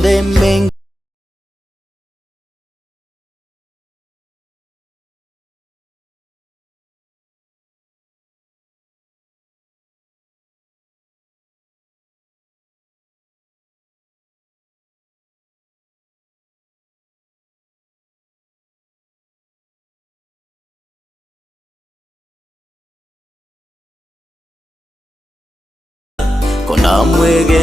mabonde mengi. Kona mwege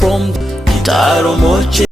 from Kitaro Moche.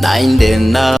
nainde na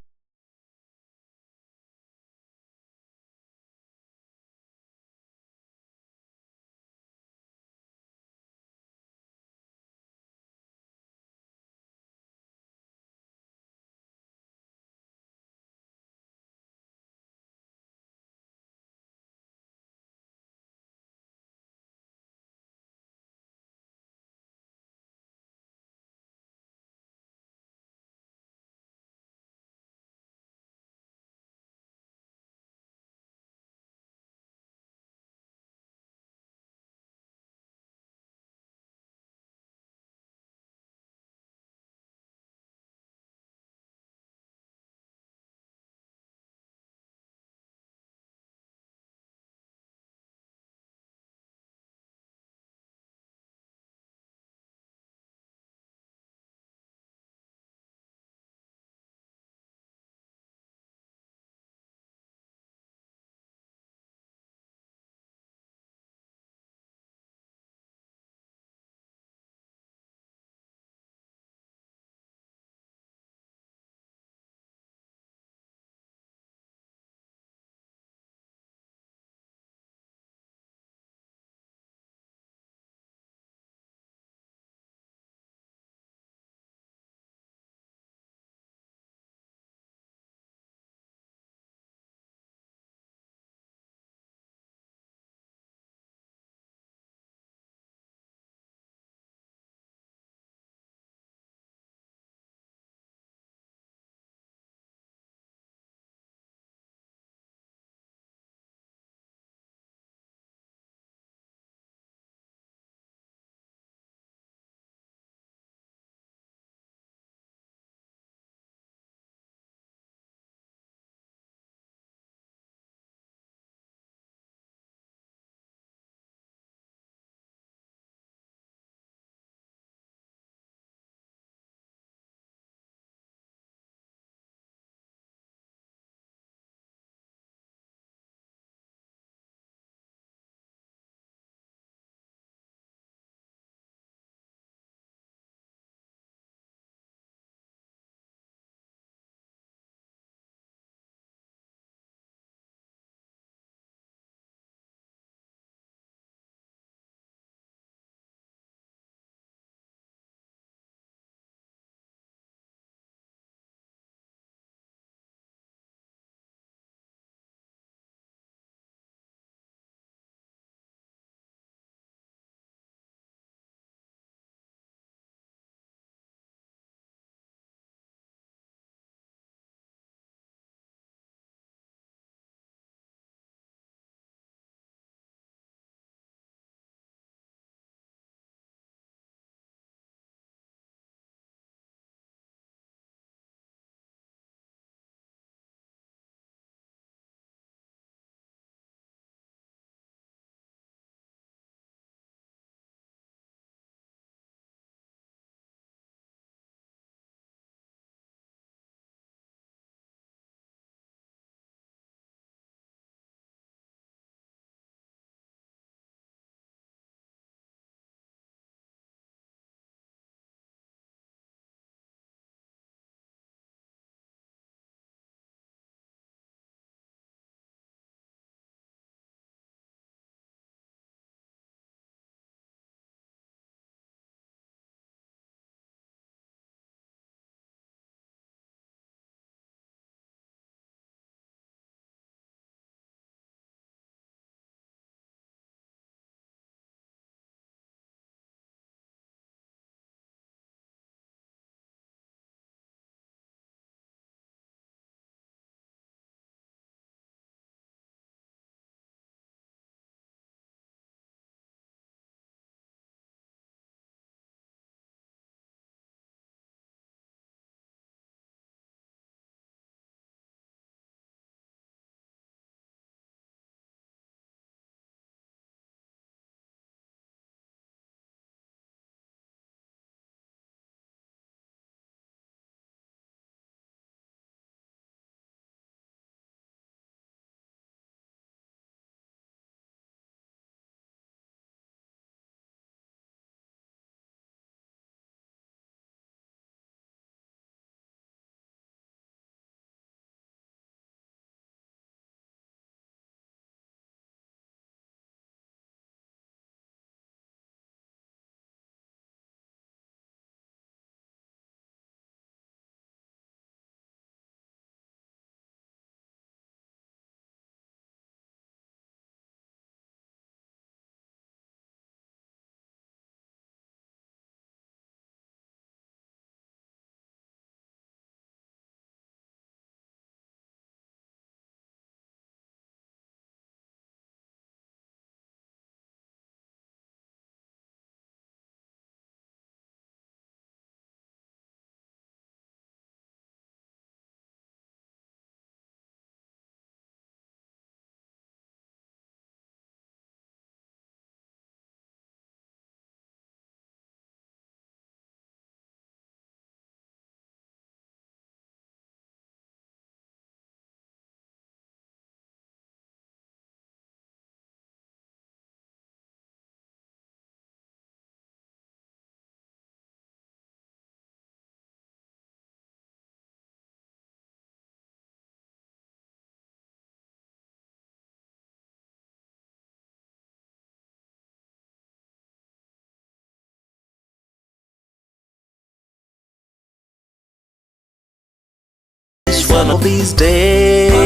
One of these days,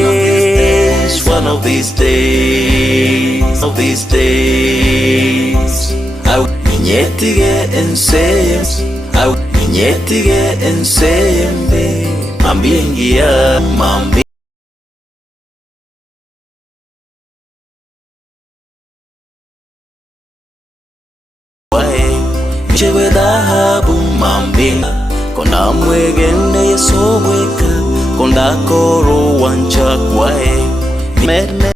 one of these days, of these days, I will nyetige enseyembe, mambingia mambi Chewe dhahabu mambinga Konda mwegende yesobweka Konda koro wanchakwae Medme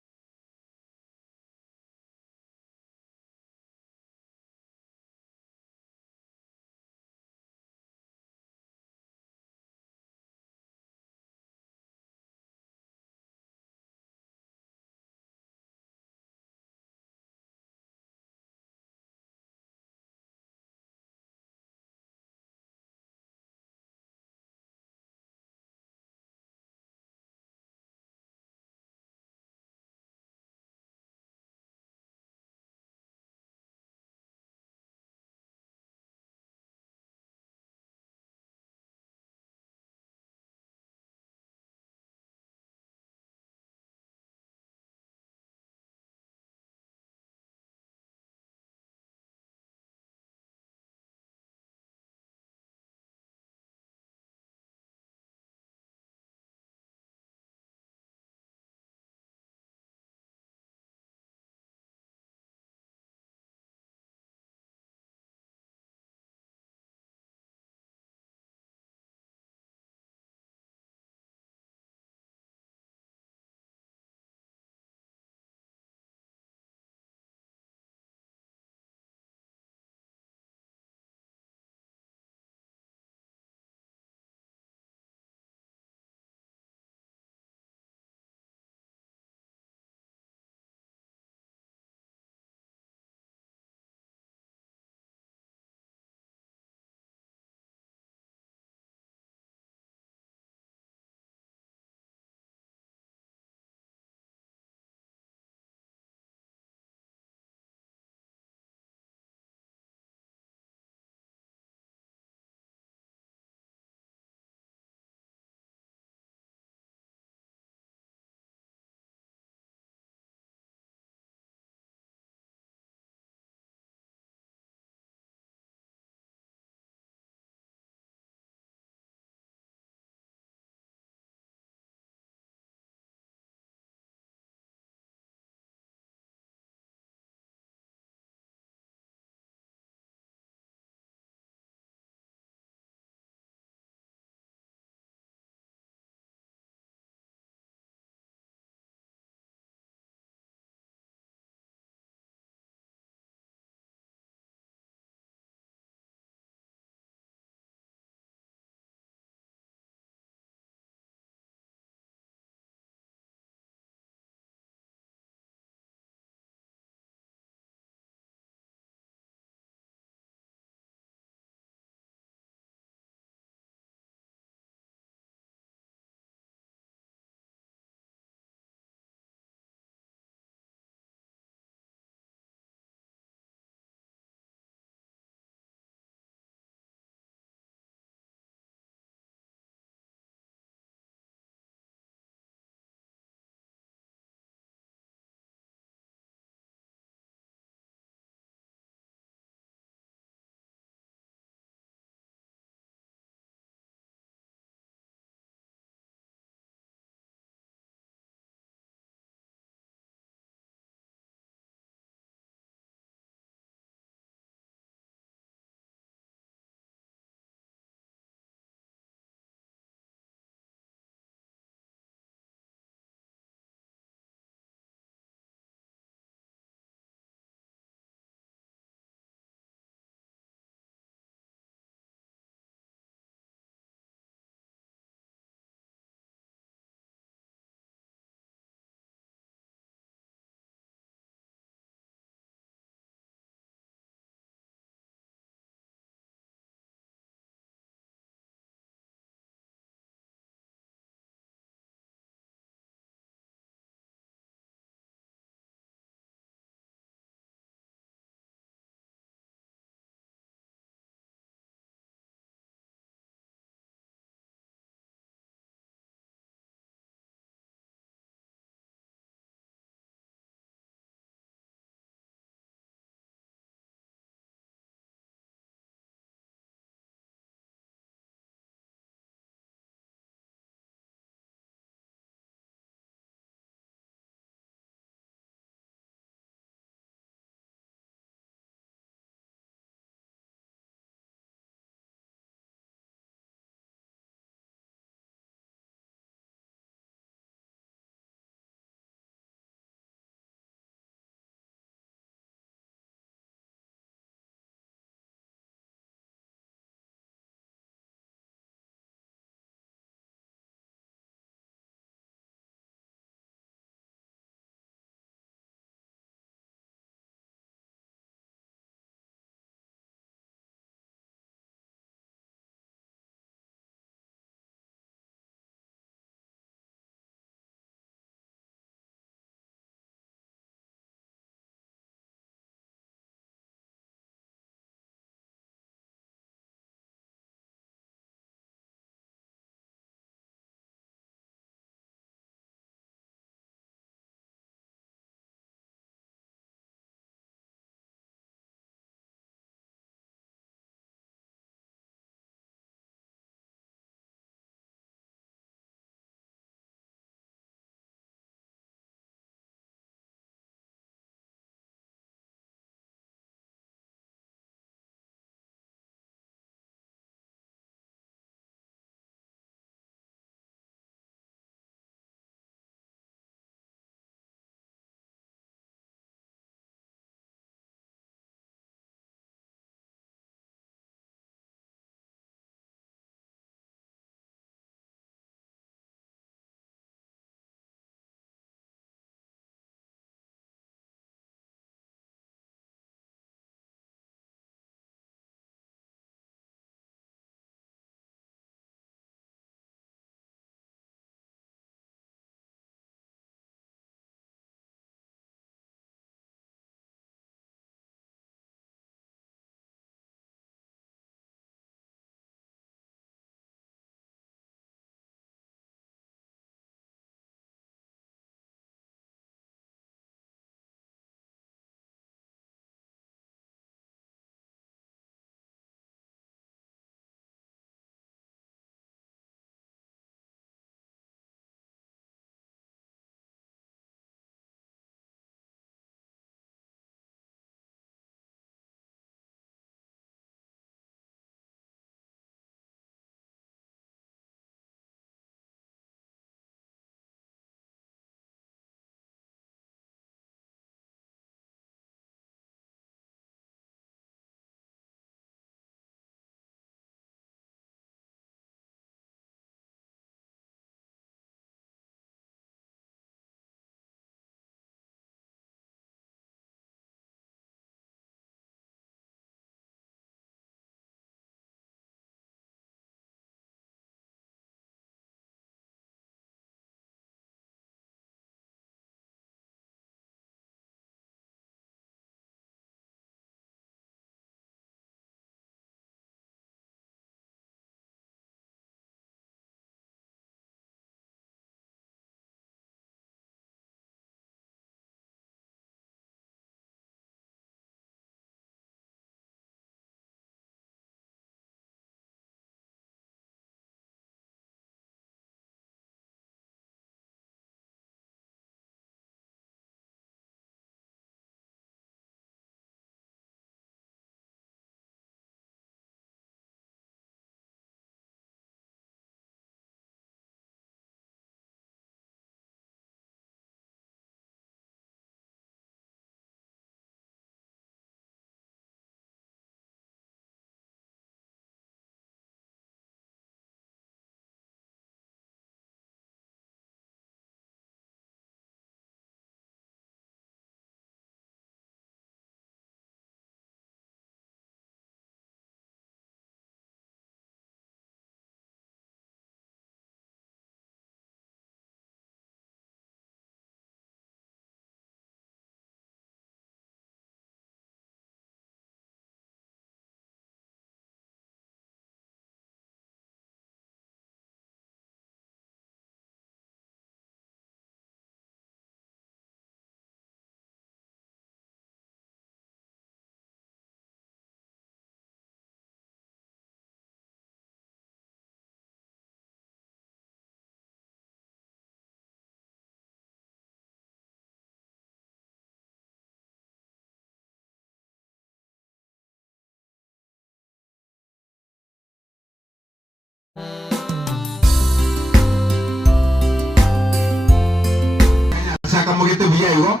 saka mugite buya igo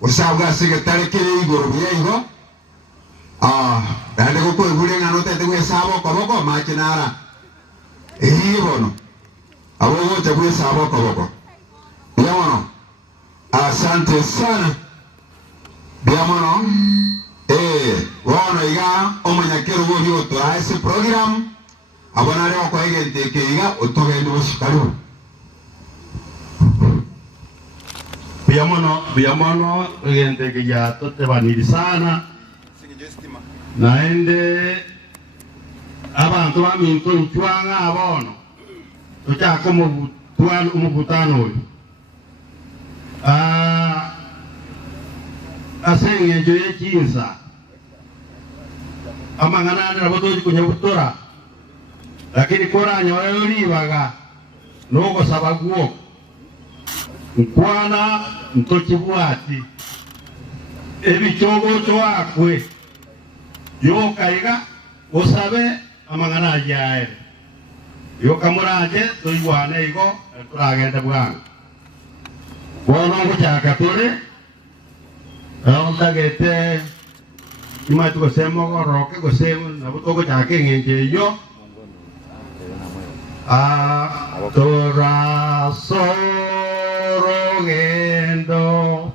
usabwa sigetare kire igoro buya igo dande ko igure ngano tete gwe sabo koboko machinara bono abo wote gwe sabo koboko biamono. Asante sana biamono. Wono iga omanyakero go byoto ase program abona leo kwa ile ndeke iga utogende bushikaru biamono ndeke ya tote baniri sana naende abantu baminto nchwanga abono tuchako umubutano uyu asengenjo yekinsa amang'anane nabotoji kunyabutora lakini koranya wayolibaga nuko sabaguo nkwana ntokibwati ebichogo twakwe yokaiga osabe amang'ana yae yokamuraje toywane igo turagenda bwana bono kuchaka tore ndagete imatu gosemo goroke gosemo nabutogo chake ngenje yo tora soro gendo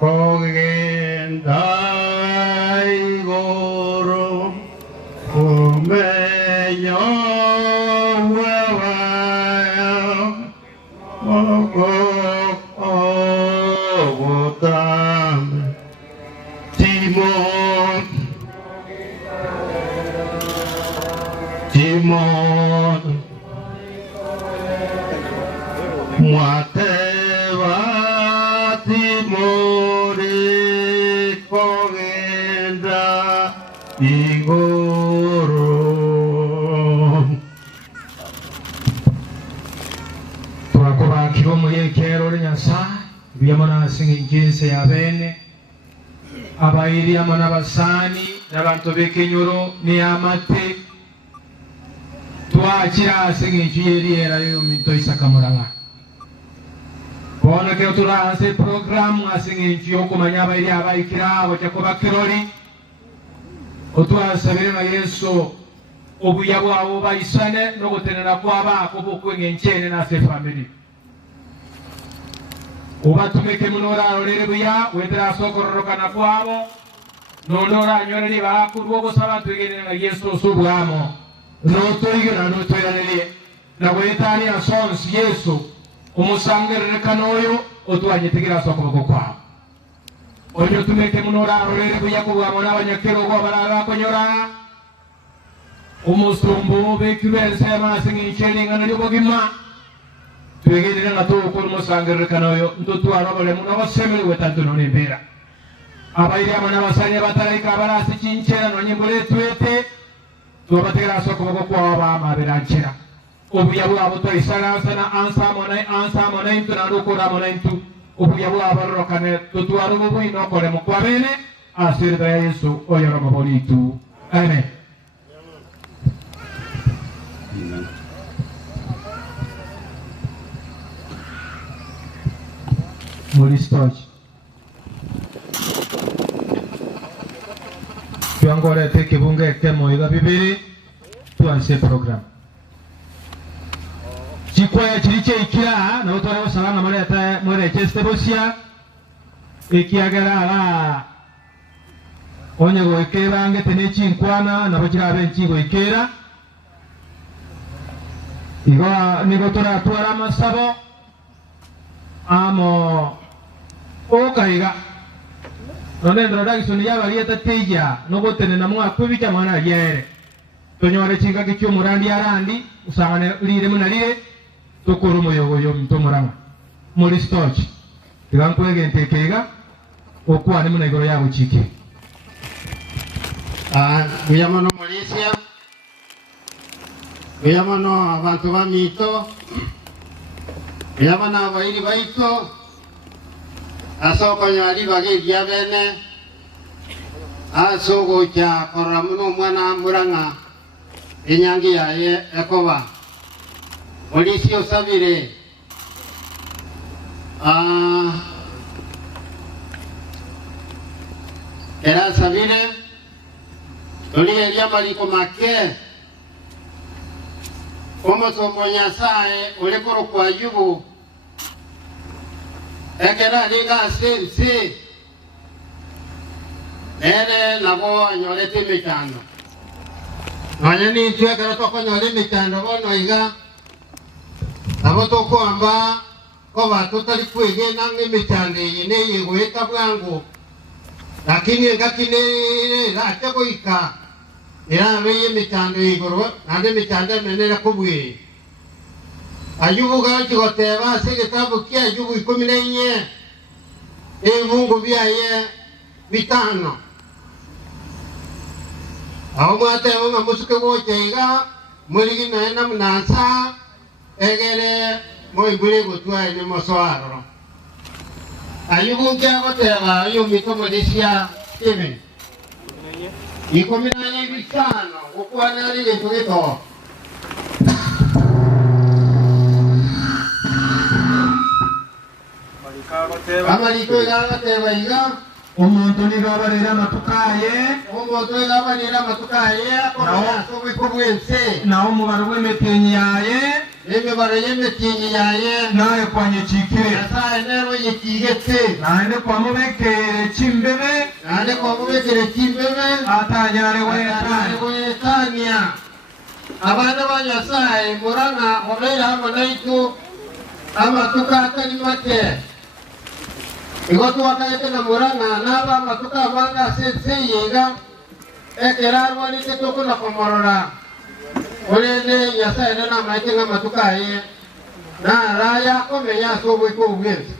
kogenda igoro umeyo Timon Mwateva Timori Kogenda Igoro Turakoba kiromo yekero Nyasaye byamana singinse ya bene abairi amana basani n'abantu bekenyoro ni amate twakira singinchi yeriera yo minto isakamuranga bona ke turase program asinginchi yo kumanya abairi abaikira abachakoba kirori otwasabire na Yesu obuya bwabo baisane no gutenera kwaba akobokwe ngenchene na se family ubatumeke munora orere buya wetera sokororoka na kwabo nonora nyoreri bakurwo gusaba twegene na Yesu subwamo no toigera no toiranele na wetani asons Yesu umusangerere kanoyo otwanyetegera sokoboko kwabo onyo tumeke munora orere buya kubwamo n'abanyakero go barara konyora umusumbu bekibense masingicheni ngana lyobogima twegere na to ko umusangerere kanoyo ntotwara bale muno basemere wetanto no nembera abairi amana basanye batarika barasi cinchera no nyembole twete tubategera sokoboko kwa bamaberanchera obuya bwabo toisaransa na ansa mona intu na rukura mona intu obuya bwabo rokane tutwaro bubu inokore mukwabene asirda ya Yesu oyoro mabolitu amen. Muristoch tuangore teke bunge kemo iga bibiri tuanse program chikwaya chiriche ikira na utore osanga mare ata more cheste bosia ikiagera ala onye go ikera ngete ne chinkwana na bokira benchi go ikera iga nigotora tuara masabo amo okaiga nonendro dagisoni yabalieta teja nogotene na mwa kwibika mwana yere tonyore chinga kicyo murandi arandi usangane lire munalire tokoro moyogo yo mtomoranga muri stoch tigankwege ntekega okwane muna igoro yabo chike Guyamano Malaysia Guyamano abantu bamito Guyamano abairi baito asoko nyali bage diabene asoko cha koramuno mwana muranga enyangi yaye ekoba Olisio sabire era sabire tuliye lyabaliko make omusomo Nyasaye ulikoro kwa Ayubu ekera liga sensi ere nabo anyolete mikando nanye ni twekera tokonyole mikando bono iga abo tokwamba ko bantu tali kwege nange mikando yine yegweta bwangu lakini ngakine ate koika era beye mikando igoro nande mikando menera kubwe Ayubu gachi goteba se kitabu kia Ayubu 14 Mungu byaye bitano aho mwate ngo musuke bochega muri gina munasa egere moy gure gutwa ni moswaro Ayubu kya goteba yo mitomo disia teme ikomina bitano ukwana rile tugeto Amariko igabateba iga omuntu nigabarira matukaye omuntu igabarira matukaye akora sobe kubwense naho mubaro w'emetenyi yaye emibaro y'emetenyi yaye naye kwanyekikire Nyasaye nero yekigete nande kwamubekere chimbebe nande kwamubekere chimbebe atanyare wetania abana ba Nyasaye murana obera amanaitu amatuka atari make igoto wakaete na murana naba matuka amanga sense yega ekerarwa ni tetoko na komorora olene Nyasaye na maite nga matuka ye na raya komenya sobwe ko ubwenzi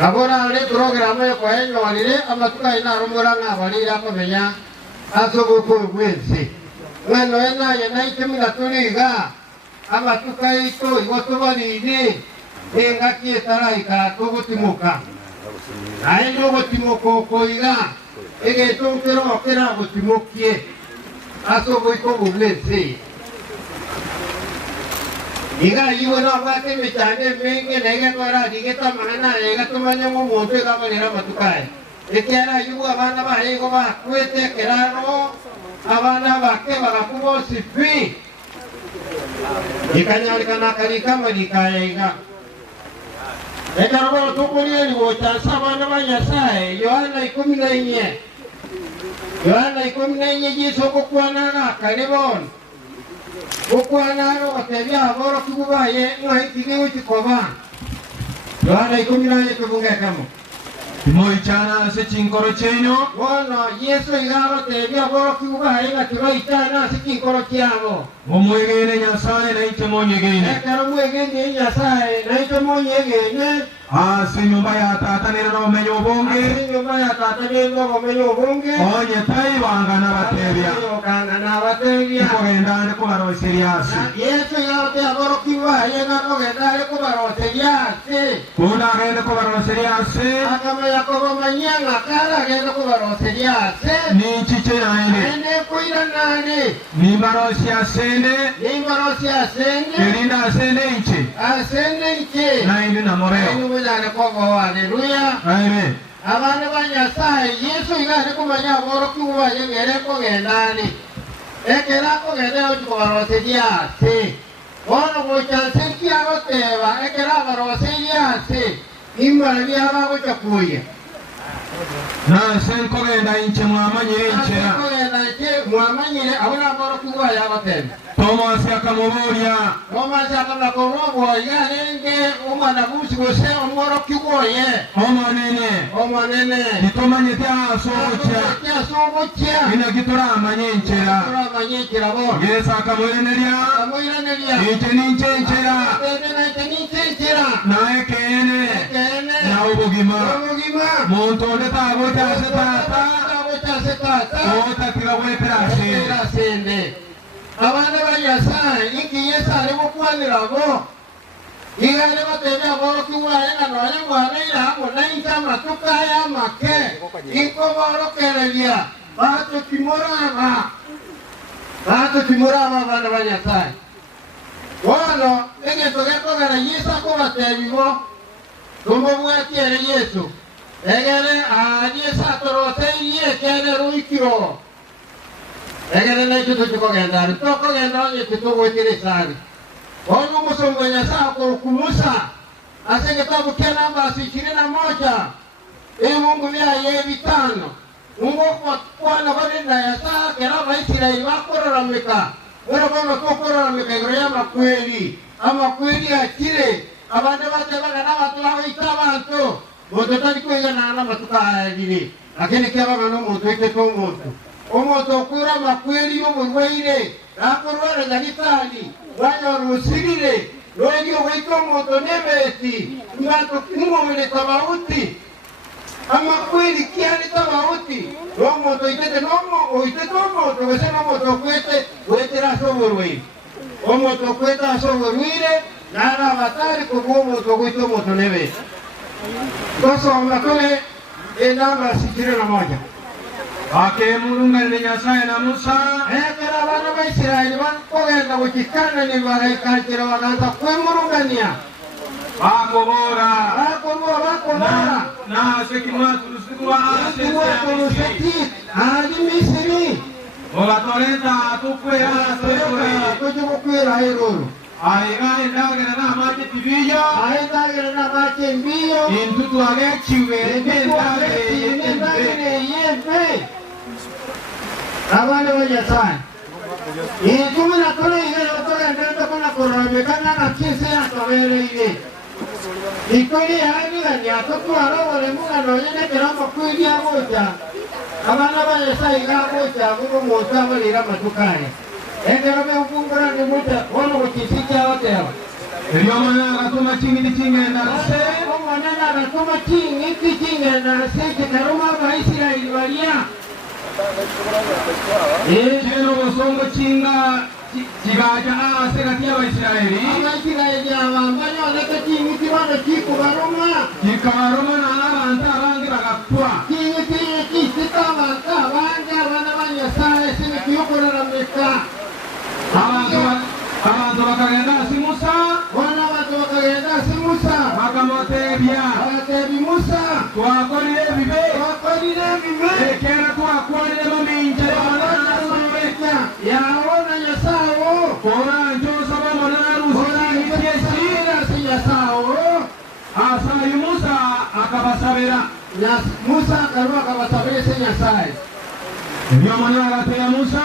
labora ale programa yo kwaenyo walire amatuka ina rumuranga walira komenya asobwe ko ubwenzi ngano ena ye na itemina tuliga amatuka ito igoto walire enga kietaraika togutimuka aendo gutimuko koiga ege tonkero okera gutimukie aso boiko bublense iga yiwe na bate mechane menge nega kwara digeta manana ega tumanya mo monte ga manera matukai ekera yiwe abana ba ego ba kwete kerano abana bake bagakubo sipi ikanyari kana karika manikaya iga Ekarabara tukulia ni wota sabana ba Nyasaye Yohana 14 Yohana 14 jiso kokwana na kanibon kokwana ro otebya aboro kubaye ngai tinge ukikoba Yohana 14 kubunga kamo Moi chana se chinkoro chenyo Wono Yesu igaro tebya aboro kubaye ngatiro itana se chinkoro kyabo omwegene Nyasaye na ite monyegene Ekaro mwegene Nyasaye na ite monyegene Asi nyumba ya tata nero menyo bonge nyumba ya tata nero menyo bonge onye tai wangana batebya kangana batebya kugenda ko baro serious Yesu yote aboro kiwa yena kugenda ko baro serious kuna genda ko baro serious akama yakobo manyanga kala genda ko baro serious ni chiche naende ene kuira nane ni baro siasende Kelinda asende iche naende na moreo Haleluya. Amen. Abana ba Nyasaye Yesu igane kumanya aboro kuba yengere ko gendani ekera ko gende otiko barosedia se ono ko chanse kia goteba ekera barosedia se imara bya babo chakuye na senko genda inche mwamanyire inche ko genda inche mwamanyire abona aboro kuba yagoteba Thomas akamuburia Thomas akamuburia yanenge umwana busi gose omoro kigoye omanene nitomanyete asogocha ina gitora amanyenchera bo Yesu akamuleneria iche ninchera nae kene na ubugima muntu ndeta agota setata ota kila wetera asende abana ba Nyasaye iki Yesu ari mukwanira bo igane batebya aboro kiwaye nanoye mwana iramo nainja matuka ya make iko boro kerelia bato timorama abana ba Nyasaye wono ege togeko gara Yesu ko batebibo tumbo bwatiere Yesu egere aanie satorote iye kene ruikiro egere na itutu tukogenda tukogenda onye tutugwekire sari onu musongo Nyasaye kwa kumusa ase kitabu kia namba 21 Mungu vya vitano Mungu kwa na badenda ya saa keraba Israeli wakororamika wera bama kokororamika igoroya makweli ama kweli akire abande bate bagana batulaho itabantu bototari kwegana na batukahagire lakini kiaba no muntu iteto omuntu okura makweli yo murwaire akorora dagitari wanyorusirire Lwegyo wiko moto nebeti ngato kumomele tabauti ama kweli kiani tabauti lo moto itete nomo o itete moto wesema moto kwete wetera soborwe o moto kweta soborwire nara batari ko moto kwito moto nebeti koso ngakole enanga 61 Ake mulunga Nyasaye na Musa kera bana ba Israeli ban kogenda gukikana ni barekakira baganza kwemurungania bakobora na sekimwa turusigwa asese ali Misiri obatorenda tukwera tujukwera eroro aiga indagera na mate tibiyo aindagera na mate mbiyo intutu agechiwe ndagere yembe abana ba Nyasaye tumuna kole ile otoya ndenda kuna korabekana na kise ya tobere ile ikoli hani ya tokwa robole munga no yene keramo kwili agoja abana ba Nyasaye gagoja ngo mota balira matukane endero be ufungura ni muta wono kutificha wote hapa Elio mana gatuma chingini chingenda se mwana gatuma chingini chingenda se kitaruma ba Israeli walia Chino bosongo chinga chigaja sekati ya Israeli Israeli abambanyo leke chingi kibano chikubaroma chikabaroma na abantu abangi bagapwa chingi kisitabanga abandi abana ba Nyasaye sini kiyokororameka abantu bakagenda si Musa wana abantu bakagenda si Musa bakamotebya batebi Musa twakorire bibe ekera twakorire maminje yaona Nyasaye kora njosa bamonarusi Kira si Nyasaye asayi Musa akabasabira Musa akarua akabasabira si Nyasaye Ndio maana ya Musa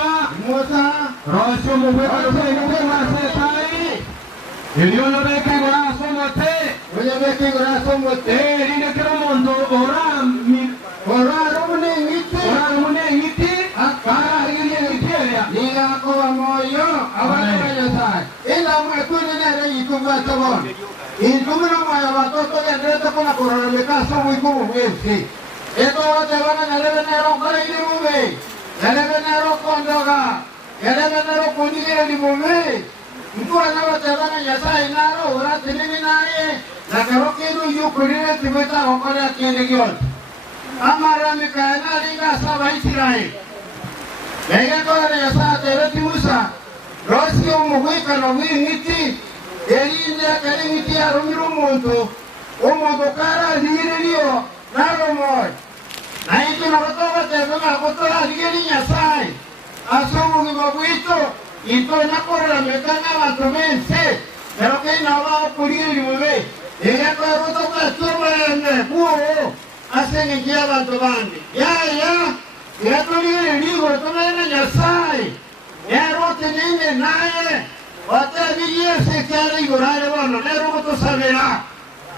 Roho mubweka kwa setai Iliona beke kwa somote Oya beke kwa somote Linde kero mondo ora rumune ngiti akara ile ngitiya Ninga kwa moyo abana Nyasaye ila mwekuni nere yikunga tabon Intumino moyo watoto ya ndeta kuna kororomeka somo ikumu mwezi Eto wote wana nyalebe nero kala ili mume Yalebe nero kondoga Yalebe nero kundigire li mume Mkua nawa tabana Nyasaye naro ura tinini naye Na karokiru yukurire tibeta okore akiende gion Amara mikaena linga saba Israel Lege kore Nyasaye tereti Musa Rosi umuhuika na ngiti Elinde kari ngiti ya rumiru muntu Umuntu kara ligire liyo Naro moy Na hiki nakotoka tebema kutola ligiri Nyasaye Asumu kibabuito Ito nakora mekana watomense Pero kei na wao kuligiri mwe Ega kwa kutoka tuma ene Kuo Asenge njia bantu bandi Ya tuligiri ligo tumene Nyasaye Ya rote nene naye Wate vigie sekere igorare wano Nero kuto sabera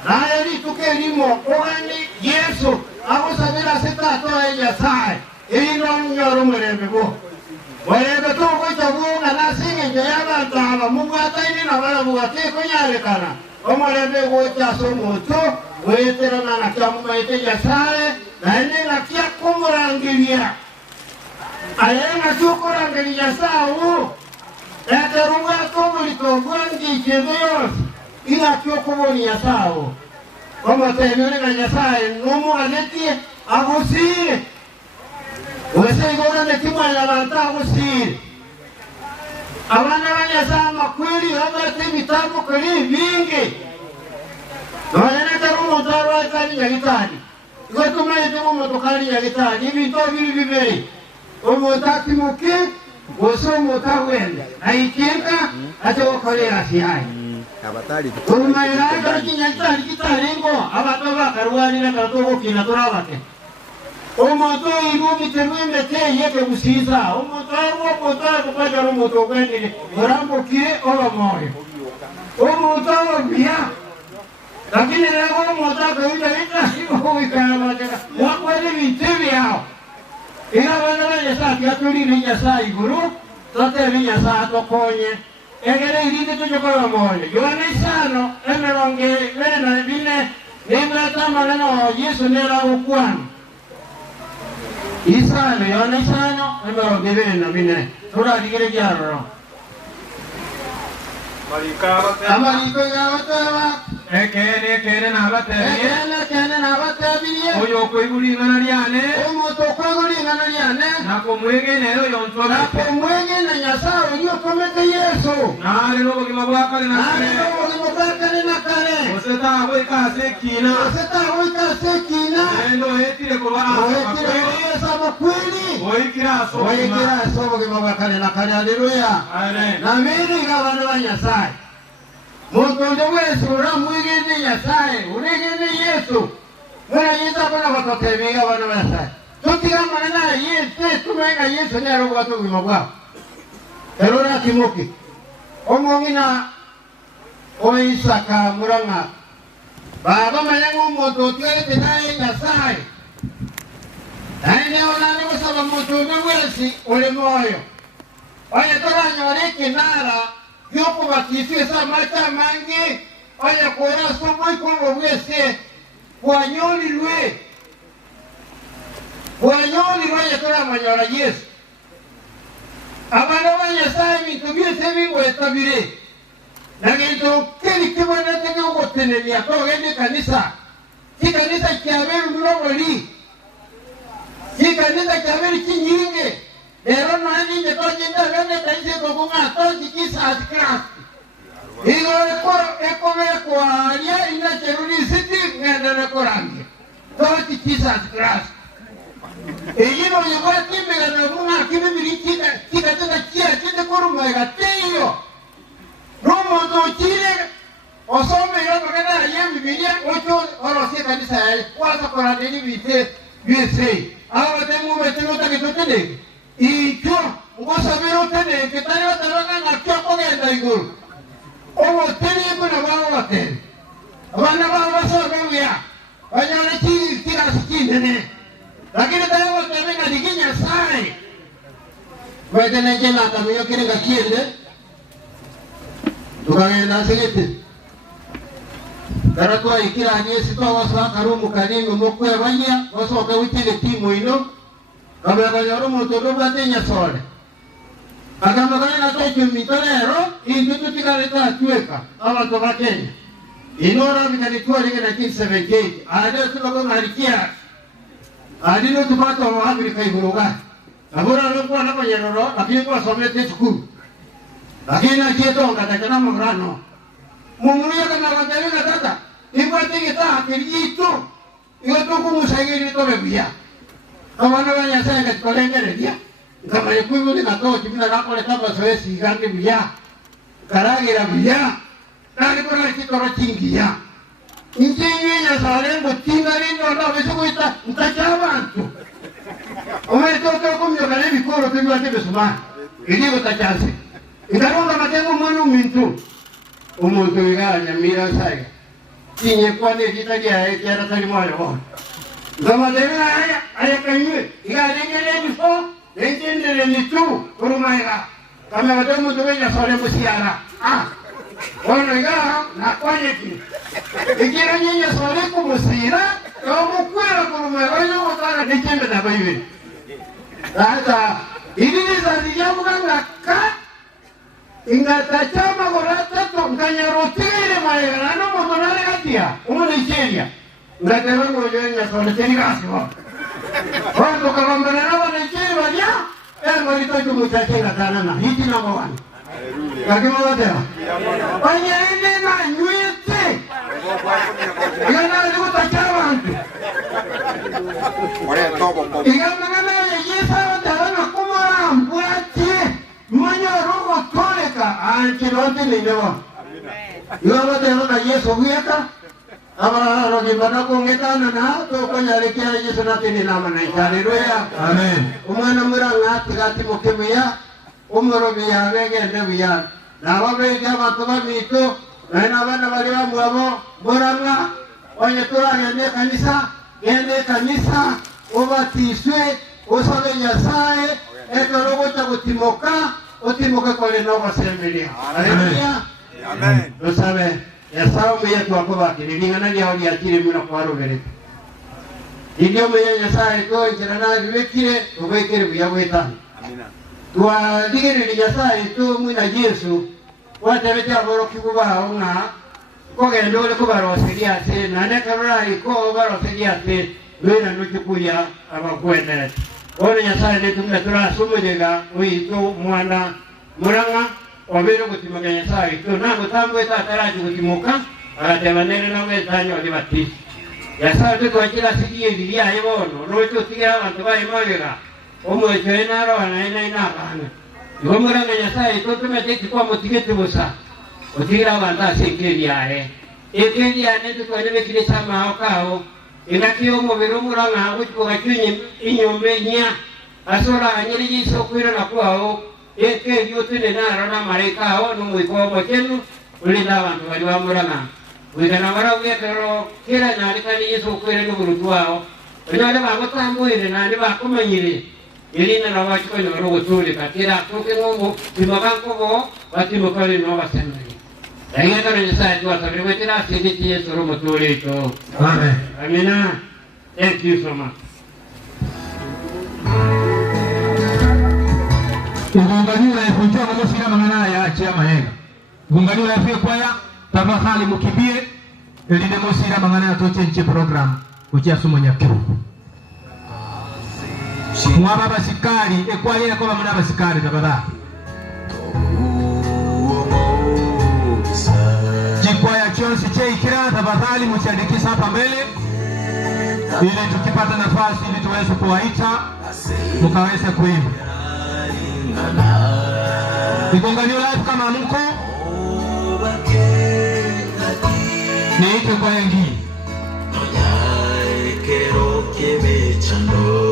Naye li tuke limo Ogani Yesu Ako sabera seta toa Nyasaye Ino nyoro mwereme bo Mwereme to kocha buunga nasinge njayaba ntaba Mungu hata ini na wala buwate kunyare kana Omwereme kocha somoto Wetera na nakia munga ite Nyasaye Na ene nakia kumurangilia Ayena tukurangilia Nyasaye Eterunga kumulito Gwangi Kideos Ila kyokubo ni Nyasaye Como tenore na Nyasaye Numu anetie agusire Wese igona nekimwa yabanta agusire Abana ba Nyasaye makweli Habate mitabu kuri vingi Noyene terumu tarwa itani nyagitani Ikotumaye tumu motokari ya gitari ibintu biri bibiri. Omotaki muke oso motawende. Aikenka atokorera siyai. Tumaye ra kinyatari kitarengo abato bakarwanira katoko kina turabake. Omoto irugi temwembe te yeke busiza. Omoto kota kupaja omoto kwendele. Orambo kire oba moyo. Omoto bia. Lakini leo omoto kuja ita ikaramateka. Wakweli vitemi yao. Ina bana yasa kiaturi ni yasa iguru. Tote ni yasa tokonye. Egere irinde tujokola moyo. Yohana isano emeronge vena vine nemla tamaleno Yesu nera ukwani. Isano Yohana isano emeronge vena vine. Tura digere gyaro. Amariko yabataba. Ekene nabatebiye. Oyo kwegulingana lyane. Omoto kwegulingana lyane. Nako mwegenero yontona. Nako mwegene nyasawe niyo komete Yesu. Nale n'obugima bwa kale na kale. Osetaabwe ikasekina. Endo etire kuba amakweli. Oyikira obugima bwa kale na kale. Haleluya. Amen. Na mimi ngabana ba Nyasaye. Mutonde wesu uramwigene Nyasaye. Urigene Yesu. Mwana yita bana batotebiga bana ba Nyasaye. Tukigamana na Yesu tumenga Yesu ne aroba tubima bwa. Erora Timoki. Omongina Oisaka Muranga. Baba mayangu moto twete naye Nyasaye. Aine onani wasaba mutonde wesi ule moyo. Oye toranya wareke nara yoko bakifie sa mata mangi. Oye kora somo iko wese kwa nyoli lwe tora manyora Yesu. Abana ba Nyasaye mitubye sebingo etabire. Nagento keli kibona tenge ugotenelia to gende kanisa. Kanisa kyaberu ndoboli. Kanisa kyaberu kinyinge. Ero nani nyetojinda gende kanisa kokunga to Jesus Christ. Igo ekome kwa alia ina cheruni city ngende korangi. To Jesus Christ. Eyino yobora kimega na munga kimibiri kika tena kia kuruma gateyo. Romo to chile osome yo bakana yemi bilia ocho orosie kanisa yale kwaza kwa deni bite bise awa temu betino takitotene icho ngosa bero tene kitayo taranga na kyoko ngenda iguru owo tene kuna bawo tene abana bawo so bya banyale kira sikine lakini tayo tene ngadikinya sai wetene jena tamiyo kirenga kiende tukagenda segete karatwa ikira anyesi to waswa karumu kaningo mokwe banya wasoka witile timu ino kabla banyoro mutodo batenya sole akamagana na tocho mitolero indutu tikaleta tueka abantu bakenya inora bikanitwa linga 1978 ade tulogo ngarikia adino tupato wa Afrika iburuga abura lokwa na banyoro lakini kwa somete shukuru. Lakini akietonga takana mgrano. Mumuya kana wandelena tata. Ibati kita kirito. Igoto kumusagiri to bebia. Abana banya sanga tkolengere dia. Kama yekuibu ni nato kimina rakole kama soesi gandi bia. Karagira bia. Nani kora kitoro chingia. Injinyi ya salengo tingari ndo beso kuita mtachabantu. Umetoka kumyo kale bikoro kimwa tebesuma. Ili utachase. Ikaronga matengo mwana umuntu iganya mira sai tinye kwani kitagia ekera tali mwana wa ngama dena aya kanywe igalengele bifo lengende ni tu kurumaiga kama wadamu tuwenya sole musiara ono iga na kwanye ki igira nyenya sole kumusira yomu kwera kurumaiga yomu tara dikembe na bayiwe hata iliza dijamuganga ka ingata gorata to nganyarotire maera no motonale gatia umo Nigeria ngata ngo yonya sole tirigasiwa wando kabambana na Nigeria ya ngorito tumuchache ngatana na hiti na mwana haleluya kakimote banya ine na nyuite yana ndiko tachabantu Igamana yisa wadana kumara mbuati mwenye roho toleka anchilote ninewa. Iwa wadana na Yesu wiyaka ama rogi bana kungetana na to kanyalekea Yesu natini nama na haleluya. Amen. Umwana muranga tigati mukebuya umorobi yabege ndebuya. Na wabege abantu bamito na abana bali bamwabo muranga onye turagende kanisa ubatiswe usabe Nyasaye ekorogo cha utimoka kwa leno basembelia. Haleluya. Amen. Usabe Nyasaye yetu akobaki nilingana ni hali ya kile muna kwa rogere. Ndio mwenye Nyasaye to ikirana libekire ubekere buyabweta. Amina. Twa digere Nyasaye to mwina Yesu watabete aboroki kubaho nga kogenda ole kubaroseria ate nane karora iko baroseria ate wena nuchukuya abakwene ole Nyasaye netumna turasumulega wito mwana muranga obero kutimaga Nyasaye to nango tambwe tataraji kutimuka agatebanere nawe tanyo libati Nyasaye to kila sikie bilia yebono rocho tigira abantu bayimagera omwecho enaro anaina inabana Gomuranga Nyasaye to tumete kwa motigete bosa otigira banda sekeri yae ekeri ane to kwene kile sama okao inakio mobero muranga uko gachunye inyombe nya asora anyeri jiso kwira na kwao ekeri yotene na rana mareka o no mwiko mochenu ulinda bantu bali wa muranga wigana mara uyekero kila na likani Yesu kwira no burutwao onale bagotambuire na ndi bakomanyire Ilina na wachiko ni rogo tuli katira kuke ngomo timabanko bo watimokali no basemeli. Dainga kana Nyasaye tu asabirwetira siditi Yesu rogo tuli to. Amen. Amina. Thank you so much. Ugunganyula ifunjwa mmusira mangana ya achia mahenga. Ugunganyula ifie kwaya tafadhali mukibie elide musira mangana ya toche nchi program kuchia sumo nyakiru. Mwaba basikari ekwali ya kwa mwana basikari tabada Jikwaya chonsi cheikira tabadhali mchandikisa hapa mbele ili tukipata nafasi ili tuweze kuwaita mukaweze kuimba Igonganyo live kama mko niite kwa yengi Kero kimechano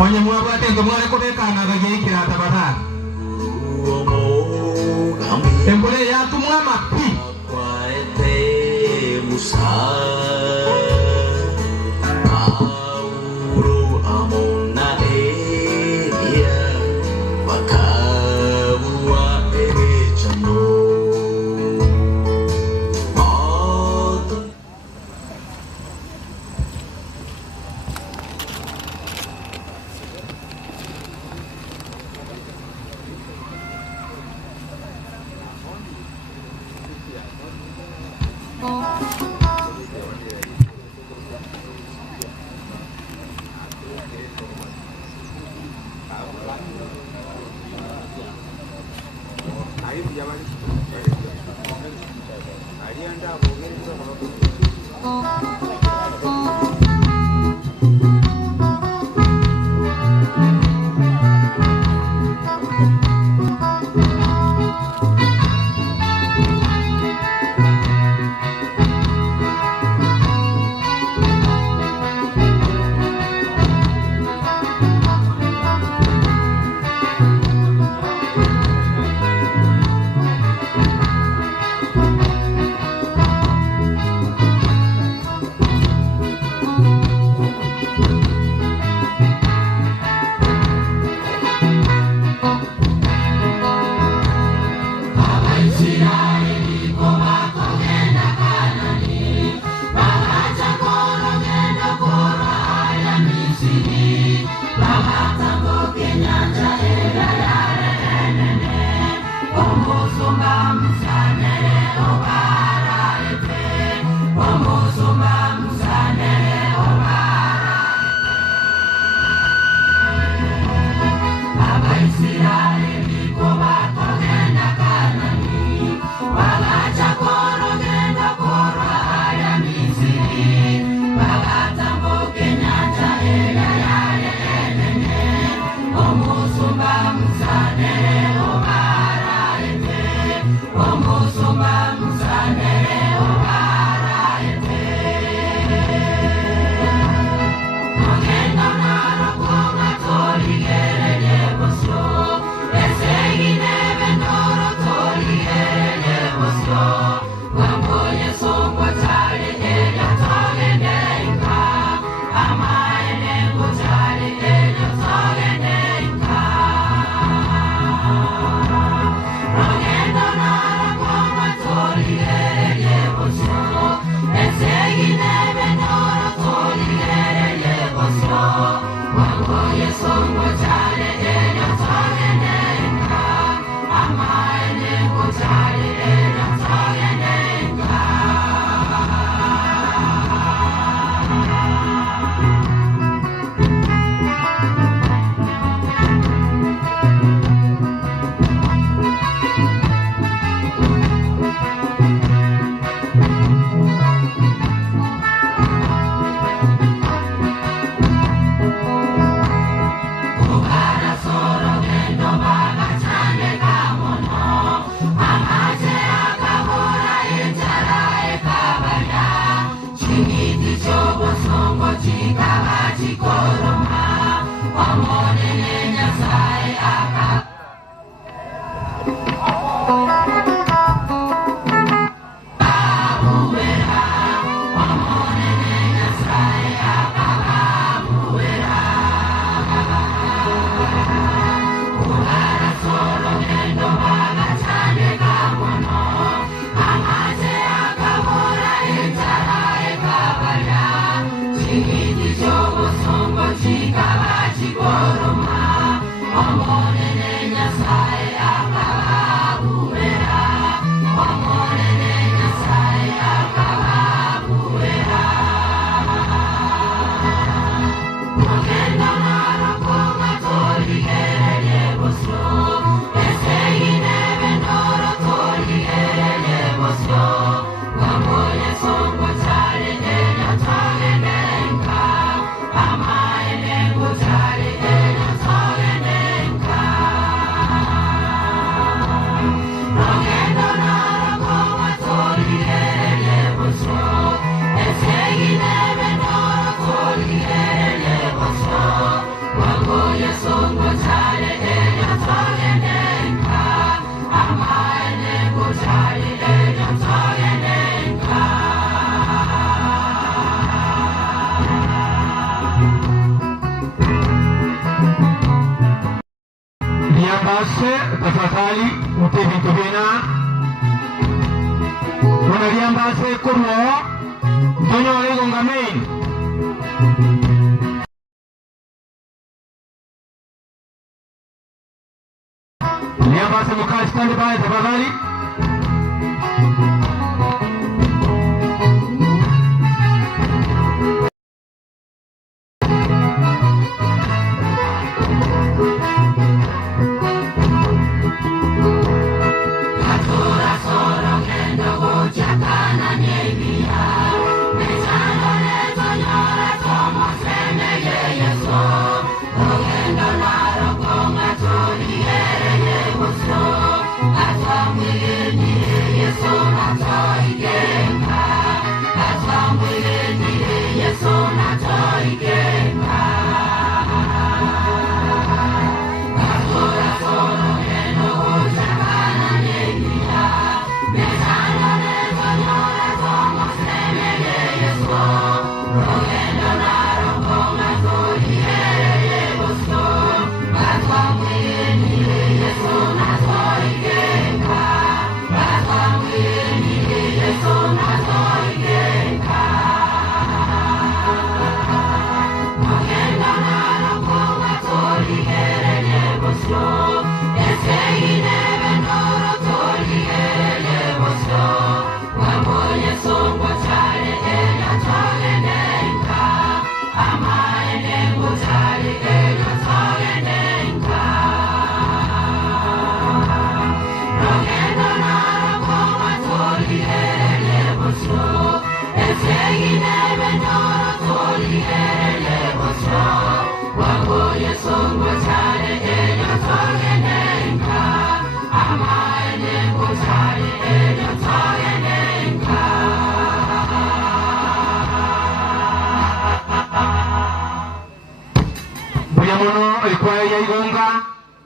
Onye mwabate ngomwale kubekana gajeikira tabadhali Embole yatu mwama pi Kwaete musa Auro amona eria Wakawa erechano Tafadhali mtevi tubena unaliambase kurwo mtonyo waligonga main liambase mukali stand by tafadhali.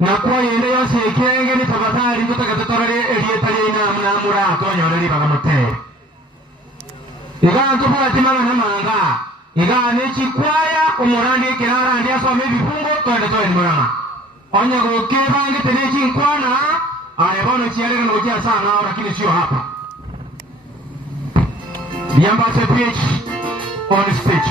Na kwa yende yose ikenge ni tafadhali tutakatorere elietali ina mura tonyo reri bagamote igana tupati mara na manga igana chikwaya umurandi kirara ndia some bifungo twende twende murama onya gokebange tene chinkwana ayebono chiarega no kia sana lakini sio hapa Yambase PH on stage.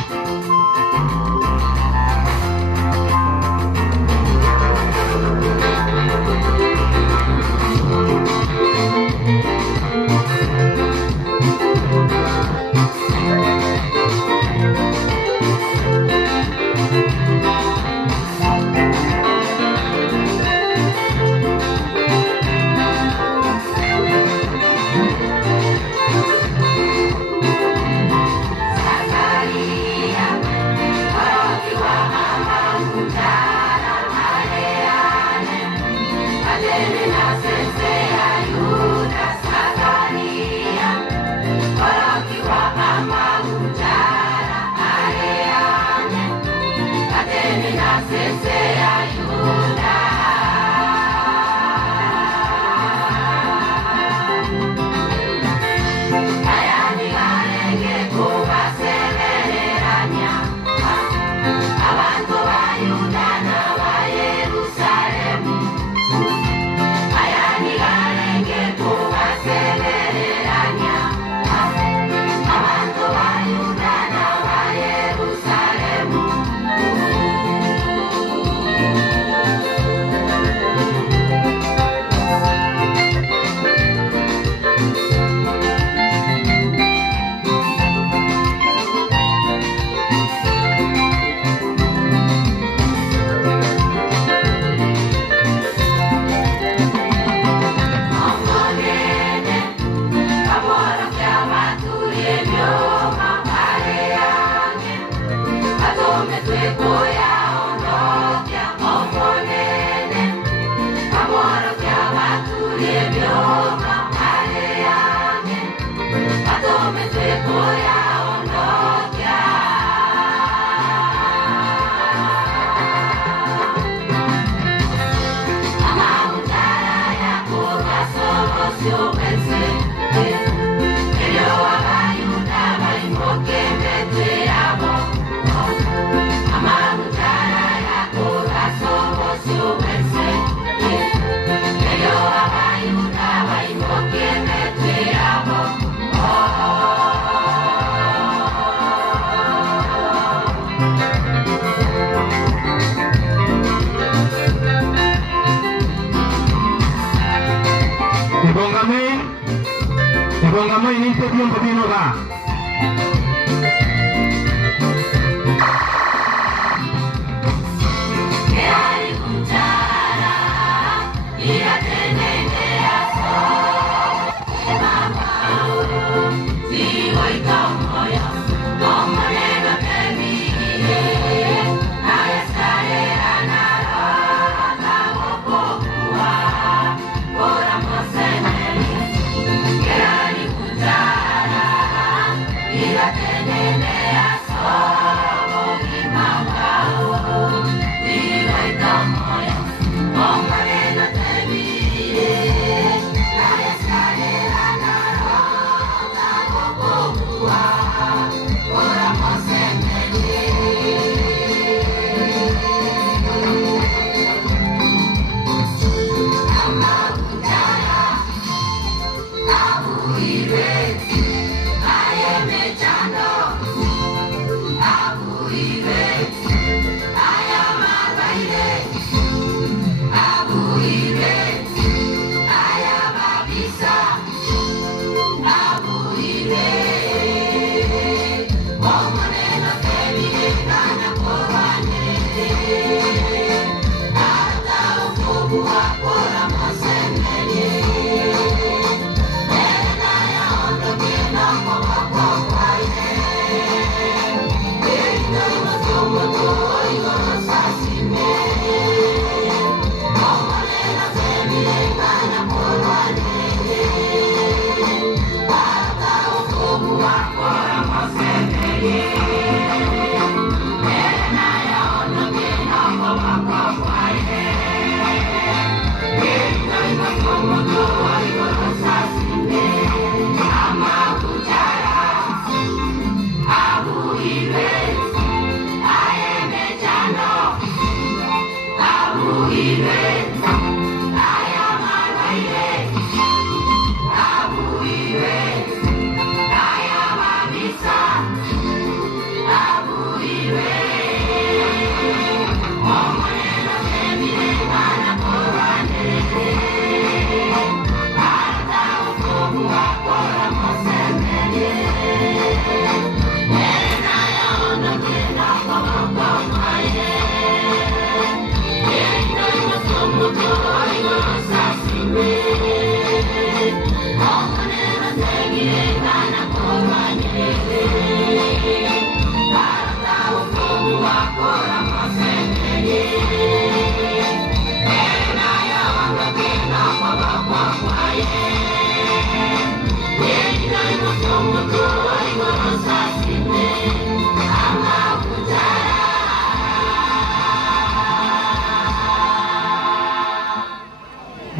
Jerusalem. Ibongamwe inite byombo binoga.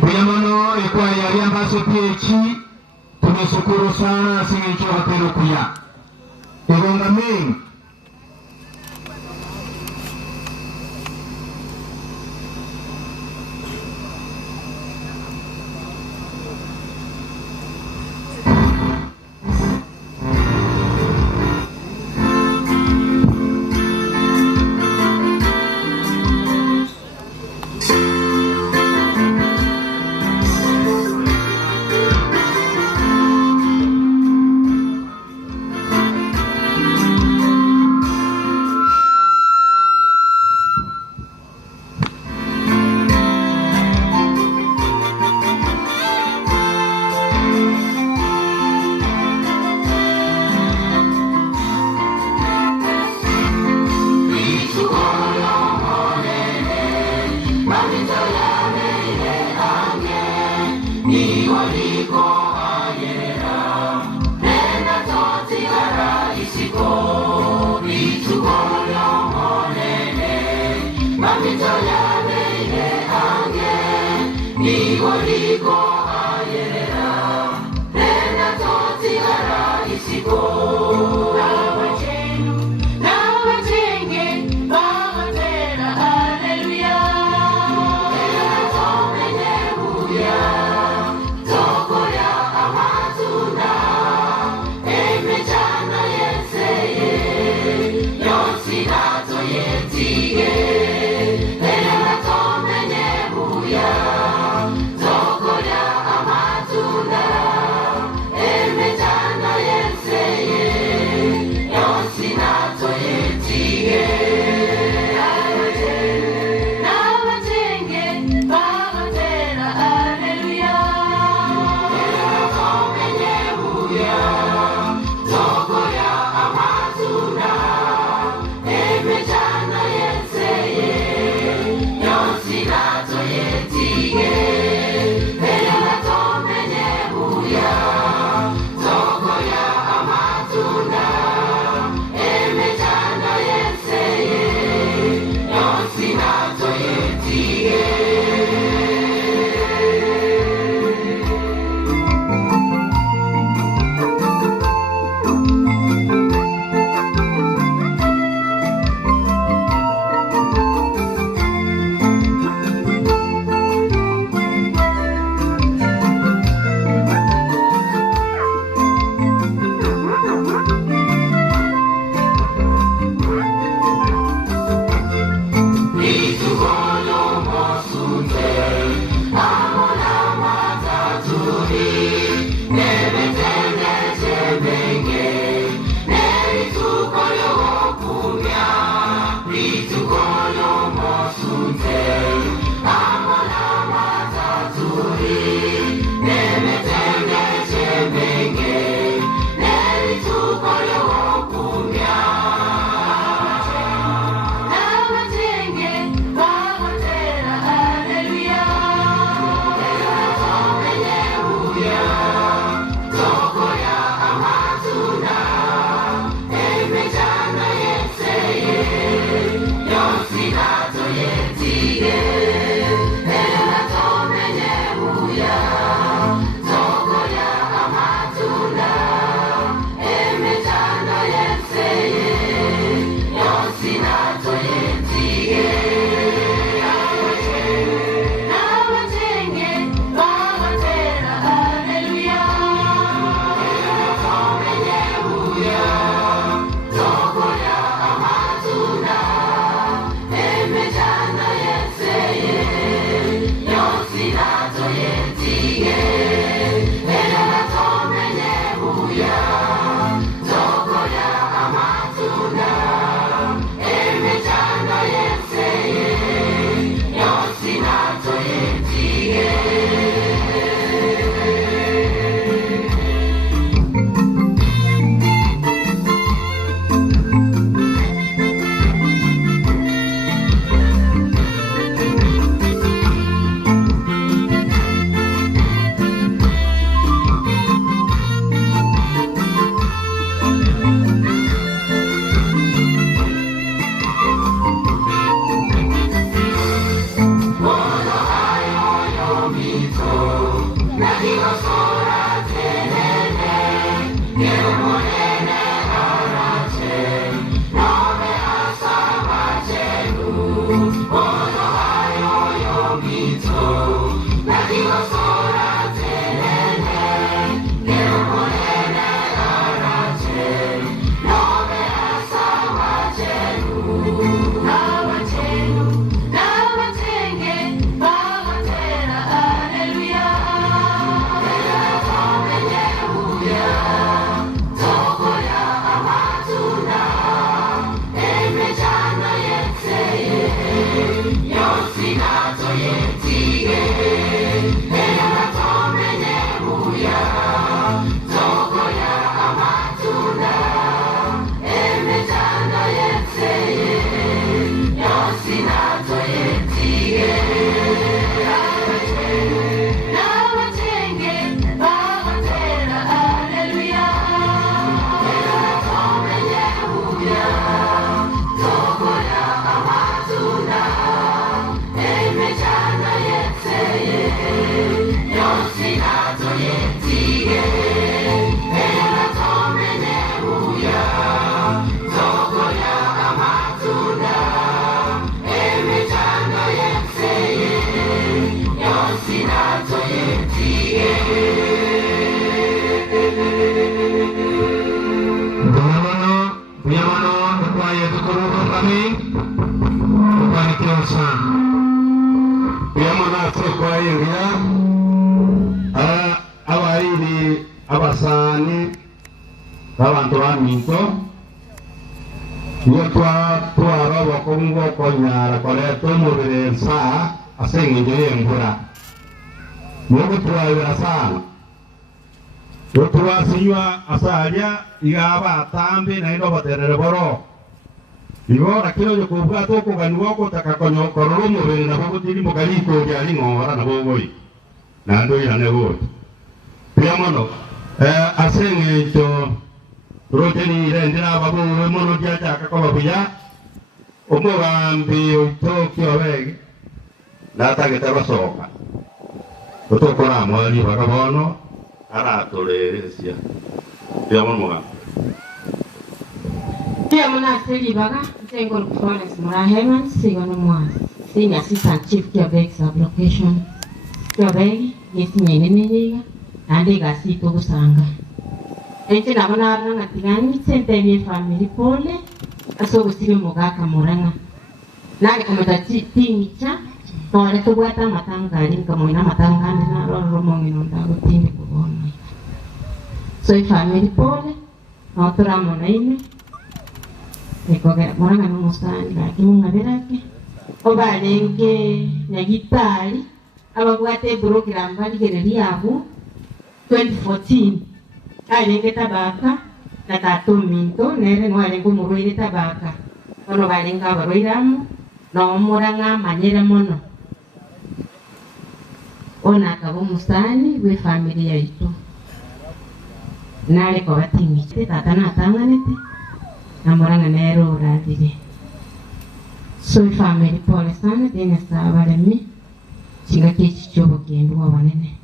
Buyamano ikuwa yali ambaso piechi tunashukuru sana singicho hapero kuya Ibongamwe Sinato yetiye Mungu kami ubarikiwe sana. Pia mwanatse kwa ingia abairi abasani abantu baminto iyo twara bakongo konyara koleto mubire saa asengije yembura mugo twabira sana twasinywa asalia igaba tambi na ino baterere boro ibora kilo yo kubwa to ko ganwa ko takakonyo kororo mubire na bagutiri mugaliko byali ngora na bogoi na ndo ya ne bo pia mono asengejo roteni rendera babu mono dia chaka ko babuya omugambi utokyo bege nata getabasoka tutokora mwali bagabono aratoleresia pia mono pia mona seli baga tengo Florence Muraheman sigono mwa senior assistant chief Quebec sublocation Quebec yesi nyenenyiga ande gasito busanga ente nabona aranga tigani sente family pole aso gusime mugaka muranga nari kometa tingicha tore to bwata matangari nkamoina matangani na roro mongino ndago tindi kubona so family pole otra monaime ekoga muranga no mustani lakini ngaberake obalenge nyagitali abagwate program baligereri yabo 2014 alenge tabaka na tatuminto nere no alenge muruire tabaka ono balenga baroiramu no muranga manyere mono ona kabo musani we familia ito nale ko batingi tata na tanganete na muranga nero radire so family pole sana tena sabaremi chinga kichi chobo kendo wanene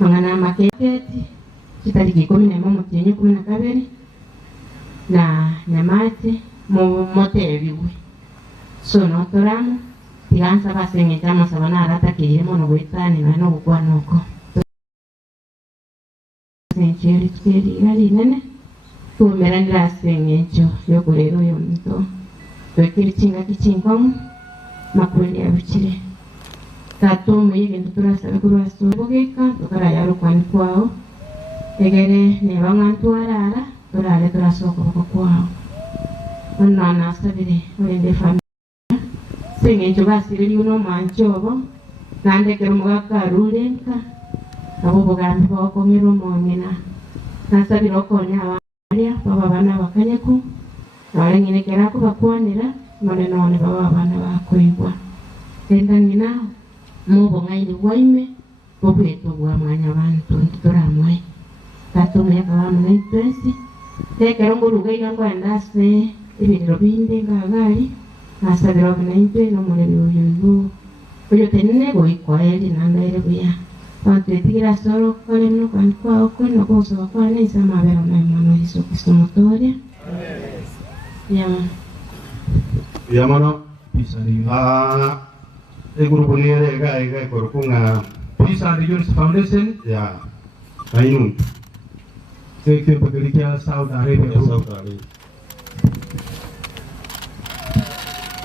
mangana maketi chitariki 11/12 na nyamate mu motebiwe so no toramo tigansa basenge chama sabana rata kirimo no gwetani na no gukwa noko sencheri kiri gali nene tumerandira sengecho yokurero yonto twekiri chinga kichinkong makweli abichire tatu mwige nturasa kurwa sobogeka tukara yaro kwani kwao egere ne bangantu arara turale turasoko kwao onana sabire wende family sengecho basiri uno manchobo nande kero mugaka rulenka abo bogambi boko miromongena nasabiro konya abalia baba bana bakanyeku barengene kerako bakwanira none none baba bana bakoigwa tenda nginao mubo ngaini waime bobweto bwa mwanya bantu nturamwe tatumye kabamu naitwesi tekero nguruga igangwa ndase ibiriro binde ngagari nasabiro naitwe no mulemi uyu uyu tenene goikwaeli nandaire buya bantu etigira soro kole no kwa okino koso kwa nisa mabero na mwana Yesu Kristo motoria yamano grupo ni ega korukunga Peace and Unity Foundation ya kainu ke pagalikia Saudi Arabia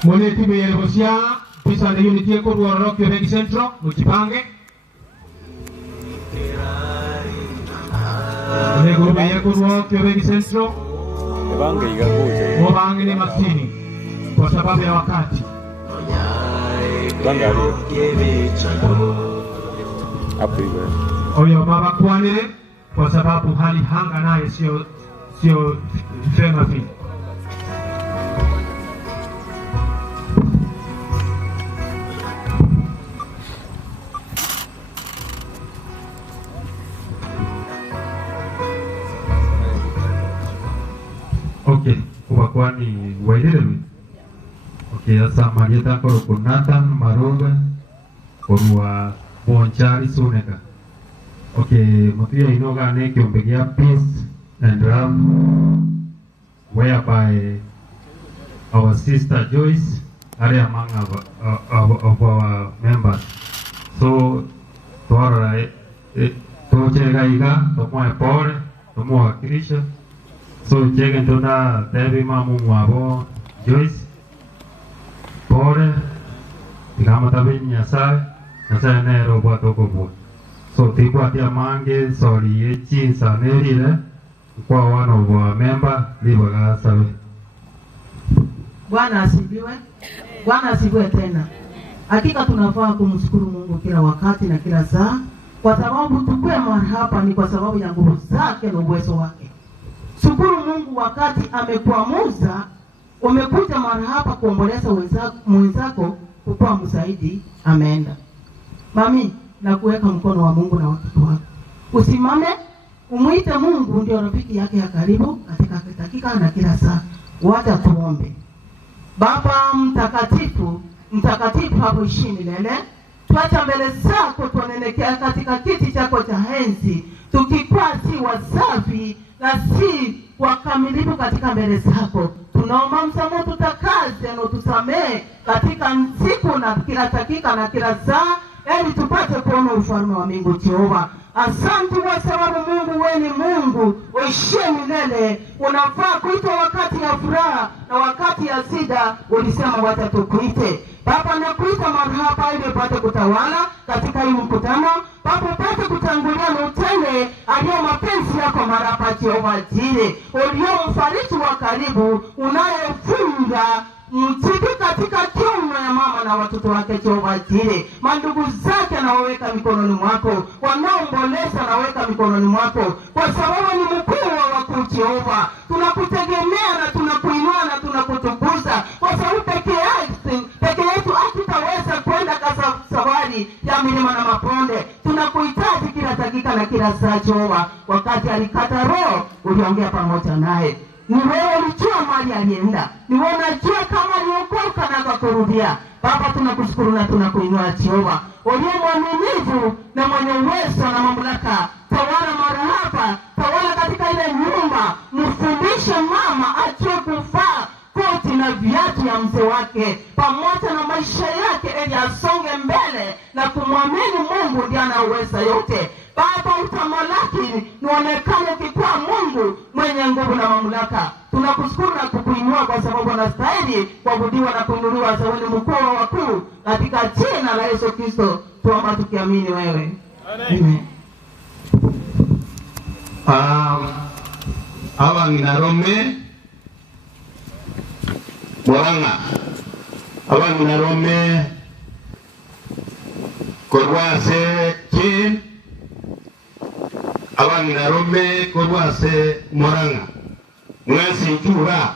mone tibe yelbosia Peace and Unity ko ruoro Quebec Central muchipange ne grupo yako ruoro Quebec Central Mwangi ni makini kwa sababu ya wakati oyo mabakwanire kwa sababu hali hanga naye sio fema fi okay kwa kwani waidele okay asa marieta ko kunatan maroga korwa bonchari suneka okay motia inoga ne kiombegia peace and love whereby our sister Joyce are among of our members so tora tochega iga tomoe pole tomoa kirisha So chegen tuna tebi mamu mwabo Joyce pore tigama tabi nyasa nero bwa toko bwa. So tibwa tia mange sorry yechi saneri le kwa one of our member liwa ga sawe. Bwana asifiwe. Bwana asifiwe tena. Hakika tunafaa kumshukuru Mungu kila wakati na kila saa, kwa sababu tukue mahali hapa ni kwa sababu ya nguvu zake na uwezo wake. Shukuru Mungu wakati amekuamuza umekuja mahali hapa kuomboleza mwenzako kukua msaidi ameenda. Mami, na kuweka mkono wa Mungu na watoto wako. Usimame, umuite Mungu ndio rafiki yake ya karibu katika dakika na kila saa. Wacha tuombe. Baba mtakatifu, mtakatifu hapo ishi milele, tuacha mbele zako tuonenekea katika kiti chako cha enzi, tukikuwa si wasafi na si wakamilifu katika mbele zako. Tunaomba msamaha, tutakaze na tusamee katika siku na kila dakika na kila saa, ili tupate kuona ufalme wa Mungu Jehova. Asante kwa sababu Mungu wewe ni Mungu uishie milele. Unafaa kuitwa wakati ya furaha na wakati ya shida ulisema wacha tukuite. Baba, nakuita mahali hapa ili upate kutawala katika hii mkutano. Baba, upate kutangulia na utende aliyo mapenzi yako mahali hapa Jehova Jire. Ulio mfariji wa karibu unayefunga mtiki katika kiuno ya mama na watoto wake Jehova Jire. Mandugu zake na waweka mikononi mwako, wanaomboleza na waweka mikononi mwako, kwa sababu ni mkuu wa wakuu Jehova. Tunakutegemea na tunakuinua na tunakutukuza, kwa sababu peke yetu hatutaweza kwenda katika safari ya milima na mabonde. Tunakuhitaji kila dakika na kila saa Jehova. Wakati alikata roho uliongea pamoja naye. Ni wewe ulijua mahali alienda. Ni wewe unajua kama aliokoka na akakurudia. Baba, tunakushukuru na tunakuinua Jehova. Uliye mwaminifu na mwenye uwezo na mamlaka. Tawala mahali hapa, tawala katika ile nyumba. Mfundishe mama ajue kuvaa koti na viatu ya mzee wake, pamoja na maisha yake, ili asonge mbele na kumwamini Mungu ndiye anaweza yote. Baba, utamalaki nionekane ukikuwa Mungu mwenye nguvu na mamlaka. Tunakushukuru na kukuinua kwa sababu unastahili kuabudiwa na kuinuliwa. Sawa ni mkuu wa wakuu, katika jina la Yesu Kristo tuomba tukiamini wewe. Amen. Abanginarome Moranga Abanginarome Korwase Kin Abanginarome Korwase Moranga Mwesi Chura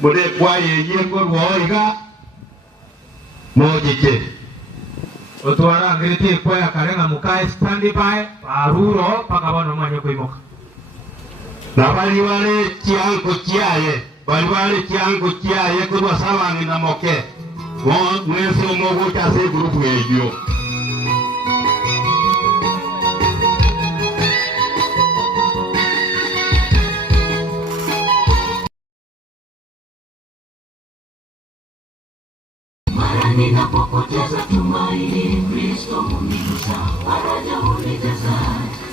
Bude kwaye ye korwoiga Mojike Otwara ngiriti kwa ya karenga mukae standby paruro pakabono mwenye kuimoka. Na bali wale chiango chiaye kurwa sawangi na moke mwezi umogo chase grupu yeyo Mara ninapopoteza tumaini, Kristo hunigusa, faraja hunijaza,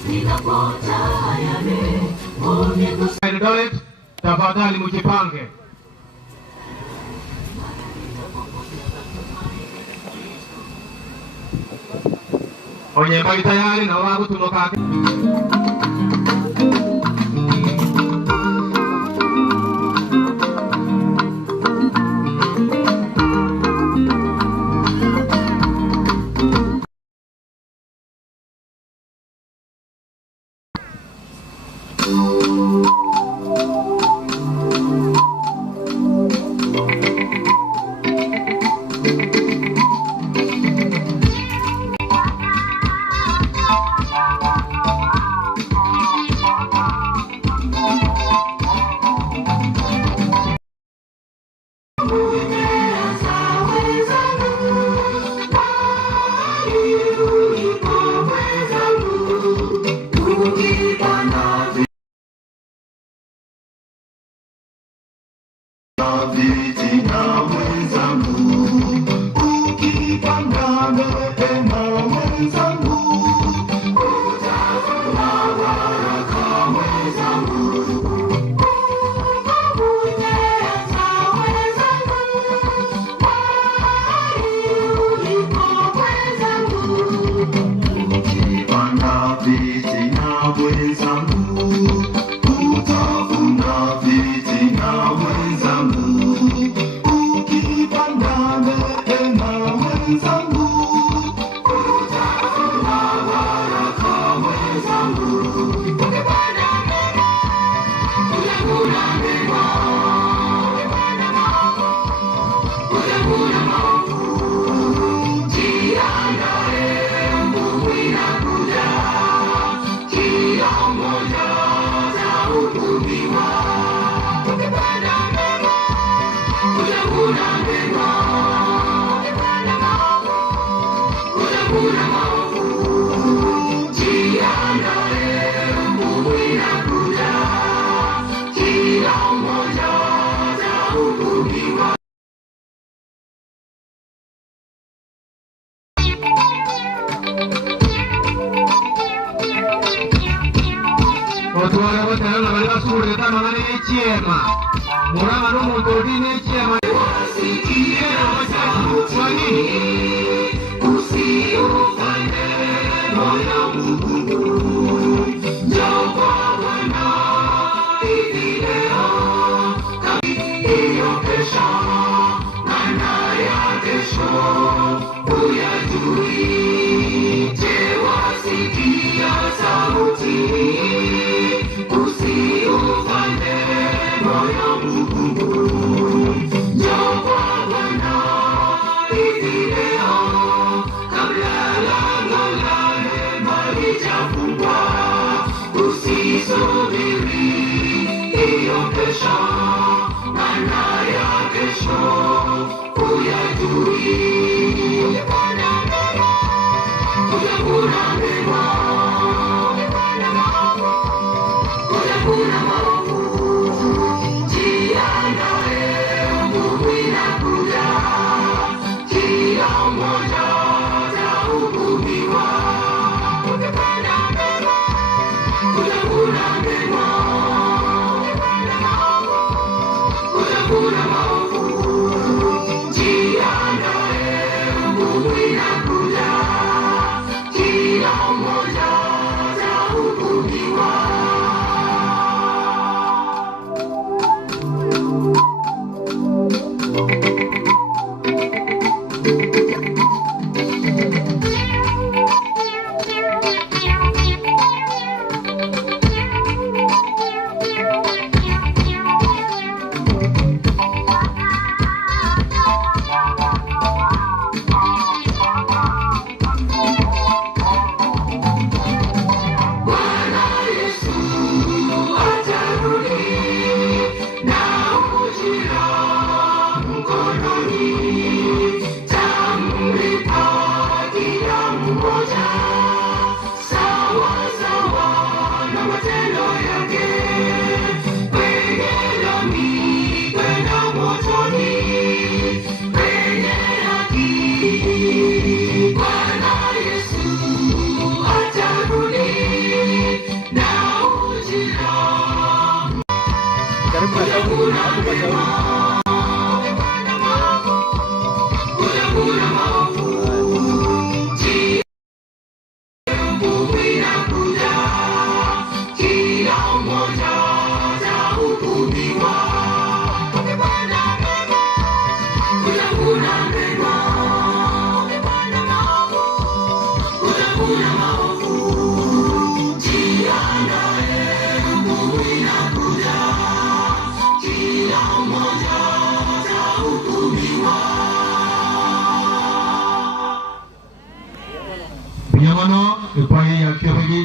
ninapotayari hunigusa. Eldoret, tafadhali mjipange. Onye mbali tayari na wagu tunokake.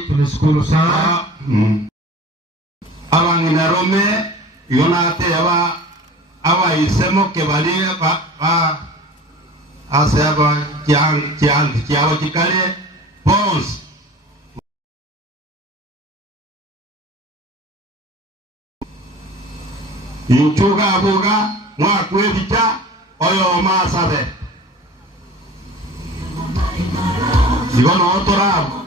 Tunashukuru sana. Abangina Rome yonate awa isemo kebalia ba asaba kiawa kikale pons yuchuga abuga mwakwevita oyo masabe sigono otorabu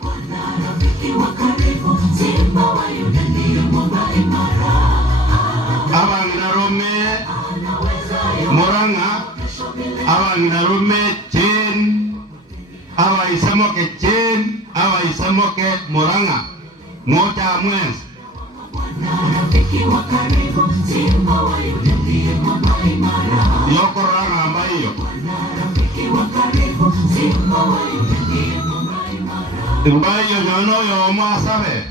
Abangina Rome Moranga Abangina Rome Chen Awa isamoke Chen Awa isamoke Moranga Moja Mwens Yoko Ranga ambayo Mbayo nyono yo masabe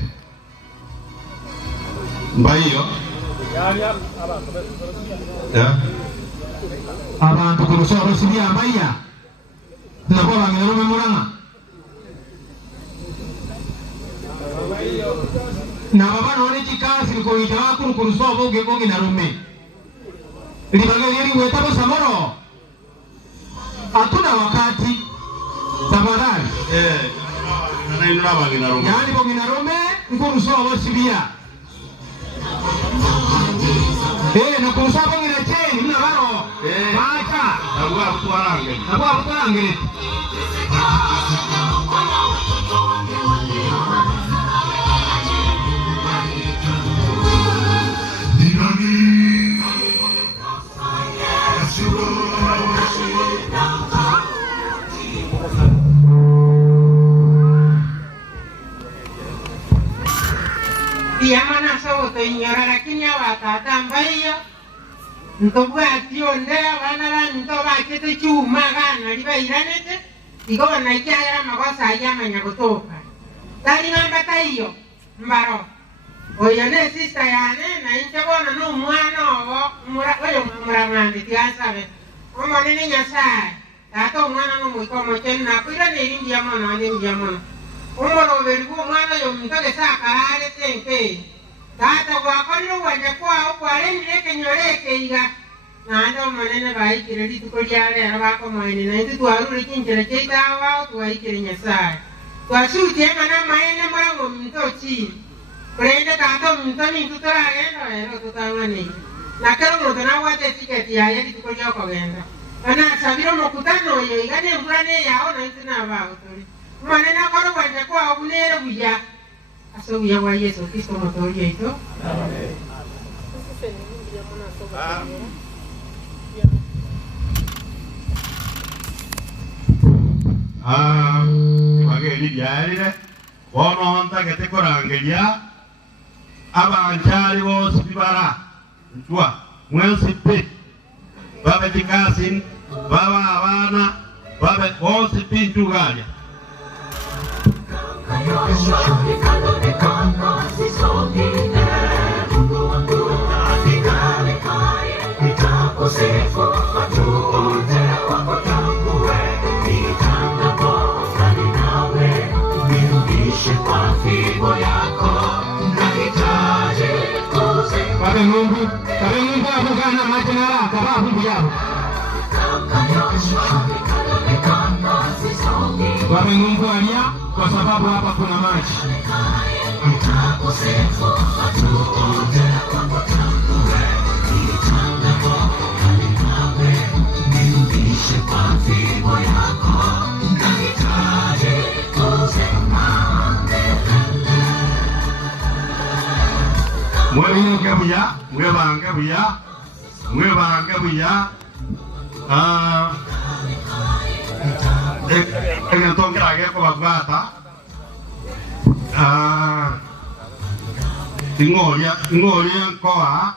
Mbayo ya abantu kurusoro sibya mbaya nabo bangina Rome Moranga na baba none chikasi ko itawa kurusoro boge na Rome libageli wetabo samoro hatuna wakati tafadhali yani bongina rome nkuruso abosibia na kurusa bongina cheni mna baro bacha abwa kutwarange Yamana soto inyora lakini awatata mbaiyo ntobwa tiondea bana ntoba kete chuma gana liba iranete iko na ikaya makosa yamanya kutoka tani namba taiyo mbaro oyone sister yane na inchebona no mwana obo oyo muramande tiasabe omonene nyasaye tato mwana no mwikomo chenna kuira ne india mwana ne india mwana umoro berigo mwana yo mtoke sakarare tenke tata wakoliro wanja kwa kwale nileke nyoreke iga nando manene baikire litukolyale abako mwane na itu twarure kinjere cheitawa twaikire nyasaye twashuti na maene morango mtochi kurende tata mtoni tutoragenda ero tutangane na kero mutana wate tiketi ya yedi tukolyako genda ana sabiro mokutano yo igane mbrane yao na itina bao tori manena karo wanja kwa unere buya aso buya wa Yesu Kristo motoria ito amen bageli byarire wono ntagete korangelia abanjari bose bibara ntwa mwensi pe babe tikasin baba abana babe bose pintu galia Kare Mungu akugana majina kababu yao. Kare Mungu alia kwa sababu hapa kuna maji. Mwebange buya tongera ge ko bagata ngoria koa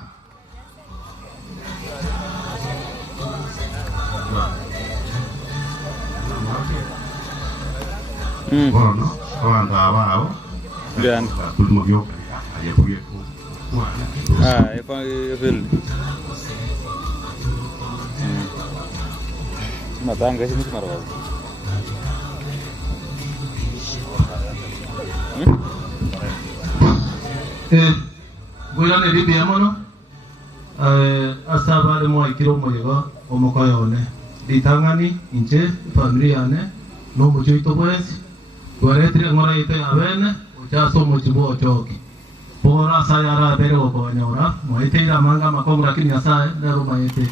bueno kwanda bao gan tulmo yo aye buye ko Evil. Matanga sini marwal. Guyane bibi amono. Asabale mo ikiro mo yoga omokoyone. Ditangani inche familia ne no mo joito boes. Guaretri ngora ite avene ucha so mo chibo choki. Pora sayara bere ko nyora mo ite ira manga makongra kinya sae dero maite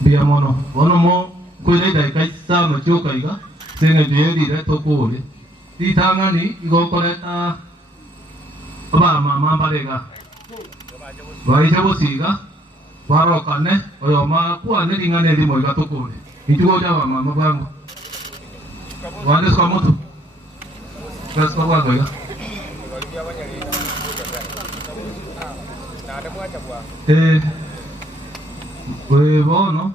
bia mono bono mo kuile dai kai sa no choka iga sene dieri re to kole ti tangani igo koreta aba mama barega vai jabo siga waro kane oyo ma ku ane ringane di mo iga to kole itugo jawa mama bango wande sko motu kas ko wa goya bueno,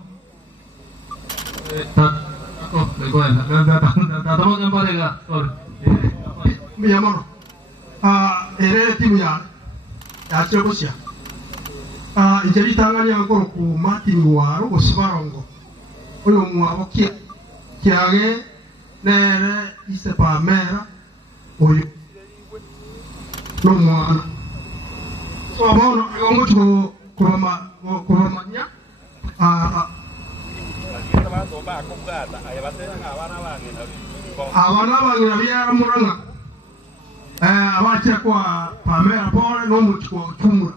estamos en pareja. Mi amor, ere timu ya Chebosia. Injeri tangani yango ku Martin waro osibarongo. Oyo mwabo kiage nere isepa mera oyo. No mwana. So abono yango kuromanya abana bangira byara muranga abache kwa pamera pole no muchiko tumura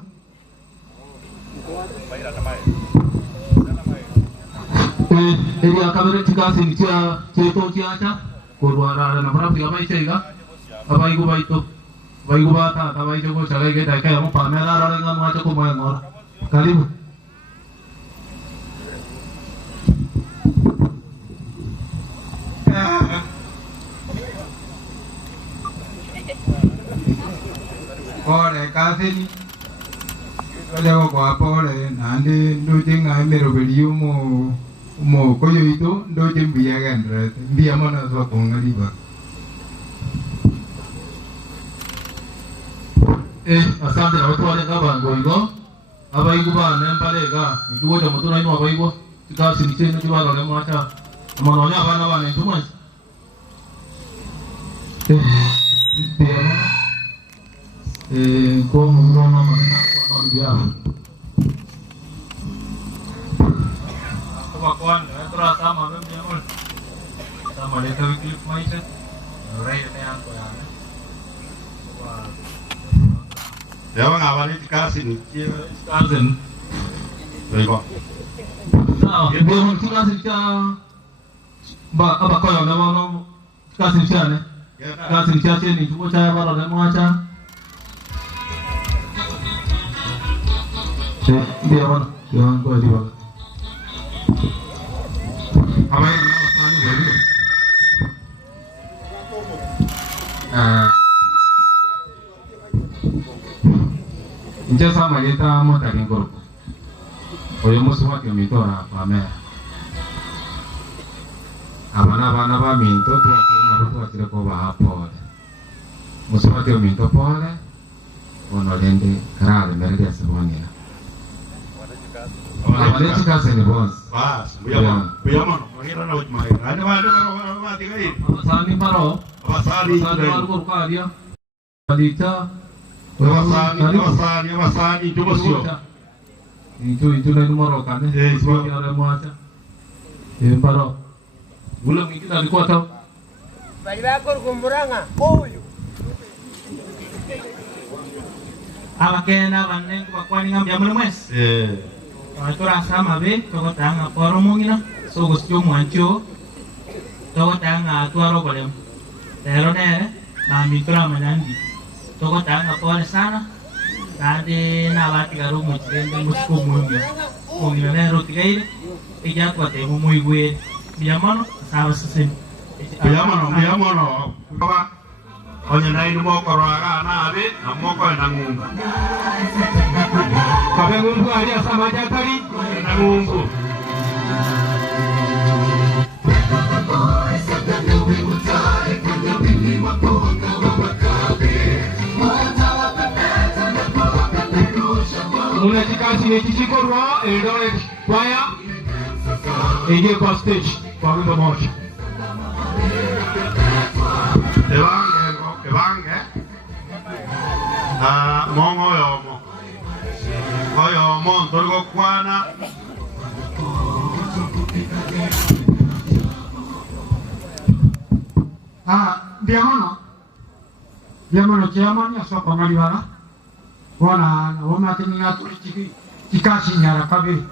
eri akamere tikasi nicha cheto chiacha korwara na para pia mai chega abai go baito bai go bata abai go chagai ge dai kai mo pamera ra nga ma cha ko mai ngor karibu Pole kasini Kalau gua pole nanti nuti ngai merobeli mo koyo itu nuti biagan dia mana so kongali ba asante na watu wale kaba ngoigo abai kuba nempale ga itu wote mtu na ino abai go tikasi nicheni tu wale mwacha manonya bana bana tumwa como no manera cuando viaja como cuando entra sama ben biamol sama le tawi clip maise rai ne an ko ya ya bang awali dikasih nih kazen baik nah dia mau dikasih cha ba apa ko ya na no dikasih cha ne dikasih cha ni cuma cha ba la mo cha dia mana? Jangan kau di bawah. Apa yang nak lakukan ini? Inja sama kita mau taking koruk. Oyo musuh kami itu orang pamer. Abana minto tu akhirnya kau bahapot. Musuh kami minto pole. Ono lende kerana mereka semuanya. Awalnya cakap seni bos. Pas, biar mana nak main. Ada mana tiga ini. Sani paro. Sani paro kurka dia. Balita. Sani itu bosio. Itu lain nomor kan? Itu ada macam. Yang paro. Belum kita di kota. Balibakor kumburanga. Oyo. Awakena banden kwa ni ngam jamul mes. Itu rasa mabe, toko tanga poro mungina, so gusto muancho, toko tanga tuaro bolem, pero nere, mami tura manandi, toko tanga poro sana, nanti nawati karu mucirende musku mungina nero tigaire, ija kuate mumui gue, biamono, sawa sesin. Biamono, kaba, onye na inu mo koroaga na abe, na mo ko na ngunga. Kabe ngungu aja sama aja tadi. Na ngungu. Mulai dikasih cici korwa, Eldoret Choir, ini kwa stage, kwa wimbo moja. Evange, mongo yomo. Oyo mon torgo kwana. Biamono chiamani aso pangaliwala. Wana wama tenia turi tikasi nyara kabe.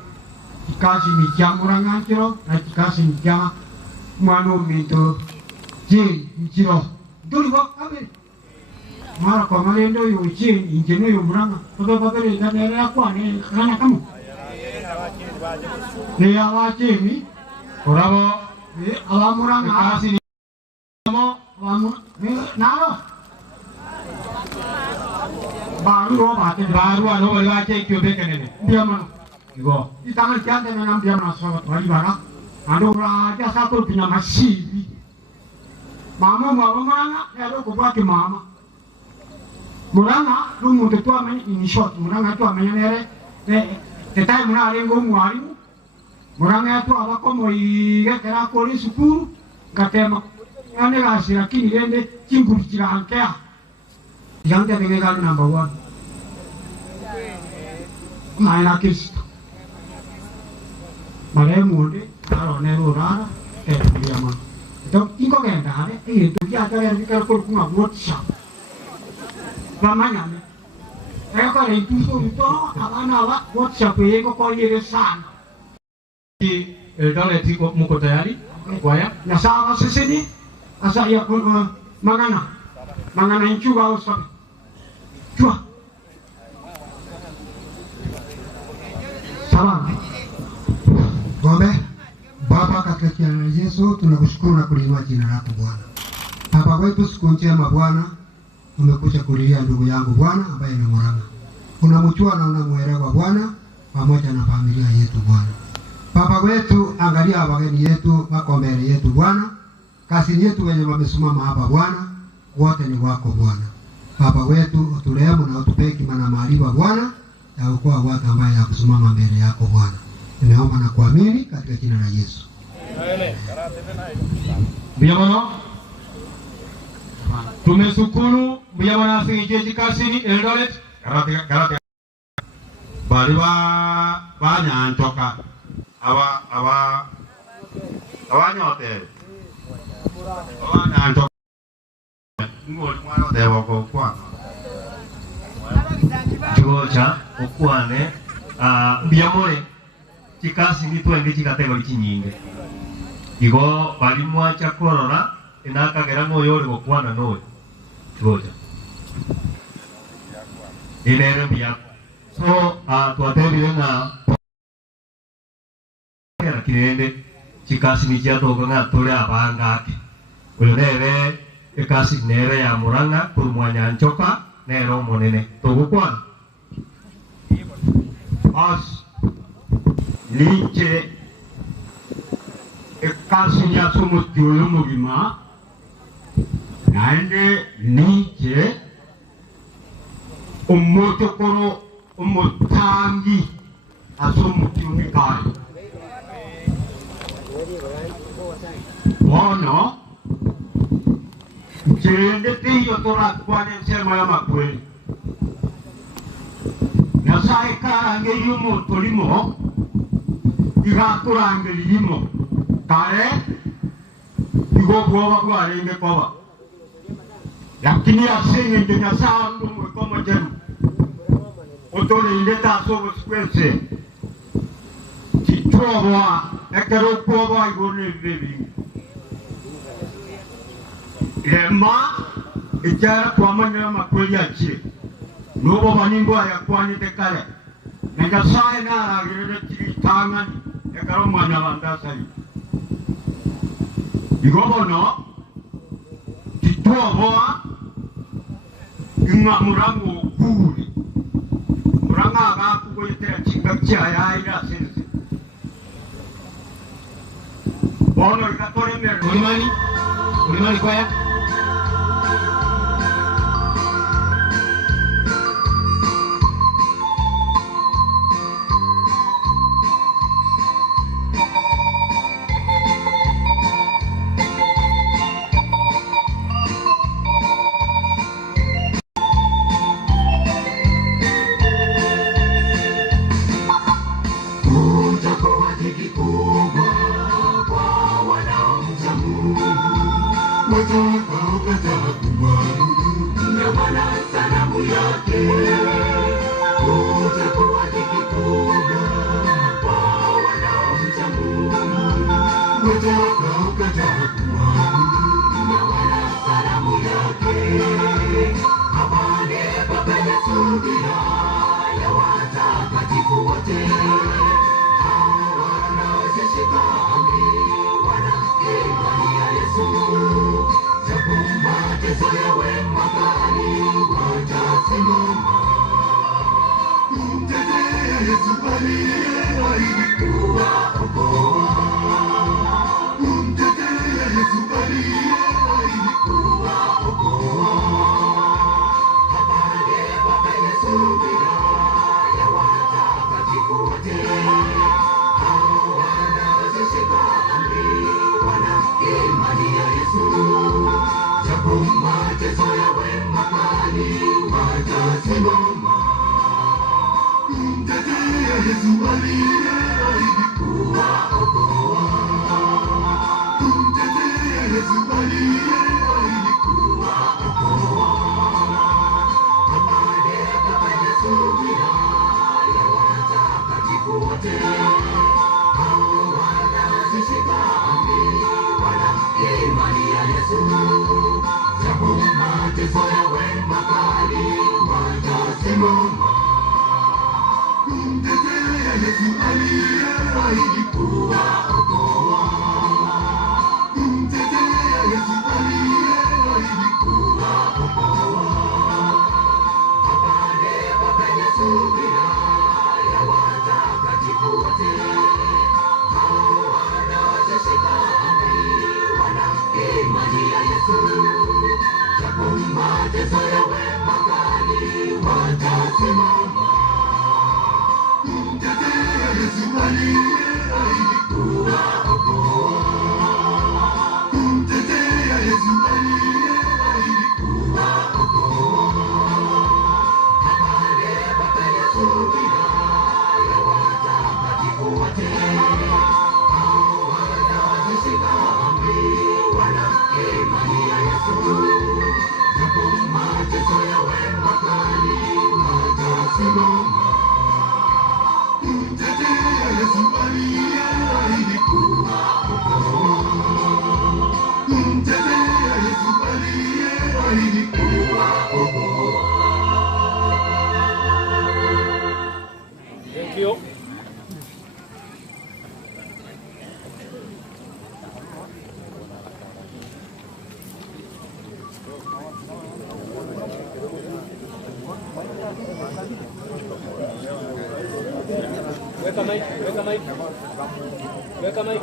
Tikasi mi jamurang angkiro, na tikasi mi jama mano minto jin jiro. Duri wa kabe. Mara kwa malendo yo jin injeno yo muranga. Kabe na nere kwa ni kana kamu. Ni awache ni Orabo, awamuranga kasih mo awamur nalo. baru ano wala cek kyobe kenene. Biamono. Igo. Itangal kiante menam biamono so walibara. Ando raja satu punya masibi. Mama muranga ya lo kubwa ki mama. Muranga lu mutu tua men ini shot muranga tua men nere te tai muna rengo muari. Muranga tua abako mo iga kera kori sukuru katema. Ngane gasira kini rende chimburi chira ankea. Yang dia dengan number 1. Main Kristo. Maremundi arone rurara biamo. Então, inko gendare e tu ya kare ni kar ko kuma WhatsApp. Mamanya. Eko kare itu abana wa WhatsApp yeko ko yere sana. Dole tiko muko tayari? Kwaya? Na sawa sisini asa ya mangana inchuga usap. Chua. Sawa. Ngombe, Baba, katika jina la Yesu tunakushukuru na kuliinua jina lako Bwana. Baba wetu, siku njema Bwana, umekuja kulilia ndugu yangu Bwana ambaye ni Murang'a. Unamjua na unamuelewa Bwana pamoja na familia yetu Bwana. Baba wetu, angalia wageni yetu wako mbele yetu Bwana. Kazi yetu wenye wamesimama hapa Bwana, wote ni wako Bwana. Baba wetu, uturehemu na utupe hekima na maarifa Bwana ya kuokoa watu ambaye ya kusimama mbele yako Bwana. Nimeomba na kuamini katika jina la Yesu. Biyamano tumesukuru biyamana asingijeji kasini Eldoret karate bali banyanchoka abanyote abanyanchoka ngoli mwana dewa ko kwa Chugocha okwane biyamore chikasi ni twende chikategori chinyinge igo bali mwacha korora enakagera moyo ori gokwana nowe chugocha inere biya so twatebire na era kirende chikasi ni chiatoka nga tole abangake uyo nere ekasi nere ya Murang'a kurumwanya nchoka nero monene togukwana Linche ekasi ya somo tiyo mugima naende linche umotokoro umutangi asomo tiyo mikai Bono Chirende tiyo tora kwane sema ya makweli Nasai karange yumo tolimo Igakurange limo Kare Igo kuwa kwa renge kwa Lakini asenye ndenya sandu mwekoma jenu Otole indeta sogo sikwense Chitowa Ekero kuwa igone bebi Lema Ijara kwa manya makweli ya chile Nubo baningo ya kwani tekale Nega sae na agirere chiri tangani Ekaro manya landasa yu Igobo no Chitoa boa Inga Murang'a kuri Murang'a aga kuko yetea chinga chia ya aira sense Bono ikatore mere Ulimani kwaya? Yesu aliye ahidi kuwa mateso yawe makali watasimama kumtetea Yesu aliyeahidi kuwaokoa. Kumtetea Yesu aliyeahidi kuwaokoa. Wapande wapenye subira ya watakatifu wote, hao wanaoshika amri wana imani ya Yesu. Japo mateso yawe makali watasimama kumtetea Yesu aliyeahidi kuwaokoa. Kumtetea Yesu aliyeahidi kuwaokoa. Wapande wapenye subira ya watakatifu wote, hao wanaoshika amri wana imani ya Yesu. Japo mateso yawe makali watasimama kumtetea Yesu aliyeahidi kuwaokoa. Kumtetea Yesu aliyeahidi kuwaokoa. Thank you. Weka mic.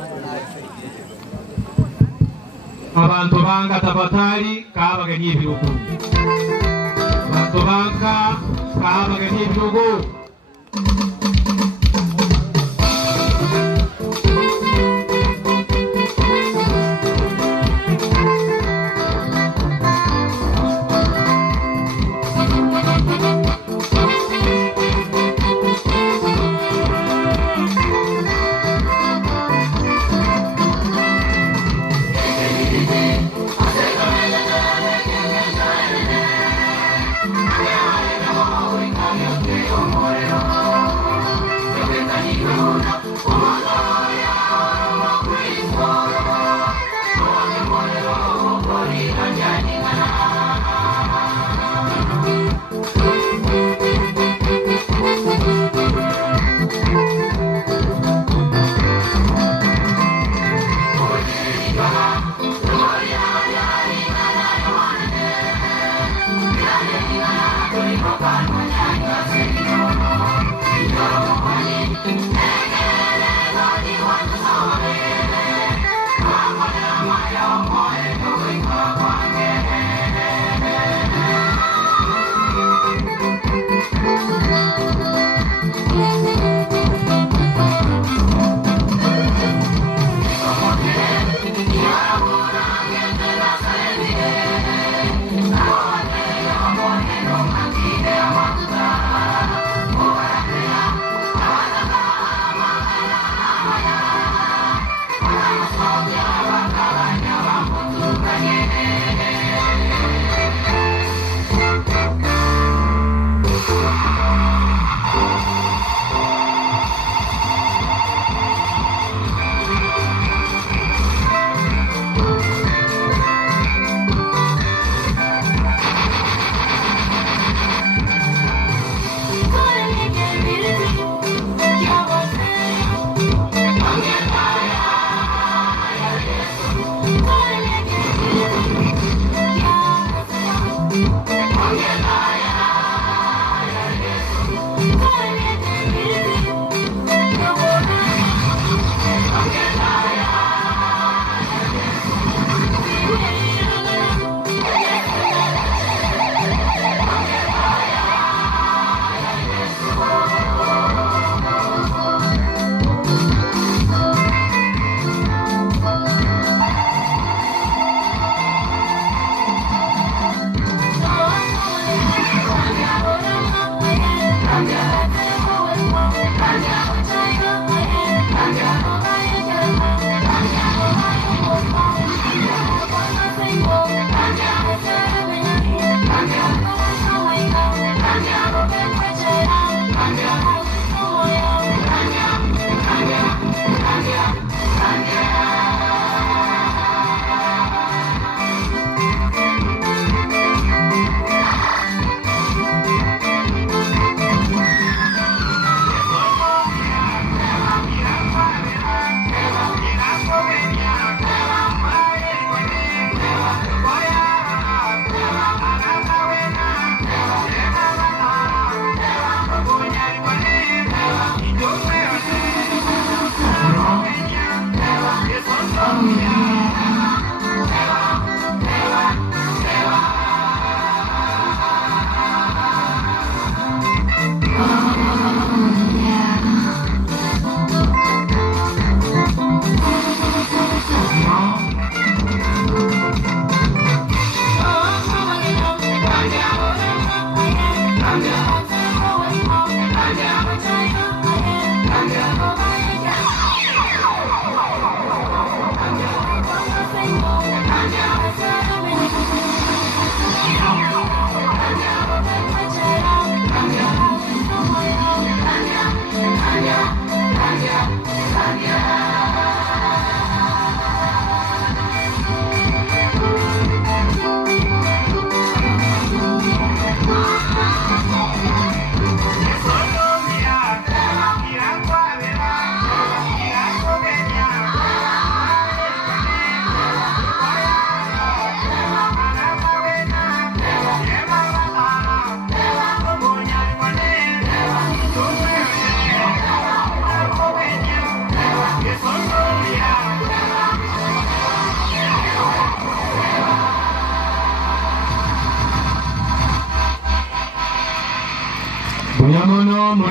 Abantu banga tabatali kabagenye ebirugu. Abantu banga kabagenye ebirugu.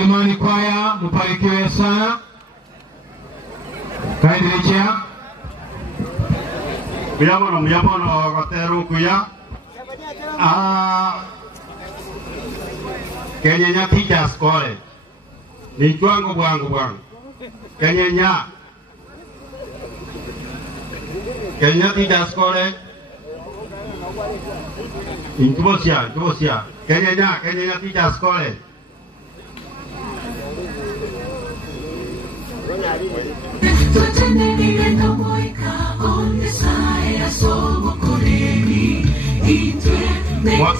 Mlimani Kwaya, mbarikiwe sana. Kaendelea. Myamono wakatero kuya. Kenya Teachers College. Ni chwangu bwangu. Kenya Teachers College. Intubosia. Kenya Teachers College.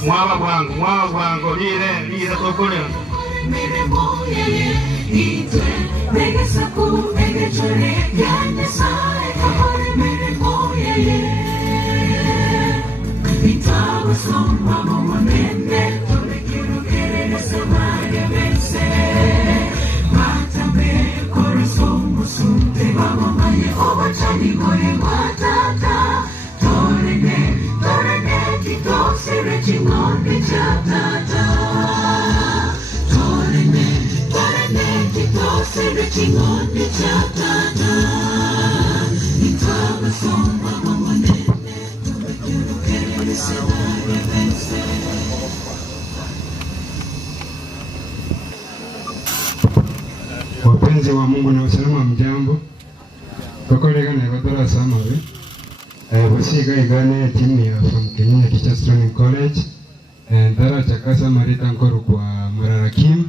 Mwawa bwangu, lile tokole. Wapenzi wa Mungu na usalama, mjambo. Kokoleka na ikotora samawe. Wasiga igane timu ya from Kenya Teachers Training College. Ndara chakasa marita nkoro kwa Mararakim.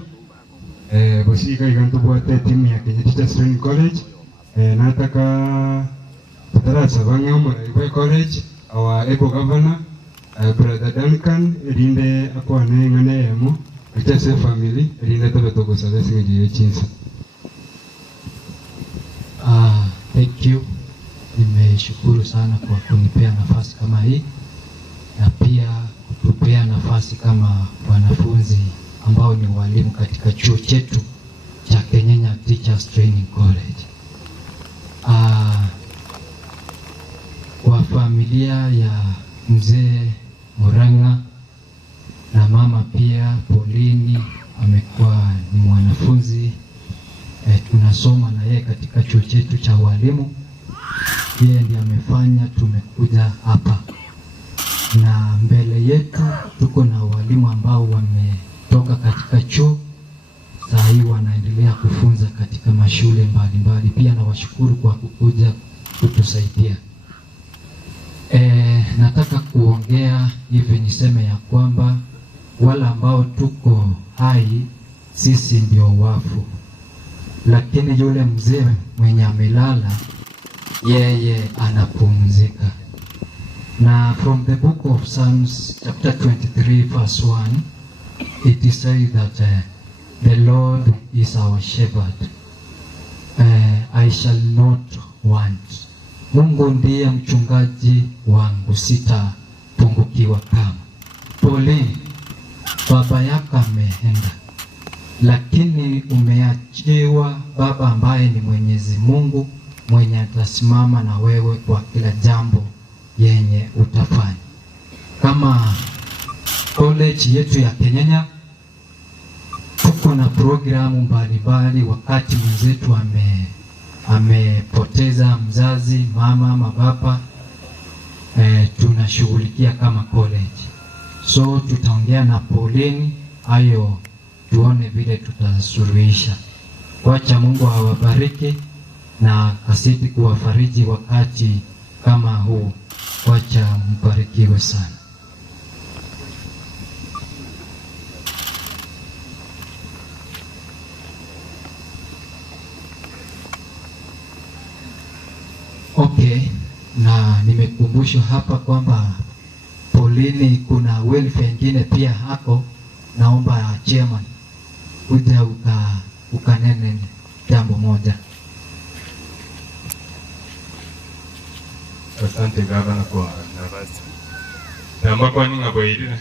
Wasiga igane tubuate timu ya Kenya Teachers Training College. Nataka tutara sabanga Maraibai College. Our Eco Governor, Brother Duncan, rinde akwa ngane yamo. Richase family, rinde tobetoko salesi ngejiye chinsa. Thank you. Nimeshukuru sana kwa kunipea nafasi kama hii na pia kutupea nafasi kama wanafunzi ambao ni walimu katika chuo chetu cha Kenya Teachers Training College. Kwa familia ya mzee Murang'a na mama pia Polini amekuwa ni mwanafunzi. Tunasoma na yeye katika chuo chetu cha walimu. Yeye ndiye amefanya tumekuja hapa, na mbele yetu tuko na walimu ambao wametoka katika chuo saa hii wanaendelea kufunza katika mashule mbalimbali. Pia nawashukuru kwa kukuja kutusaidia. Nataka kuongea hivi niseme ya kwamba wala ambao tuko hai sisi ndio wafu, lakini yule mzee mwenye amelala yeye anapumzika. Na from the book of Psalms chapter 23 verse 1 it is said that the Lord is our shepherd, I shall not want. Mungu ndiye mchungaji wangu, sitapungukiwa kamwe. Pole, baba yako ameenda, lakini umeachiwa baba ambaye ni Mwenyezi Mungu, mwenye atasimama na wewe kwa kila jambo yenye utafanya. Kama college yetu ya Kenya tuko na programu mbalimbali. Wakati mwenzetu amepoteza mzazi, mama, mababa, tunashughulikia kama college. So tutaongea na Poleni hayo, tuone vile tutasuluhisha. Wacha Mungu awabariki na asidi kuwafariji wakati kama huu. Wacha mbarikiwe sana. Okay, na nimekumbushwa hapa kwamba Polini kuna welfare nyingine pia hako. Naomba chairman kuja ukanene jambo moja. Asante gavana kwa nafasi. Namba kwa ninga boirire.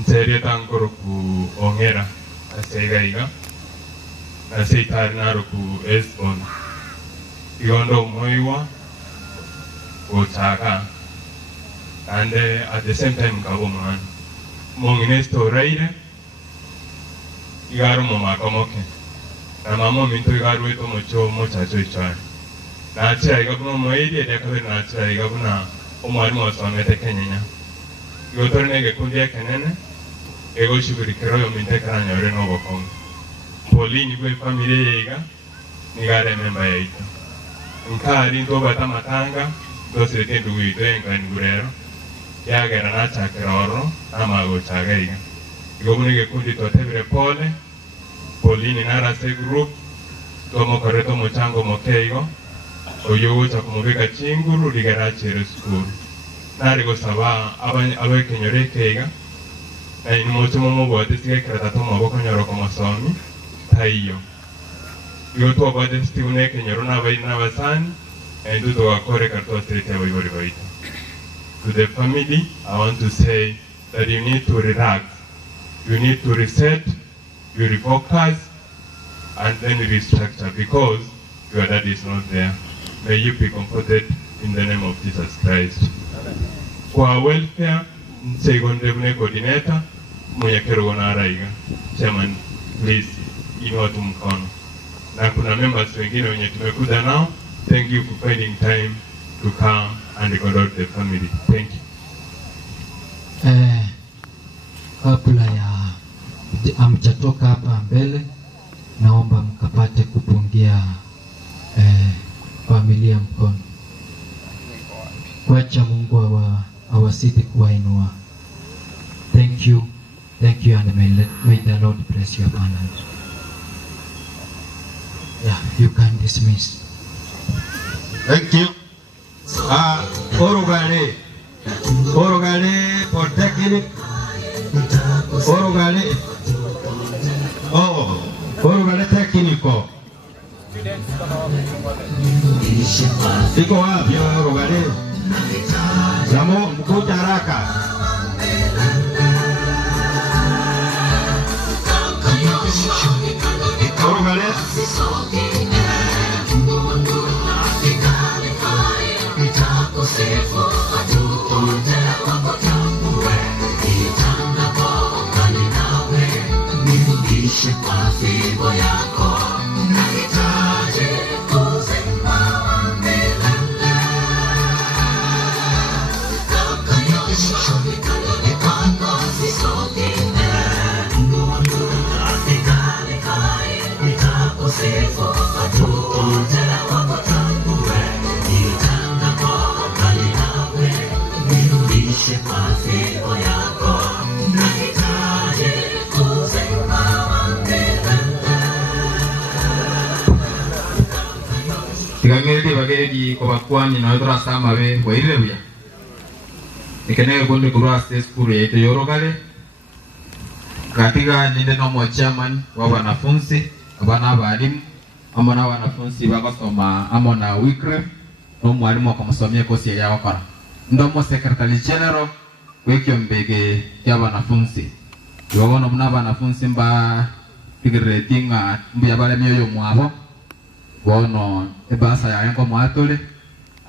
Nteria tangoro kuongera asaiga. Asaitari naro ku Esbon. Igondo moiwa utaka. And at the same time kabo man. Mongine storaire. igaru mu makomoke na mama minto igaru eto mocho mochacho ichwa na achira igabuna mu area de kabiri na achira igabuna omwalimu wasomete kenyenya igotore nege kundia kenene ego shugurikiro yo minte karanya ore no bokongo polini kwe familia yiga nigare memba yaito nkari ndo bata matanga dosirete ndugu itenga ngurero yagera na chakiroro amago chagaiga igobune gekundi totebire pole polini nara se group tomo koreto mochango mokeigo oyo cha kumubika chinguru ligera chere school nari gosaba abekenyore keiga na ni mocho momo bote sige krata tomo bokonyoro komosomi taiyo yo to bote stiune kenyoro na bai na basani and to akore karto strete bai bai. To the family, I want to say that you need to relax, you need to reset, you refocus, and then restructure because your dad is not there. May you be comforted in the name of Jesus Christ. For our welfare, second Revenue Coordinator, Muyakero Gonaraiga, Chairman, please, inua mkono. Na kuna members wengine wenye tumekuja nao, thank you for finding time to come and condole the family. Thank you. Kabla ya amjatoka hapa mbele, naomba mkapate kupungia familia mkono. Wacha Mungu awazidi kuwainua. Thank you and may the Lord bless your finances. Yeah, you can dismiss. Thank you. Orugale Polytechnic. Orugale Technical. Iko wapi Orugale? Samo mkuja haraka. Orugale. Tigangeli bagedi ko bakwani na otra sama be waire bya ikene gonde kurwa state school yetu Yorogale katika ninde no mo chairman wa wanafunzi abana balimu amona wanafunzi bakasoma amona Wycliffe no mwalimu akamsomia kosi ya wakara ndo mo secretary general wekyo mbege ya wanafunzi yobona mna wanafunzi mba tigretinga mbya bale myoyo mwabo bono ebasa ya yango mwatole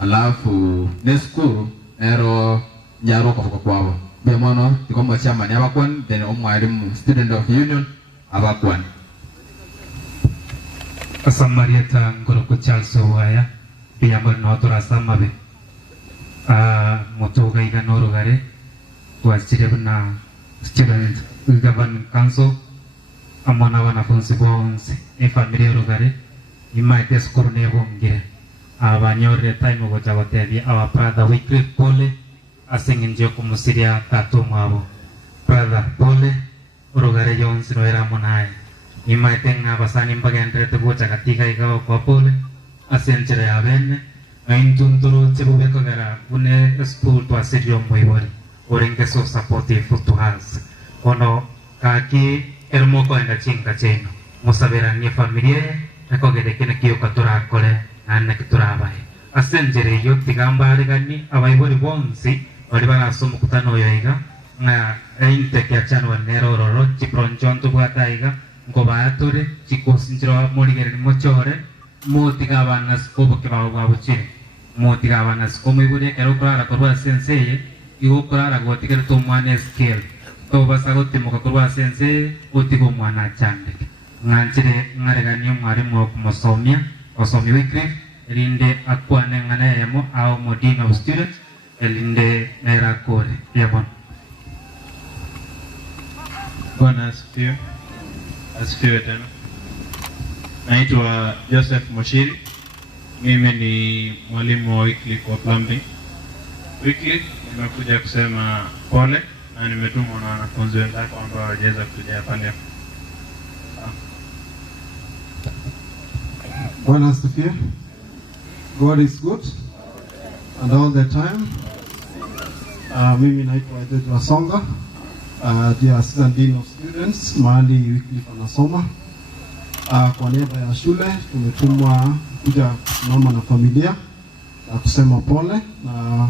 alafu neskuru ero nyaro kwa kwabo bemono tikomo chairman abakwan then omwalimu student of union abakwan Asamarieta ngoroko chalso waya biyambar notora samabe motoga iga norogare tuachirebna student government council amona wanafunzi bonse familia rogare imaite skuru ne bongire abanyore time go jagotebi our brother Wycliffe Pole asinginje kumusiria tatu mwabo brother Pole rogare Jones no era monae imaite ngabasani mbagendre tugocha katika igao kwa Pole asenjere abene aintunturu chebubeko gara une school to asirio moibori orenge so supportive to us kono kaki ermoko enda chinga cheno musabera ni familia eko gede kene kiyo katura kole anna kitura bai asenjere yo tigambari gani abaibori bonsi olibara somo kutano yoiga na inte kya chano nero roro chipronchon tu bwataiga ngobatore chikosinjiro moligere mochore motigabana skobo kibawo babuchire motigabana skomo ibure ero klara korwa senseye igo klara gotigere to mane skill tobasa gutimuka kurwa sense utigo mwana chande nganjire ngaregania mwarimu kumusomia osomi Wycliffe elinde akwane ngana yamo au modina of student elinde nera kore yamo. Bwana asifiwe. Asifiwe tena. Naitwa Joseph Moshiri. Mimi ni mwalimu wa Wycliffe wa plumbing. Wycliffe nimekuja kusema pole na nimetumwa na wanafunzi wenzako ambao hawajaweza kuja hapa leo. Bwana asifiwe. God is good and all the time. Mimi naitwa George Wasonga. Dear Assistant Dean of Students, mahali Wycliffe anasoma. Kwa niaba ya shule tumetumwa kuja kusimama na familia na kusema pole na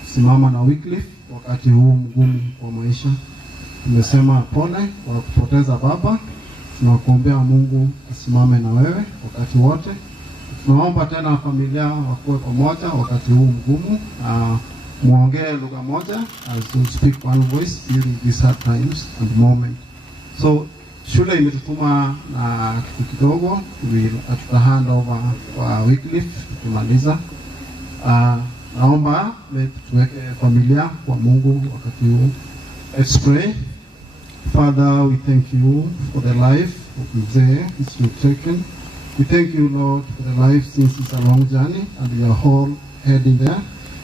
kusimama na Wycliffe wakati huu mgumu wa maisha. Tumesema pole kwa kupoteza baba. Tunakuombea Mungu asimame na wewe wakati wote. Tunaomba tena familia wakuwe pamoja wakati huu mgumu. Muongee lugha moja as you speak one voice during these hard times and moment. So shule imetutuma na kitu kidogo, tuta hand over kwa Wycliffe tukimaliza. Naomba tuweke familia kwa Mungu wakati huu. Let's pray. Father, we thank you for the life of Mzee which you've taken. We thank you, Lord, for the life since it's a long journey and we are all heading there.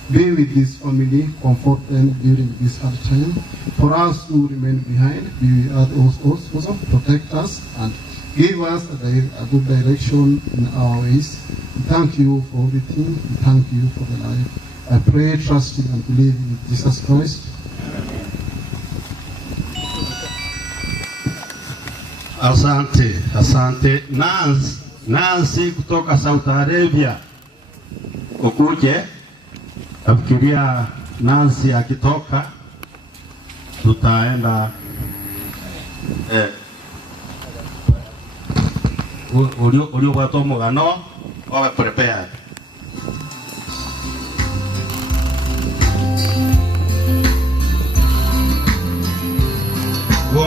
Be with this family, comfort them during this hard time. For us who remain behind, be with us also, protect us and give us a good direction in our ways. We thank you for everything. We thank you for the life. I pray, trusting and believe in Jesus Christ. Asante, asante. Nancy kutoka Saudi Arabia. Ukuje, nafikiria Nancy akitoka tutaenda ulio watu mugano wawe prepared.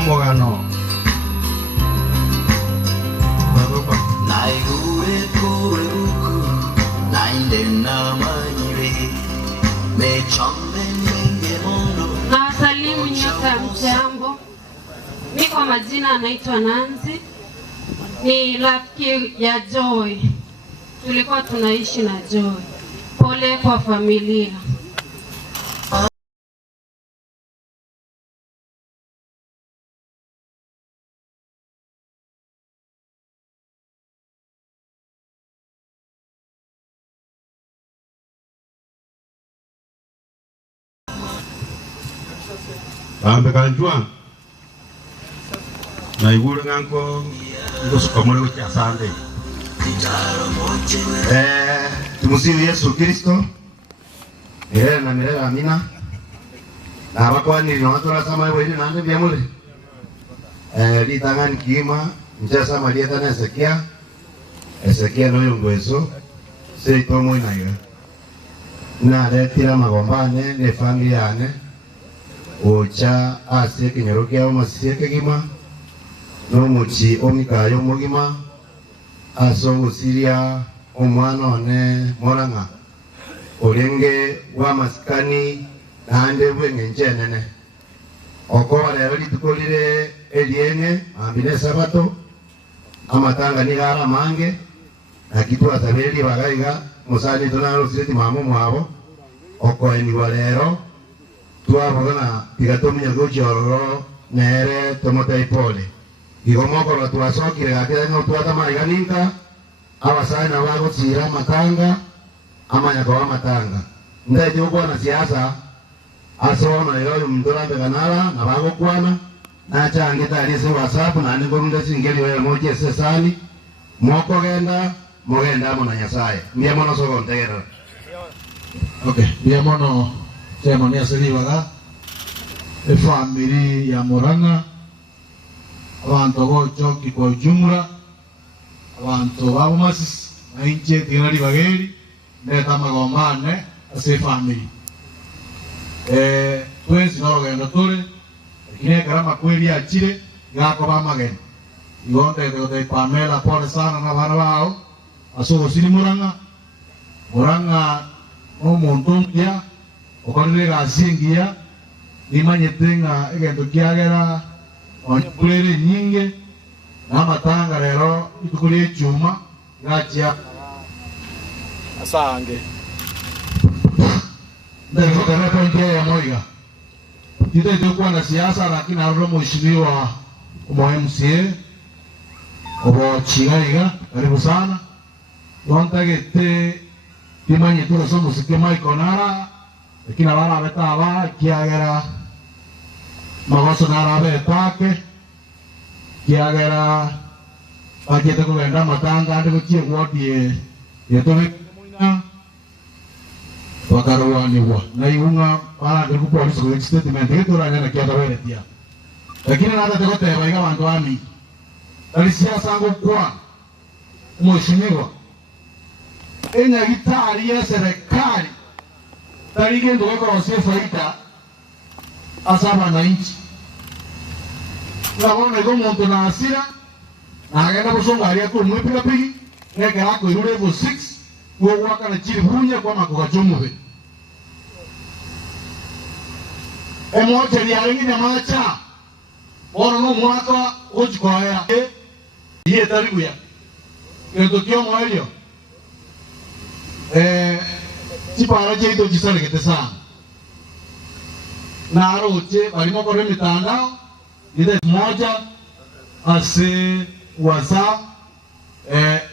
Mugano Nawasalimu nyote mjambo. Mimi kwa majina anaitwa Nancy. Ni rafiki ya Joy. Tulikuwa tunaishi na Joy. Pole kwa familia. Bambe kanjwa na igure nganko ngosukamole kwa Sunday. Tumusifu Yesu Kristo. Na milele amina. Na abakwani ni watu la sama wewe nande bya mule. Litangani kima mchasa malieta na Ezekia no yongweso se tomo inayo. Na retira magombane ne familia ne. Ocha ase kinyorukia omasieke gima no muchi omikayo mugima aso usiria omwana one moranga orenge wa maskani nande bwenge njenene okora lero litukolire eliene ambile sabato amatanga ni gara mange akitwa sabeli bagaiga musani tunaro siti mamu mwabo okoeni walero tuabogana tigatomnya gochoro nere tomotai pole igomokoro twasokire gakira no twata maiganinka abasana bago tsira matanga amanya kwa matanga ndaje uko na siasa asona yo mndora beganala na bago kwana na changita alise WhatsApp na ni gorunda singeli wewe moje sesani moko genda mogenda mona nyasaye ndiye mono sogo ntegera. Okay, ndiye mono sema ni asili waga family ya Murang'a abantu bochoki kwa ujumla abantu babumasis na inche tigari bageri neta magombane ase family twensi no genda tore Lakini karama kweli achire yako ba mageni. Igonde de Pamela pole sana na bana wao. Aso sini Muranga no montongia okorire gasingia nimanyetenga egento kiagera onkulere nyinge na matanga rero itukulie chuma gachia asange ndio kwa njia ya moiga ite kwa na siasa lakini hapo mheshimiwa wa MCA obo chigaiga karibu sana yontagete timanye tu somos que Michael Nara lakini abana betaba kiagera magoso nara betake kiagera agete kugenda matanga ndi kuchie gwodie yetobe muina wakaruaniwa na iunga para ndi kupolisi ku statement yetu ranya kiata weretia lakini nada tekote baiga bantu ami alisiasa ngo kwa mheshimiwa enya gitari ya serikali tarige ndo kwa wase faida asaba na inchi naona iko mtu na hasira na agenda kusonga alia kwa mwipiga pigi neke lako ile level 6 wewe waka na chiri hunya kwa makokachomuve emoja ni alingi na macha ora no mwaka ojikoya ye taribu ya ndio mwaelio chipara cheito chisarekete sana na aroche barimo kore mitandao ile moja ase WhatsApp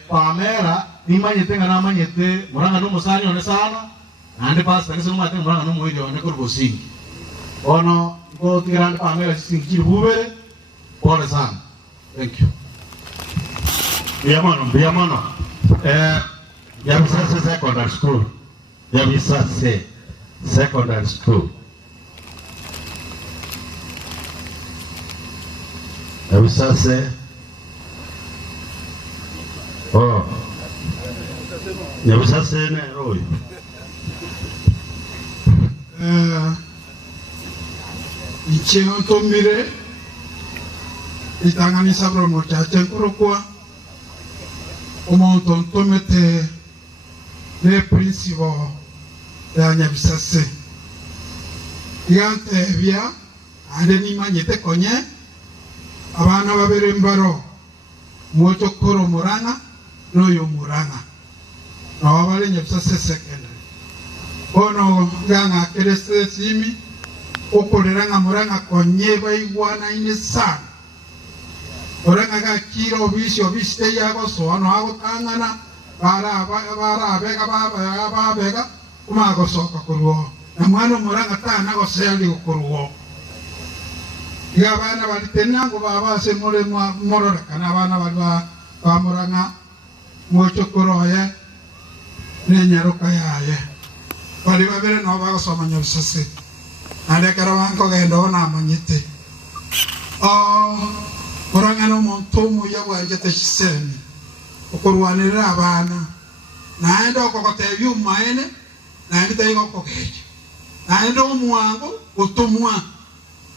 Pamela nimanyete ngana manyete Muranga no musani one sana ande pasta kese mumate Muranga no mwili one kurbo singi ono ko tirande Pamela singi chibubere pole sana thank you Biamano Yabisase Secondary School. Yabisase Secondary School. Yabisase. Oh. Yabisase ne roy. Icheo tomire. Itangani sabro mochache kurokwa. Omonton tomete le principal ya Nyabisase yante via ande ni manyete konye abana babere mbaro mocho koro Muranga noyo Muranga na wabale Nyabisase secondary ono ganga kereste simi okoreranga Muranga konye baigwana ine sana Muranga ga kiro bisho biste yago so ano hago tangana bara bega kuma go soka kuruo na mwana Muranga tana go seli kuruo ya bana bali tena go baba se mole morora kana bana ba Muranga mocho koroye ne nyaruka yaye bali babere no ba go so Nyabisase ande karawan ko gendo na manyete Muranga no montomo ya wajete shiseni okorwanira abana naenda okokotebi umaene naenda ikokokeje naenda omwango otomwa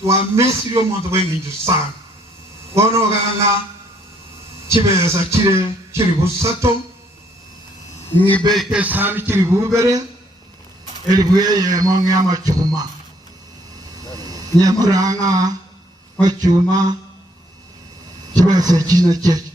twa mesiri omuntu bwenginjo sana kono ganga chibesa chiri busato ngibeke sami chiri bubere elibweye monge amachuma Nyamuranga machuma chibesa china cheche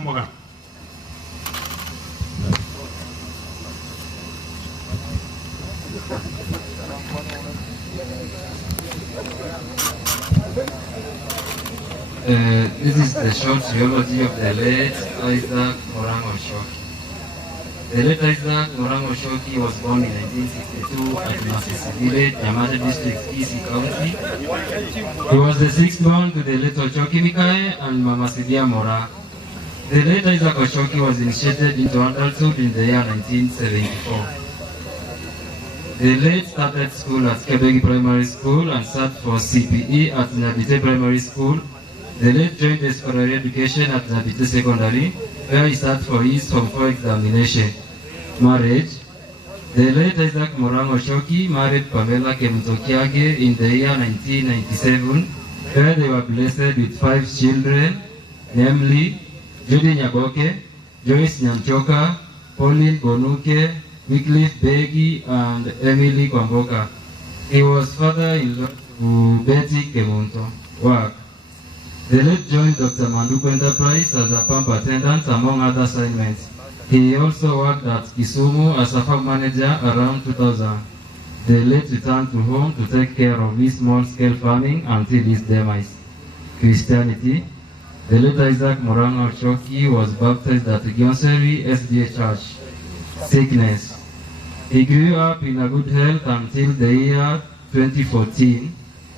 Omogano. This is the short geology of the late Isaac Muranga Oshoki. The late Isaac Muranga Oshoki was born in 1962 at Masisi Village, Yamata District, Kisii County. He was the sixth born to the late Oshoki Mikae and Mama Sidia Mora. The late Isaac Oshoki was initiated into adulthood in the year 1974. The late started school at Kebegi Primary School and sat for CPE at Nabite Primary School. The late joined the secondary education at Nabite Secondary, where he sat for his Form 4 examination. Marriage. The late Isaac Morango Shoki married Pamela Kemutokiage in the year 1997, where they were blessed with 5 children, namely Judy Nyaboke, Joyce Nyamchoka, Pauline Bonuke, Wycliffe Begi, and Emily Kwamboka. He was father-in-law to Betty Kemunto. Work. The late joined Dr. Manduku Enterprise as a pump attendant, among other assignments. He also worked at Kisumu as a farm manager around 2000. The late returned to home to take care of his small-scale farming until his demise. Christianity. The late Isaac Morango Shoki was baptized at Gionseri SDA Church. Sickness. He grew up in a good health until the year 2014,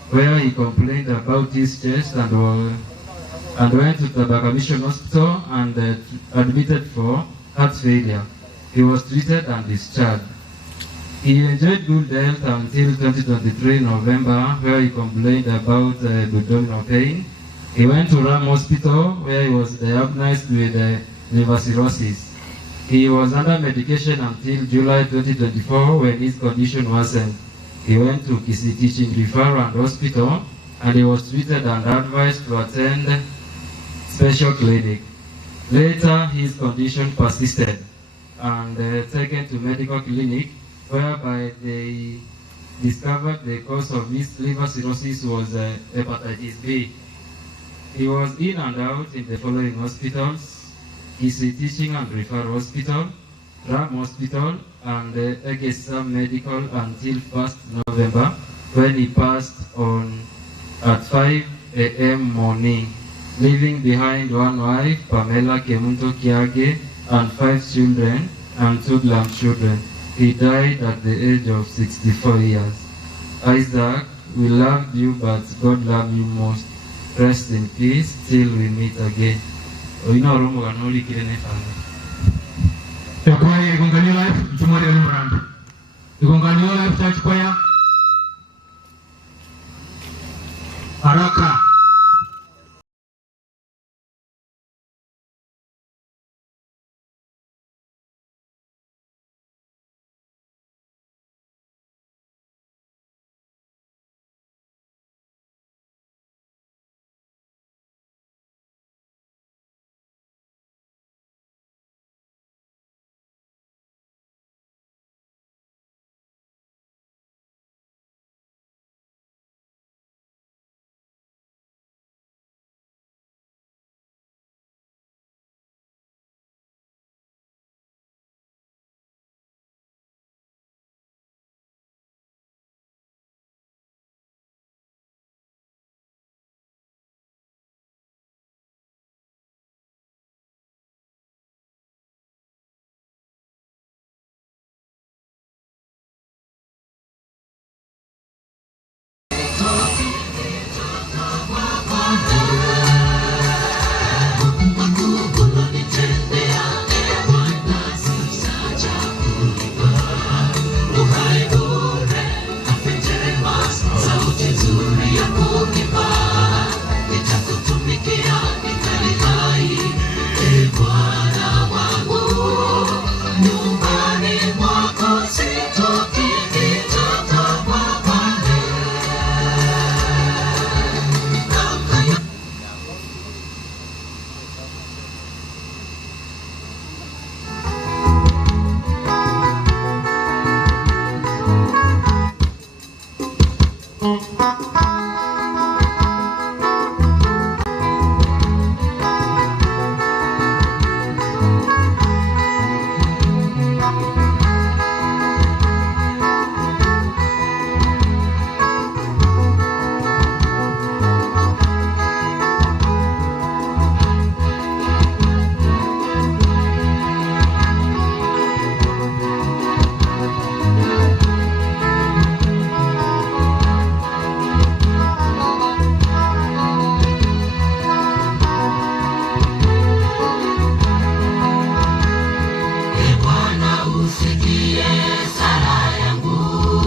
where he complained about his chest and went to Tabaka Mission Hospital and admitted for heart failure. He was treated and discharged. He enjoyed good health until 2023 November, where he complained about abdominal pain. He went to Ram Hospital, where he was diagnosed with liver cirrhosis. He was under medication until July 2024, when his condition worsened. He went to Kisii Teaching Referral and Hospital, and he was treated and advised to attend special clinic. Later, his condition persisted and taken to medical clinic, whereby they discovered the cause of his liver cirrhosis was hepatitis B. He was in and out in the following hospitals: Kisii Teaching and Referral Hospital, Ram Hospital, and Egesa Medical until 1st November, when he passed on at 5 a.m. morning, leaving behind one wife, Pamela Kemunto Kiage, and 5 children and 2 grandchildren. He died at the age of 64 years. Isaac, we loved you, but God loved you most. Rest in peace till we meet again. Choir Igongani Life, Jumari Alumrand. Igongani Life Church Choir. Haraka. Usikie sala yangu.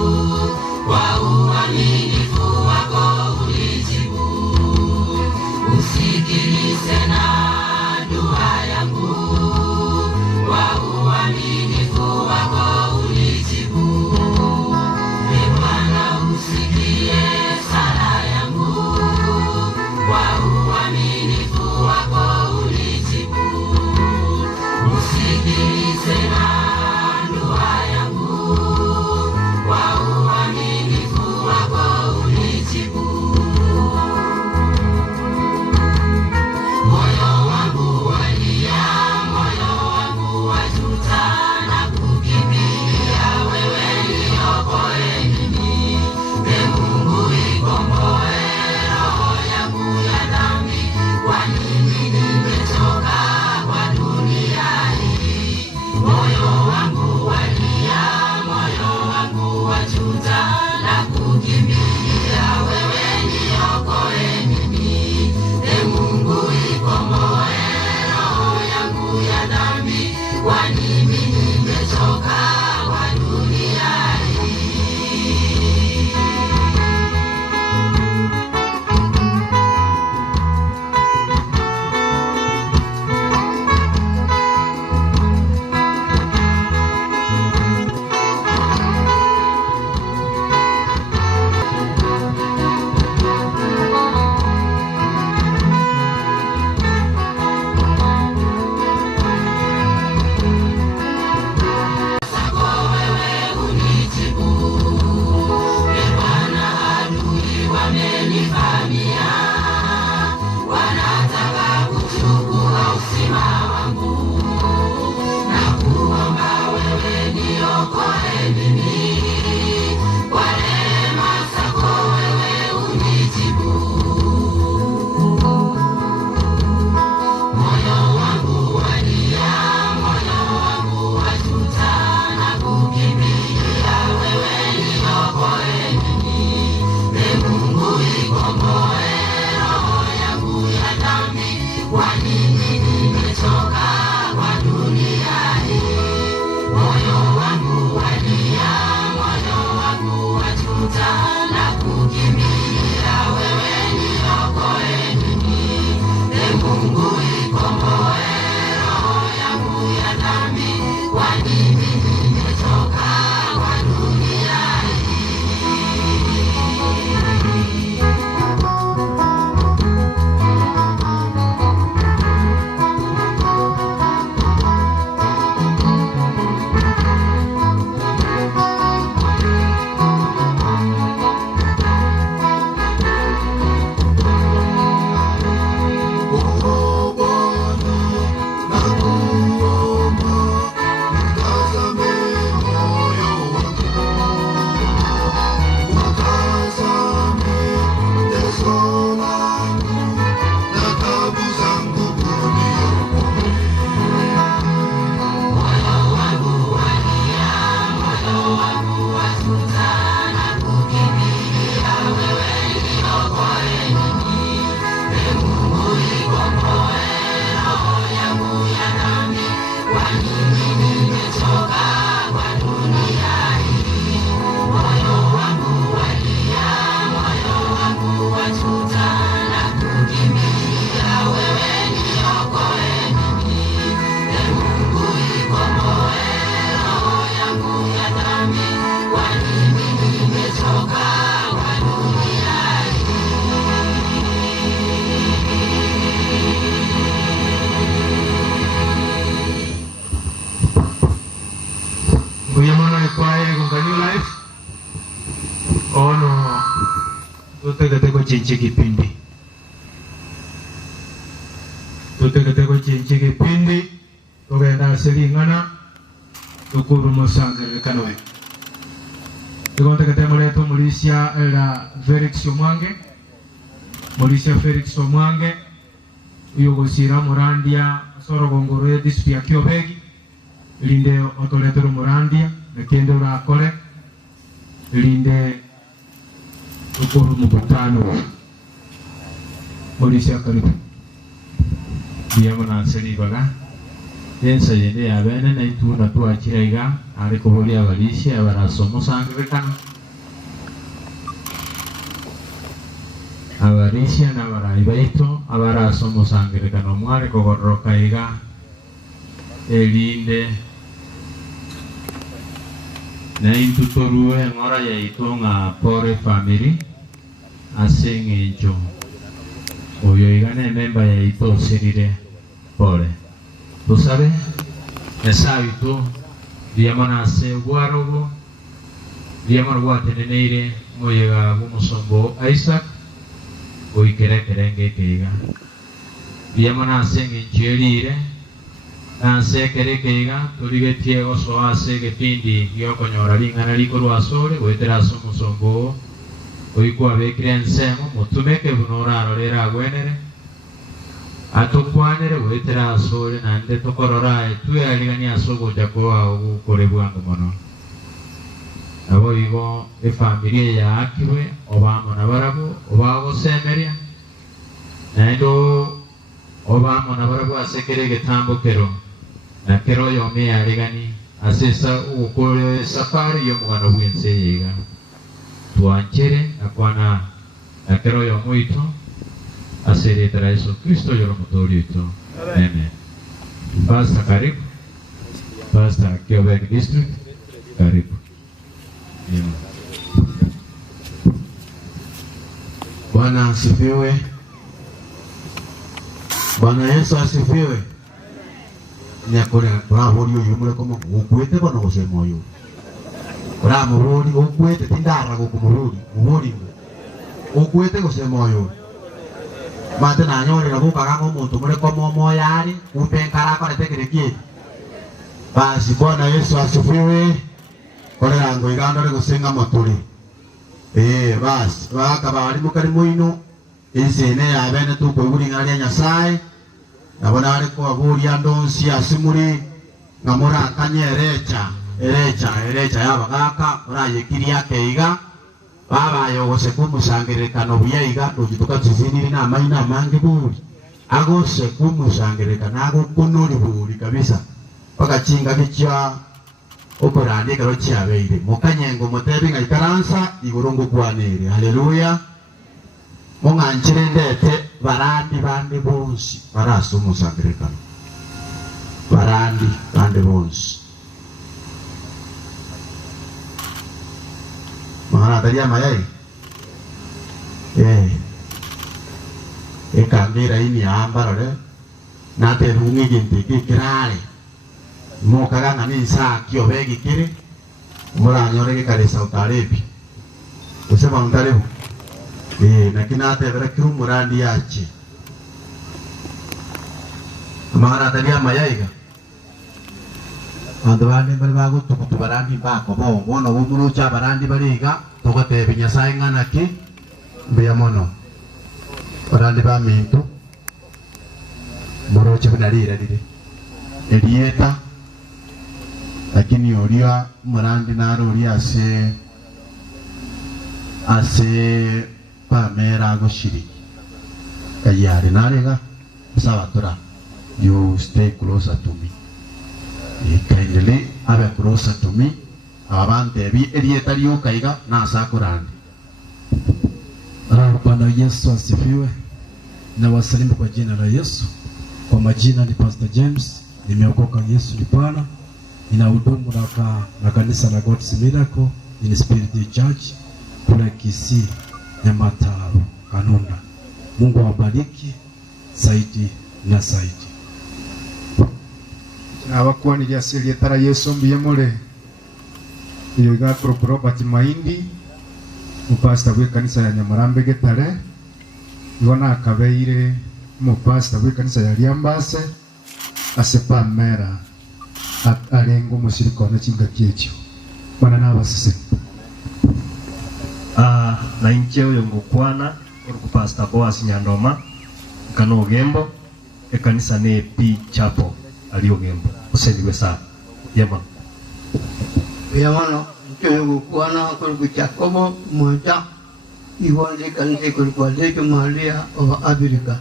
Chinchi kipindi tuteketeko chinchi kipindi tugenda silingana tukuru musangere kanoe tugontekete muleto mulisia la Felix Omwange mulisia Felix Omwange uyogosira murandia soro gongore dispia kiobegi linde otoletero murandia nekende urakore linde tukuru mkutano polisi karibu dia menaseli baga den sayede abene na itu na tu achiraiga ari kobolia balisi abara somo sangrekan avarisia na abara ibaito abara somo sangrekan omware kogorroka iga elinde na itu torue ngora ya itu nga pore family asengejo oyo igane memba ya itu sirire pore tu sabe nesaitu diamana se guarogo diamana guateneneire moyega bumusombo Isaac oikere kerenge keiga diamana senge njerire na sekere keiga turigetie goso ase gepindi gyokonyora lingana likorwa asore wetera somusombo oikwa bekire nsemo mutumeke bunora rera agwenere atukwanere wetera asore nande tokorora tuya ligani asogo jakoa ukorebwango mono abo igo efamilia ya akiwe obamo nabarabu obago semeria nando obamo nabarabu asekere getambo kero na kero yome aligani asesa ukore safari yomugano bwense yiga tuanchere akwana na kero yomoito asere tra Yesu Kristo yoro motori ito amen. Pastor karibu, Pastor Kiobek District karibu. Bwana asifiwe. Bwana Yesu asifiwe. Nyakore bravo dio yumule komo ukwete bana gusema uyu. Bravo rodi ukwete tindara gukumurudi ubodi. Ukwete gusema uyu. Mate na nyore na buka kango muntu mure komo moyari upenkara kwa tekerekie. Basi Bwana Yesu asifiwe. Kore rango igando re gusenga maturi. Basi baka bali mukari muino insene abene tu kwiguri ngari Nyasaye. Nabona ari ko aburi andonsi asimuri ngamora kanyerecha erecha yabagaka orayekiria keiga baba yogose kumusangirikano buyaiga dugituka tizini na maina mangi buri agose kumusangirikana ago kunuri buri kabisa bakachinga bicha okorande karo chiabeire mukanyengo mutebi ngaikaransa igurungu kwanere haleluya monganchire ndete barandi bandi bonsi baraso musangirikano barandi bandi bonsi mahana taria mayai ekambira ini ambarore nate rungi ginti kirare mokaga ngani nsa kiobegi kire mura nyore kare sautarepi usema mtarebu nakina te vera kiru murandi yachi mahana taria mayai Ando bali bali bago tukutu barandi bako bo mono bumuru cha barandi baliga tokote Nyasaye ngana ki biya mono barandi ba mintu moro che binalira dide elieta lakini oria murandi naro oria ase pamera go shiri kayari narega sabatura you stay closer to me kindly abe closer to me abante bi elieta liyo kaiga na sakurandi. Bwana Yesu asifiwe. Na wasalimu kwa jina la Yesu. Kwa majina ni Pastor James, nimeokoka. Yesu ni Bwana. Ninahudumu na kanisa la God's Miracle in Spirit Church kule Kisii Nyamataro Kanuna. Mungu awabariki zaidi na zaidi. Abakwanirya serie tara Yesu mbiyemole yoga propro Batimaindi mupasta we kanisa ya Nyamurambe Getare ibona akabeire mupasta we kanisa ya Liambase asepa mera arengo musiriko na chinga kiecho bana nabasise na incheo yongokwana ku Pastor Boaz Nyandoma kano gembo ekanisa ne P Chapel aliyo gembo useniwe sana yema yamano kyo kuana ku Jacobo moja iwande kanise kwa leke Maria of America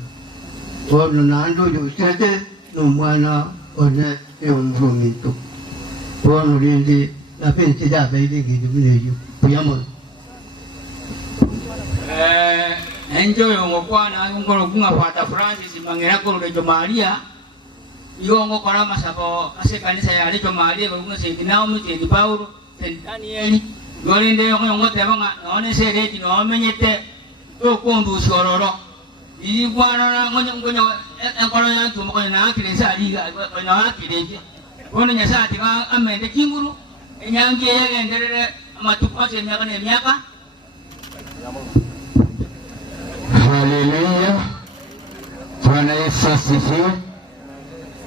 wono nando yo sete no mwana one eonromito wono lindi la pensi da beide gidimeyo yamano enjo yo kwana ngoro kunga Father Francis mangera ko lejo Maria yongo kora masabo ase kanisa ya lejo Maria ko se dinao mu te Paulo te Daniel gorende yongo te banga one se reti no menyete to kondu sororo i kwana na ngonyo enkoro ya tu mo na kire sa liga na kire Wone nyasati ka amende kinguru enyangi yagenderere amatukwache miaka. Haleluya. Bwana Yesu asifiwe.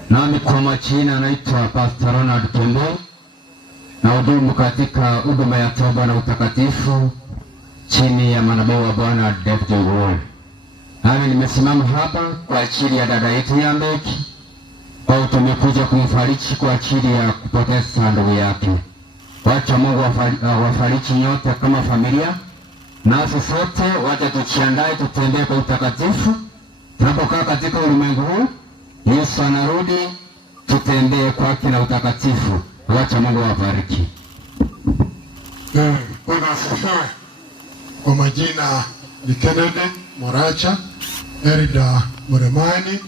Nami kwa majina naitwa Pastor Ronald Kembo na hudumu katika huduma ya toba na utakatifu chini ya manabii wa Bwana David Nguru. Nami nimesimama hapa kwa ajili ya dada yetu Nyambeki, au tumekuja kumfariji kwa ajili ya kupoteza ndugu yake. Wacha Mungu wafariji nyote kama familia, nasi sote wacha tujiandae tutembee kwa utakatifu. Tunapokaa katika ulimwengu huu, Yesu anarudi, tutembee kwake na utakatifu. Wacha Mungu wabariki. Bwana asifiwe. Kwa majina ni Kennedy Moracha Erida Muremani.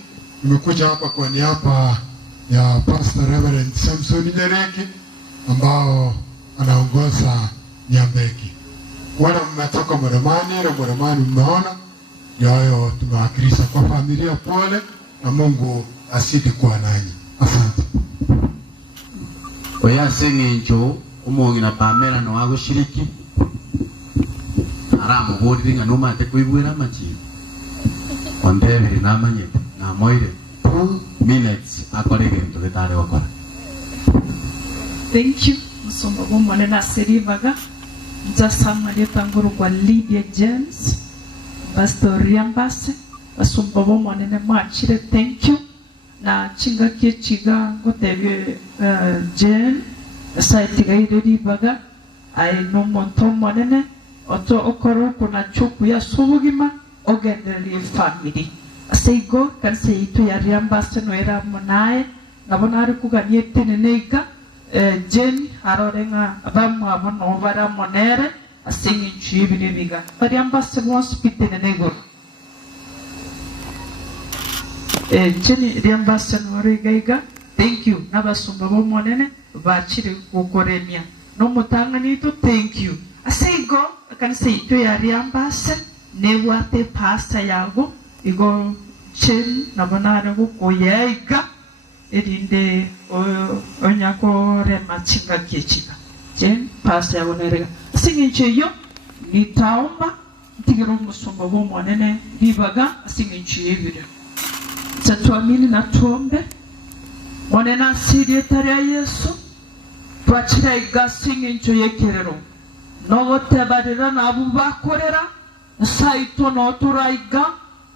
Nimekuja hapa kwa niaba ya Pastor Reverend Samson Nyereki ambao anaongoza Nyambeki. Wala mmetoka Muremani, ile Muremani mmeona yayo tumewakilisha kwa familia. Pole na Mungu asidi kuwa nanyi. Asante. Oya sengenjo umongi na Pamela no agushiriki aramu bodi nga numa te kuibwira machi ondebiri na manyete na moire 2 minutes akore gento getare wakora. Thank you. Musomba bomone na serivaga nzasanga letanguru kwa Lydia James Pastor Riambase basumba bomone ne machire. Thank you. Na chinga kie chiga ngotebye Jen site gaire baga ai no monto monene oto okoro kuna chuku ya subugima ogendeli family aseigo kanse itu ya Riambase no era monae nabonari kuganie tenenega Jen harorenga abamu abono bara monere asingi chibire biga Riambase hospital nego Jenny Riambase no regaiga. Thank you. Nabasumba bomonene bachire kukoremia no mutanganito. Thank you. Aseigo kanse itu ya Riambase newate pasta yago igo chen nabonare kukoyaiga erinde onyako remachinga kiechika chen pasta yago nerega asingicheyo nitaomba ntigero musumba bomonene bibaga asingichiyebire. Tuamini na tuombe. Monena siri etari ya Yesu twachira igasinga incho yekerero nogote badira na abu bakorera saito no turaiga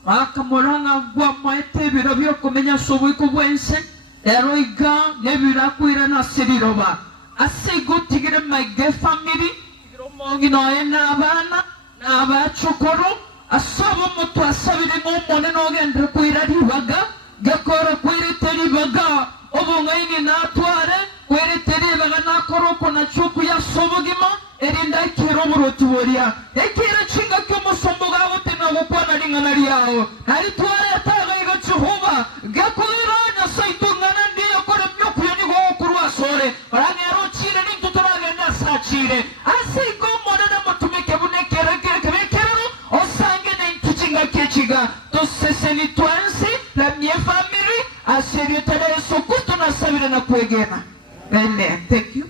bakamuranga gwa maete biro byo kumenya sobuiko bwense ero iga nebira kwira na siriroba asigo tigire my family tigiro mongi no ena abana na abachukuru asaba mutu asabire ngomone no gendre kwira ribaga gakora kwira teribaga obongaini na tware kwira teribaga na koroko na chuku ya sobugima erinda ikiro murotuboria ekira chinga kyo musomboga wote na gukwana ringana riao ari tware ataga iga chuhuba gakwira na saitungana ndiyo kore myoku yani go kurwa sore barangero chire ni tutoraga na sachire asiko modana mutumike bunekere kere osange na intuchinga kechiga to seseni twansi la mie family asiri tere sokuto na sabira na kuegena. Amen. Thank you.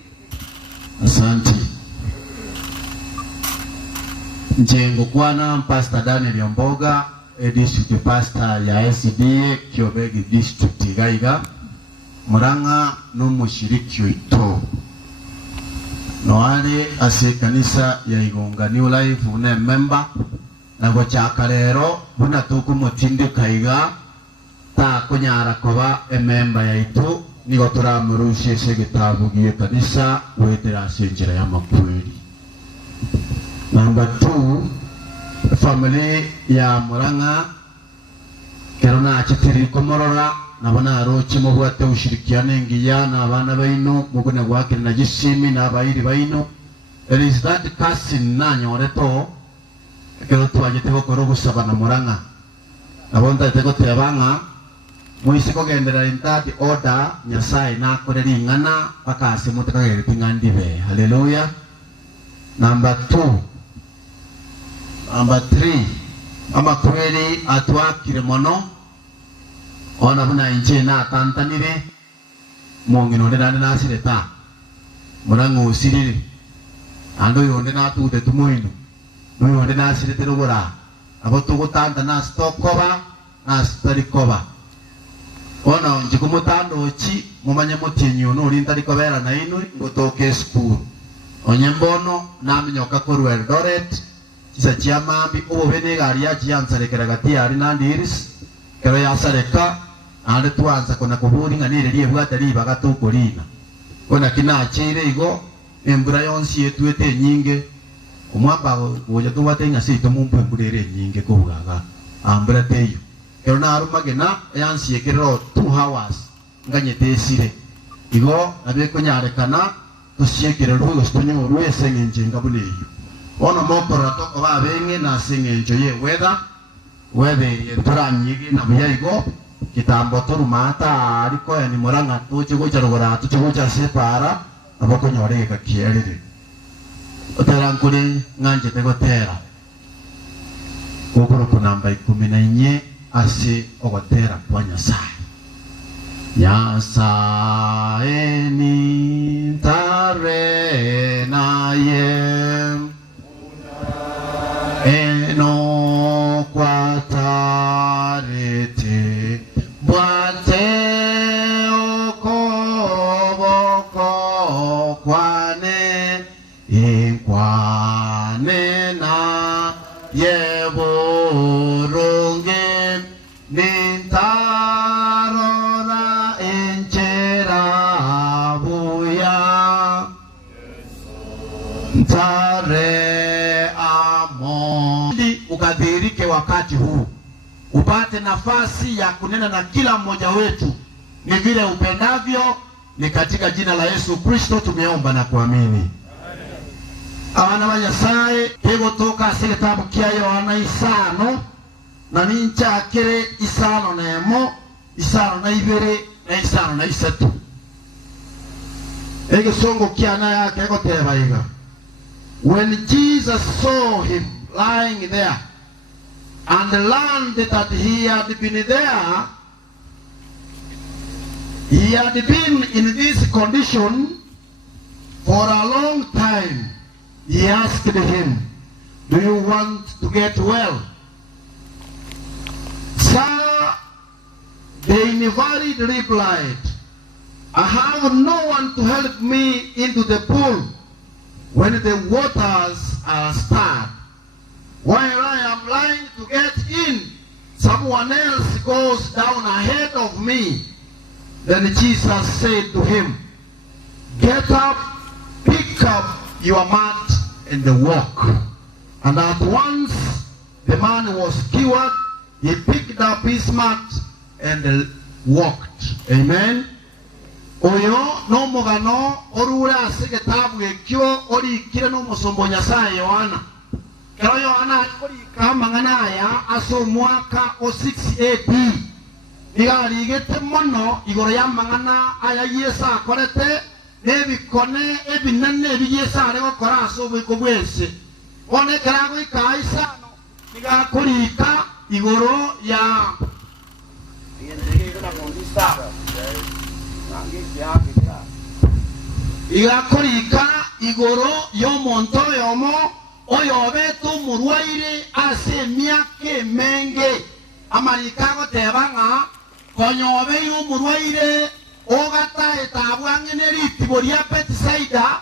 Asante. Njengo kwana Pastor Daniel Mboga district pastor ya SDA Kiobegi district Gaiga Muranga n'umushiriki wito noale ase kanisa ya Igonga New Life une member nago chakarero buna tuku mutinde kaiga ta kunyara koba member ya itu nigo turamurushe segitabu giye kanisa wetera senjera ya makweli. Number 2, family ya Muranga kerona achitiri komorora nabana arochi mubwate ushirikiane ngiya na abana baino mugune gwake na jisimi na abairi baino. There is that cousin nanyoreto kero twajete gukora gusaba na Muranga abonda tego tebanga muisiko gendera in that order Nyasaye na koreri ngana bakase mutakagere pingandibe. Hallelujah. Number 2, Number 3, ama kweli atwakire mono ona buna inje na tantanire mongino ndena ndena sireta murango siriri ando yonde na tute tumoino no yonde na sirete rogora abo tugutanda na stokoba na starikoba ono njikumutando chi mumanye mutinyu no rinda rikobera na inu ngotoke school onyembono naminyoka koru Eldoret kisa chiamambi ubo bene gari ya chiansarekera gati ari nandiris kero yasareka ande tuanza kona kuburi nganire liye bwata liba gatukolina kona kinachire igo embura yonsi yetu ete nyinge umwamba woja tuwate ngasi to mumpu embure nyinge kugaga ambura teyo kero na arumagena yansi yekero 2 hours nganyete sire igo abe konyarekana tusiekere rugo stonyo ruese ngenjenga buleyo ono mokora toko ba benge na singenjo ye webe yeturanyigi na buyaigo kitambo turumata ariko yani muranga tuche gocha rogora tuche gocha separa abako nyore ka kierire otera nkuri nganje tegotera kokoro kunamba 14 ase ogotera kwa Nyasaye Nyasaye ni tare na ye eno kwa tarete bwate okoboko kwane inkwane na yeborunge nintarora enchera buya ntare amo ukadhirike wakati huu upate nafasi ya kunena na kila mmoja wetu ni vile upendavyo. Ni katika jina la Yesu Kristo tumeomba na kuamini. Abana ba Nyasaye kego toka se kitabu kia Yohana isano na nincha kere isano na emo isano na ibere na isano na isatu ege songo kia na yake ego teba iga. When Jesus saw him lying there and learned that he had been there, he had been in this condition for a long time, he asked him, "Do you want to get well?" Sir, the invalid replied, "I have no one to help me into the pool when the waters are stirred. While I am lying to get in, someone else goes down ahead of me." Then Jesus said to him, "Get up, pick up your mat and walk." And at once the man was cured. He picked up his mat and walked. Amen. Oyo no mugano orura asige tabu ekyo ori kire no musombo Nyasaye Yohana. Kero Yohana ori kamangana ya aso mwaka o 6 AD. Igari gete mono igoro ya mangana aya Yesu akorete nebikone ebinene biyesa arego kora aso bwese. One karago ikaisano nigakurika igoro ya igakurika igoro yomonto yomo oyobetu murwaire ase miake menge amarikago tebanga konyobe yumurwaire ogata etabwangene ritiboria Bethsaida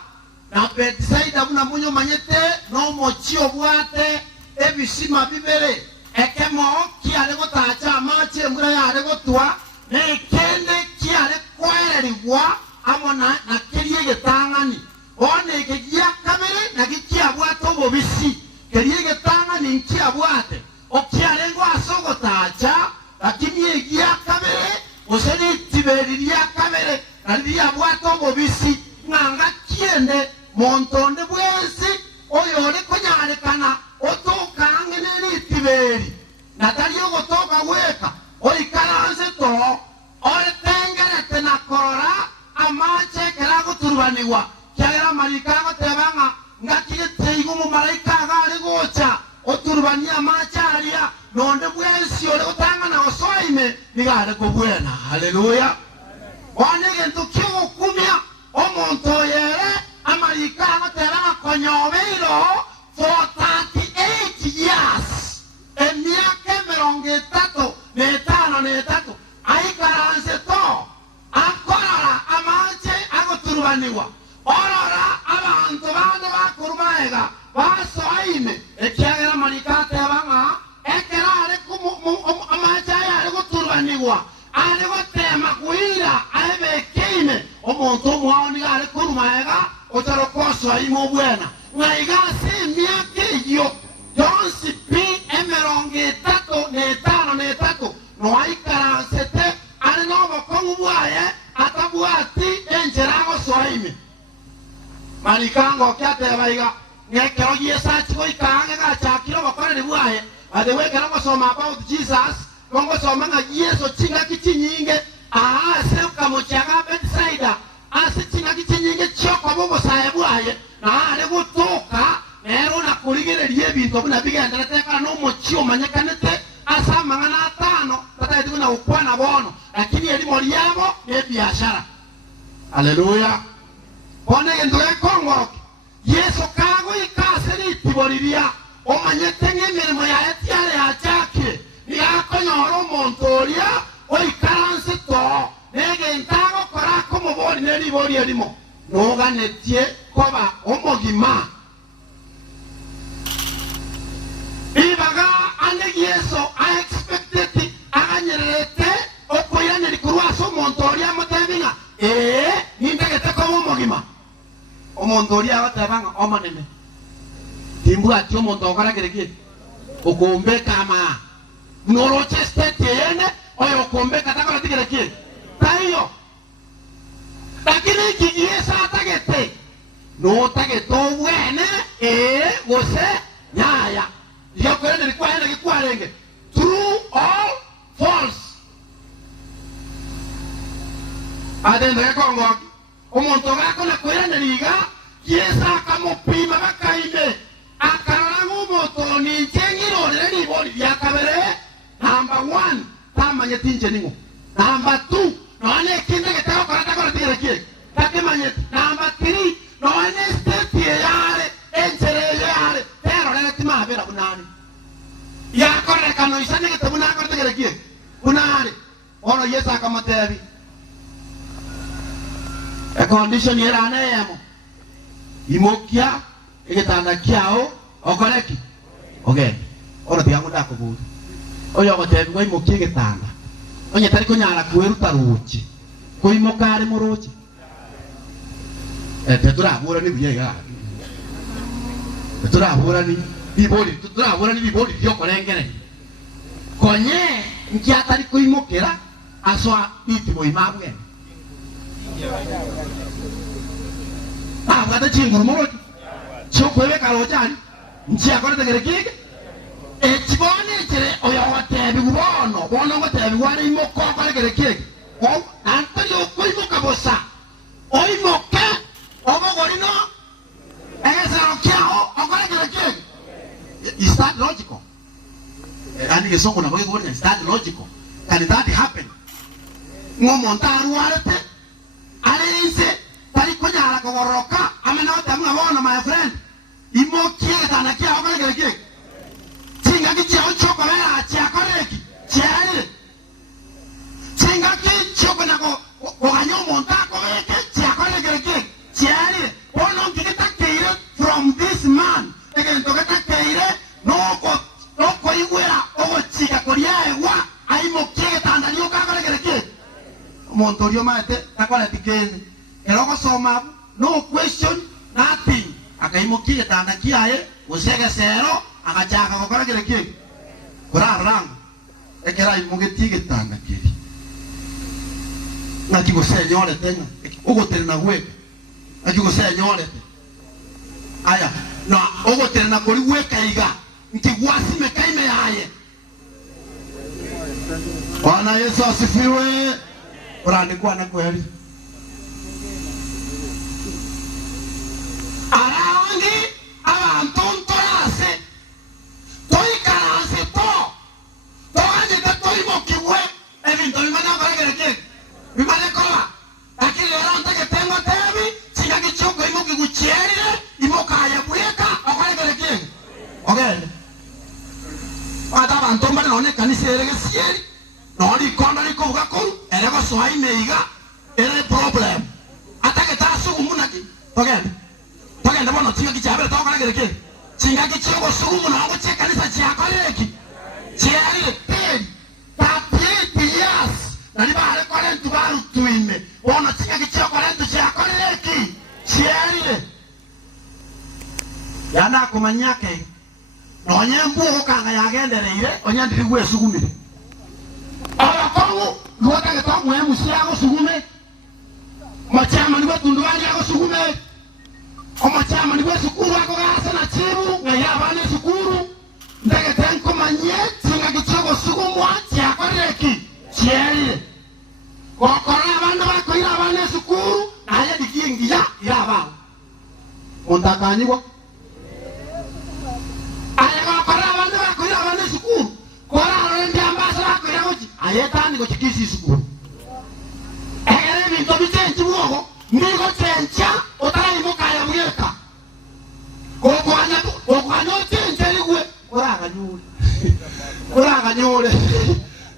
na Bethsaida buna munyo manyete no mochio bwate ebisima bibere ekemo kiale gotacha amache mbura yare gotwa nekende kiale kwererigwa amona na kiriye getangani one kegia kamere na kikia bwate obobisi kiriye getangani nkia bwate okiale ngo asogotacha lakini egia kamere oseni tiberiria kamere aliya bwate obobisi nganga kiende montonde bwesi oyore konyarekana otoka angene tiberi nataliyo gotoka weka oikaranze to ore tengerete na kora amache kerago turbaniwa kyagera marikago tebanga ngakiye teigo mu malaika gari gocha oturbania amacharia nonde bwesi ore gotanga na osoime nigare ko bwena. Haleluya. onege tukio kumia omonto yere amarika ngotera konyobeiro for 38 years emiaka meronge tato netano aikaranse to akorara amache agoturubaniwa orora abantu bande bakurumaega basoime ekiagera marikate banga ekera ale amache ale goturubaniwa ale gotema kuira abe keime omonto mwani ale kurumaega otarokoso aimo bwena ngaiga miaka yo Jonsi P. Emeronge tato netano no aikaranse ale nobo kongu buaye atabuati enjerago soime marikango kyate baiga ngekero yesa chiko ikange ga chakiro bakore ni buaye ade wekera ngo soma about Jesus kongo soma nga Yesu chinga kichinyinge se kamo chaga bedside ase chinga kichinyinge choko bobo sae buaye na ale gutoka nero na kuligereria ebintu buna bigenda teka no mochio manyakanete asa mangana atano tata yetu na ukwana bono lakini elimu liabo ni biashara. Haleluya. One ngendo kongo Yesu kago ikase ni tiboriria o manyetenge mirimo ya etiare ya chake ni akonyoro montoria o ikaranse to nege ntago kora como bori neri bori elimo no ganetie koba omogima ibaga ane Yesu I expected aganyerete okoyane likuruaso montoria motebinga nindagete ko omogima omontoria batabanga omanene timbu ati omontokara kereke okombe kama noroche state yene oyo okombe katakora tikereke tayo lakini kigiyesa atagete no tageto wene gose nyaya yakwenda likwenda kikwarenge true all false adenda kongo omonto gako na kwenda liga yesa kamupima bakaime akarangu moto ni chengiro reri boli yakabere number 1 tamanye tinje ningo number 2 no ane kinda ketako karata kora tire kie takemanye number 3 no ane state yale enjere yale pero le tima bera bunani yakore kano isane ketabuna kora tire kie bunani ono yesa kamatebi a condition yera anemo imokia eketanda kiao okoreki okay ora tiangu dako bu oyo gotebi go imokia eketanda onye tari kunyara kweruta ruchi ko imokare muruchi tetura bura ni biyega tetura bura ni biboli byo korengere konye nkia tari ko imokera aswa itimo imabwe kata chinguru moroki chokwewe karojani nchi akora tegereki echibone chere oyo watebi bono watebi wari imoko akora tegereki o antayo koimo kabosa oimoke omogorino egezero kiao akora tegereki is that logical ani gesongo na boge gori is that logical can that happen ngomontaru arete alense tari konyara kogoroka amena otamu abona my friend imokie tana kia okole gereke tinga kichio choko bera chia koreki chia tinga kichoko na oganyo monta koreke chia koreki gereke chia ono kikita keire from this man again to get keire no igwera ogo chika koria ewa aimokie tana lioka koreki gereke montorio mate takora tikeni eroko soma no question nothing akaimokie tanda kiaye usege sero akachaka kokora kile kile kurarang ekera imugetige tanda kile nakiko senyole tena ugo tena weka nakiko senyole aya no ugo tena koli weka iga ntiwasi mekaime yaye Bwana Yesu asifiwe. Uraandikwa na kweli. Arangi abantu ntorase toikarase to anje toimokiwe ebintu bimana koregereke bimane kola none kanisa erege sieri nori konda liko bugakuru erego soai meiga ere problem atake tasu umunaki togenda bono tinga kichabe tokana gereke tinga kichego sugumu na ngo che kanisa chiakoleki chiari peli years nani bare kwalentu baru tuime bono tinga kichego kwalentu chiakoleki chiari yana kumanyake nonye mbuho kanga yagendereire onya ndirigwe sugumire abakongo ngota geto mwe musiago sugume machama ni batundu bali ago sugume omachama ni sukuru ako gasa na chibu ngaya bane sukuru ndege tenko manye tinga kichogo sugumu acha koreki chieri kokora abandu bako ira bane sukuru naye dikingia ira ba ontakanywa ayetani ko chikisi suku ere bintu bitenchi buogo ndiko chencha otara imuka ya muyeka kokwanya chencha ligwe oraga nyule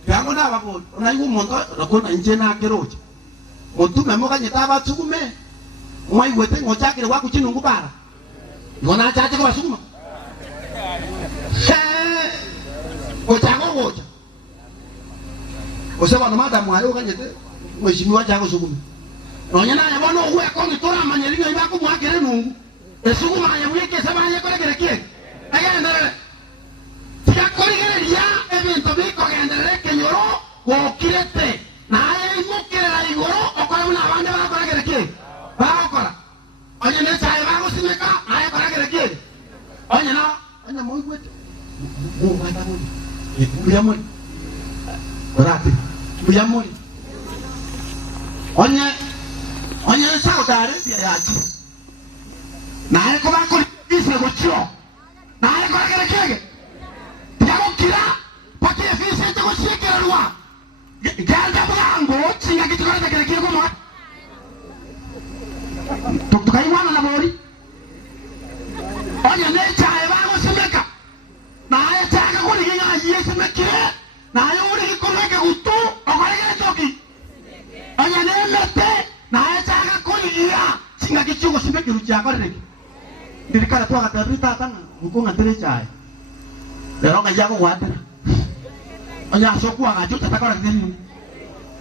yango na babo onaigu monto nakona nje na keroje otume moka nyeta batsukume mwaigwete ngochakire wako chinungu bara ngona chache kwa sukuma ochago oseba no mata mwayo kanyete mweshimiwa chako sukumi nonya na yabona uwe kongi tora manyelinga ibako mwakere nungu esukuma ya wike sema ya kore kereke agendere tika kore kereria evento biko agendere kenyoro okirete na ya imukire la igoro okora una bande ba kore kereke ba okora onye ne chai ba gosimeka aya kore kereke onye moigwete mo mata mo yamoni Berarti, buyamuri. Onye saudari dia yaji. Nae ko bako ise gochio. Nae ko keke. Dia ko kira, pati efisi te ko shikira ruwa. Galda blango, chinga kitu kwa keke ko mo. Tukai wana na bori. Onye ne chae ba ko semeka. Nae chae ko ni ngai yese mekire. Nae uri ke gusto okorege toki anya nemete na echaga kuligia singa kichugo simbe kirucha korege dirikara to akatarita tanga mukunga terechai lero ngajago watera anya soku agajuta takora ngeni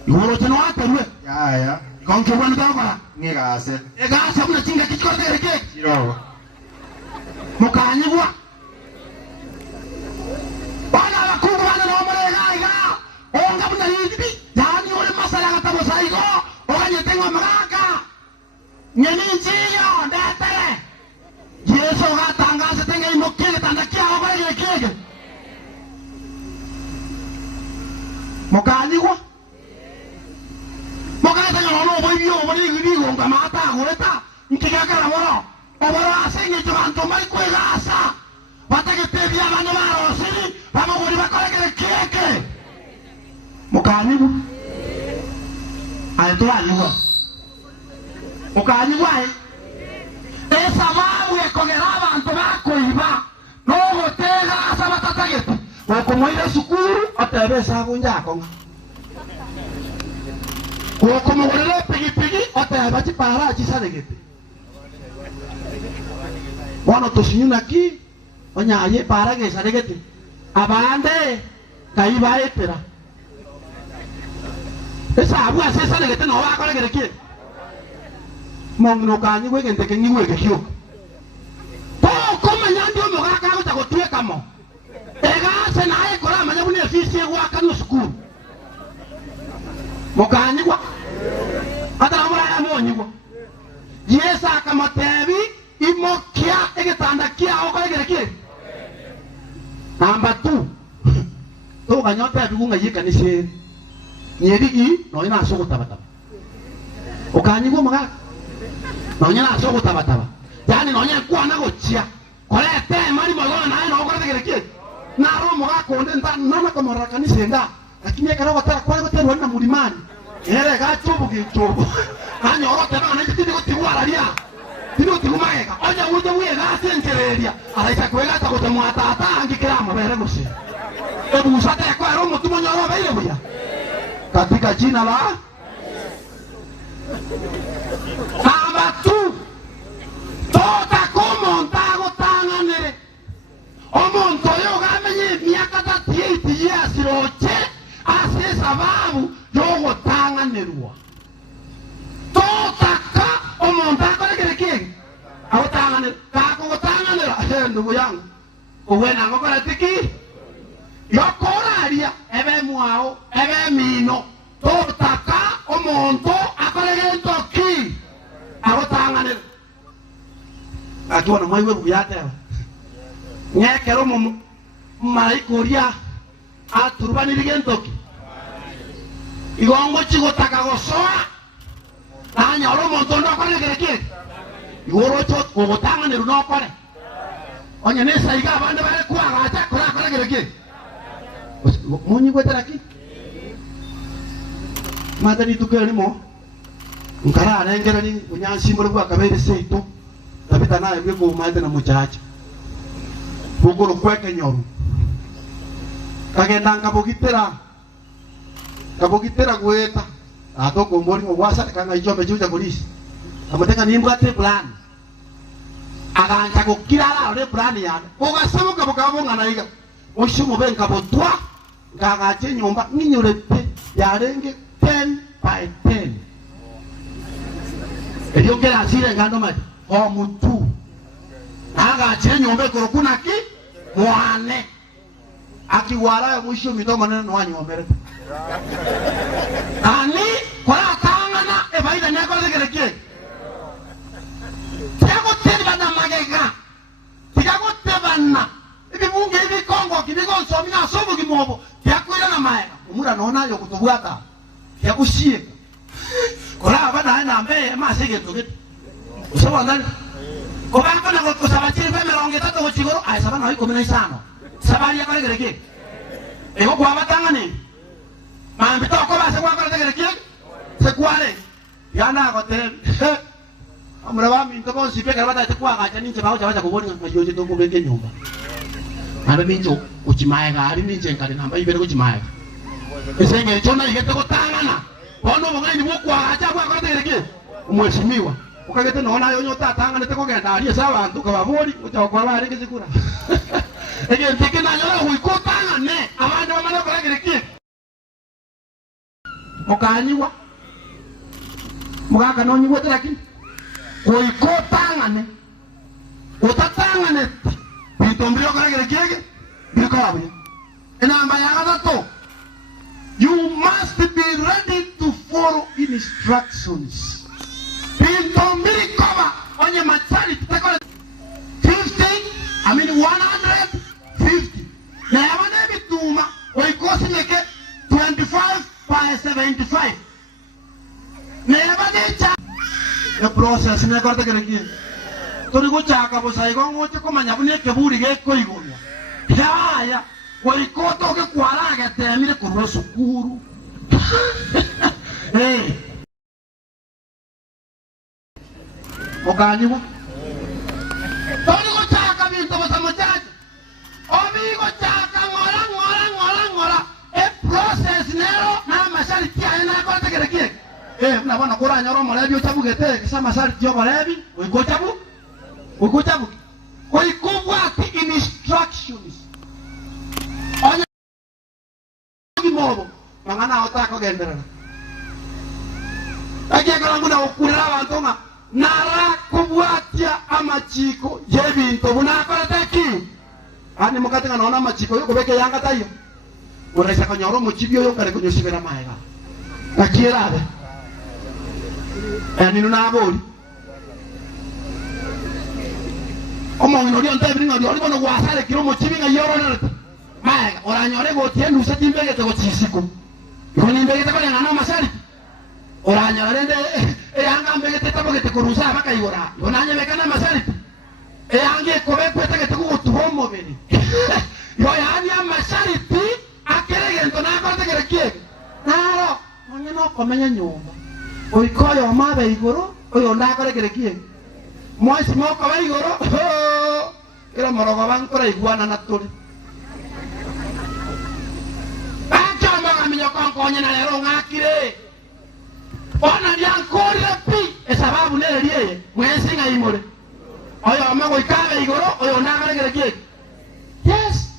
yoro teno aterwe ya konke wana takora ngigase egase kuna singa kichugo terege siro mukanyigwa bana bakungu bana no murega onga buna hivi yani ole masala kata bosaigo onye tengo magaka nyeni nchiyo ndetere yeso gatangaza tenga imokele tandakia obaye kege mokanyigwa mokaita ngono boibio bori gidigo ngamata goreta nkigaka la moro oboro asenye johanto mai kwegasa batake tebia bana baro siri bamo gori bakole keke mukanyigwa ayetola nyigwa mukanyigwa sababu ekogera abantu bakoiba nogotega asa batatagete okomoire sukuru otebesa bunjako okomogorere pigipigi oteba chipara chisaregete bono tosinyunaki onyaye para gesaregete abande kaibaetera esa abu asesa legete no bakora gereke mongno kanyi wegente kenyi wege kyo to koma nyandi omo gaka go tagotwe kamo ega se nae kora manya bune fisi egwa kanu sukuru mokanyi kwa ata mura ya monyi kwa yesa kama tebi imokia egetanda kia okora gereke namba 2 to kanyote bigunga yikanishe nyerigi no ina soko tabataba okanyigwa maga no ina soko tabataba yani no nya kwa na gochia kolete mari moyo na ina okora gereke na romo ga konde nda nana kama rakani senda lakini kana watara kwa gote wana mulimani ere ga chobo ki chobo anyo rote na na tindi gotiwala ria tindi gotiumaeka oja uje uye ga sentereria alaisa kwega ta gote mwata ata angikira mabere gosi Ebu usate kwa roho mtu mwenye roho ile buya. Katika jina la Namba 2. Tota kumonta gutanganire. Omonto yo gamenye miaka 38 years roche ase sababu yo gutanganirwa. Tota ka omonta kore kire. Agutanganira, ka gutanganira ndugu yangu. Uwena ngokora tiki. Yokoraria ebe mwao ebe mino totaka omonto akoregento ki agotanganira akiwa na maiwe buyate nyekero mu maikoria aturubaniri gentoki igongo chigotaka gosoa nanya oro monto ndo akoregeke igoro chot ogotanganira no kore onye nesa iga bande bare kwa gacha kora akoregeke Muni kwetera ki Madani tukere mo Nkara arengera ni unyansi mbole kwa kabere seito Tapita naye kwe kwa umaite na muchacha Bukuru kweke nyoru Kagenda Kabogitera kweta Atoko mboli mwasa kanga ijombe chuja polisi Amoteka ni mbwate plan Agancha kukirala ore plan yana Ugasemu kabukabunga na iga Oshumu benka botwa Gagache nyumba Ninyurepe Yarenge 10 by 10 Eliongera asire ngando mati Omutu Gagache nyumba kurukuna ki Mwane Akiwara ya mwisho mitoma nena nwa nyumbere Ani Kwa tangana Ebaida nyako legereke Tiago tebana magega Tiago tebana Ibi munge ibi kongo kibigo nsomina sobu kimobo Tiakwira na maega Umura nona yo kutubuata Tiakushie Kola abana haina ambeye Masege tugit Usawa ndani Kobaka na kusabachiri Kwa meronge tato kuchigoro Ay sabana hoi kumina isano Sabari ya kore gereke Ego kwa batangani Maambito koba se kwa kore gereke Se kuare Yana kote Amura wami Ntoko nsipe karabata Tekua kacha ninche Paucha wacha kuboni Majoje tomo kenge nyumba Nada mincho uchimaega ari ninche nkari namba ibere kuchimaega Isenge chona igete kutangana Bono mungani mukwa acha kwa kote umheshimiwa ukagete naona yonyo tatangana te kogenda ari sawa ntuka babori utakwa bari kizikura Ege ntike na nyora huikotangane abandi bamana kogereke Mukanyiwa Mugaka no nyiwa lakini huikotangane utatangane Bitombrio kogereke bikawe enamba yagato You must be ready to follow instructions. Pintombiri cover on your maturity. 50, 150. Now, I want to do we cost like 25 by 75. Never did the process. Never the again. To the good chaka was I going to come and have a booty get going. Yeah. Walikoto ke kwara ke temire kurwa sukuru Okanyiwa Toni ko chaka binto basa mochaji Obi ko chaka ngora process nero na masari tia ina ko tegereke na bana kura nyoro molebi ochabu gete kisa masari tio molebi uko chabu ko ikubwa instructions Onya Mobo, mangana otako gendera. Aje kala muna okurira abantu nga nara kubwatia amachiko yebinto bunakora teki. Ani mukate nga naona amachiko yo kubeke yanga tayo. Uresa kanyoro muchibyo yo kare kunyosibera maega. Akirade. Ani nuna aboli. Omo ngori onte bringa ori bono wasale kiro muchibi nga yoro na Maega, oranyore gotie nusa timbege te gochisiku. Yoni mbege te kole ngana masari. Oranyore rende yanga mbege te taboge te kurusa baka yora. Yonanye bekana masari. Yange kobe kwete ke te kutuhomo beni. Yo yani masari ti akerege ntona kote kerekie. Naro, onye no komenya nyumba. Oikoyo mabe igoro, oyo ndakore kerekie. Mwasi moko ba igoro. Ira morogo bankora iguana na tuli. yo konkonye na lero ngakire ona byankorire pi esababu nere liye mwezi ngayimore oyo amago ikaga igoro oyo nagaregere kike yes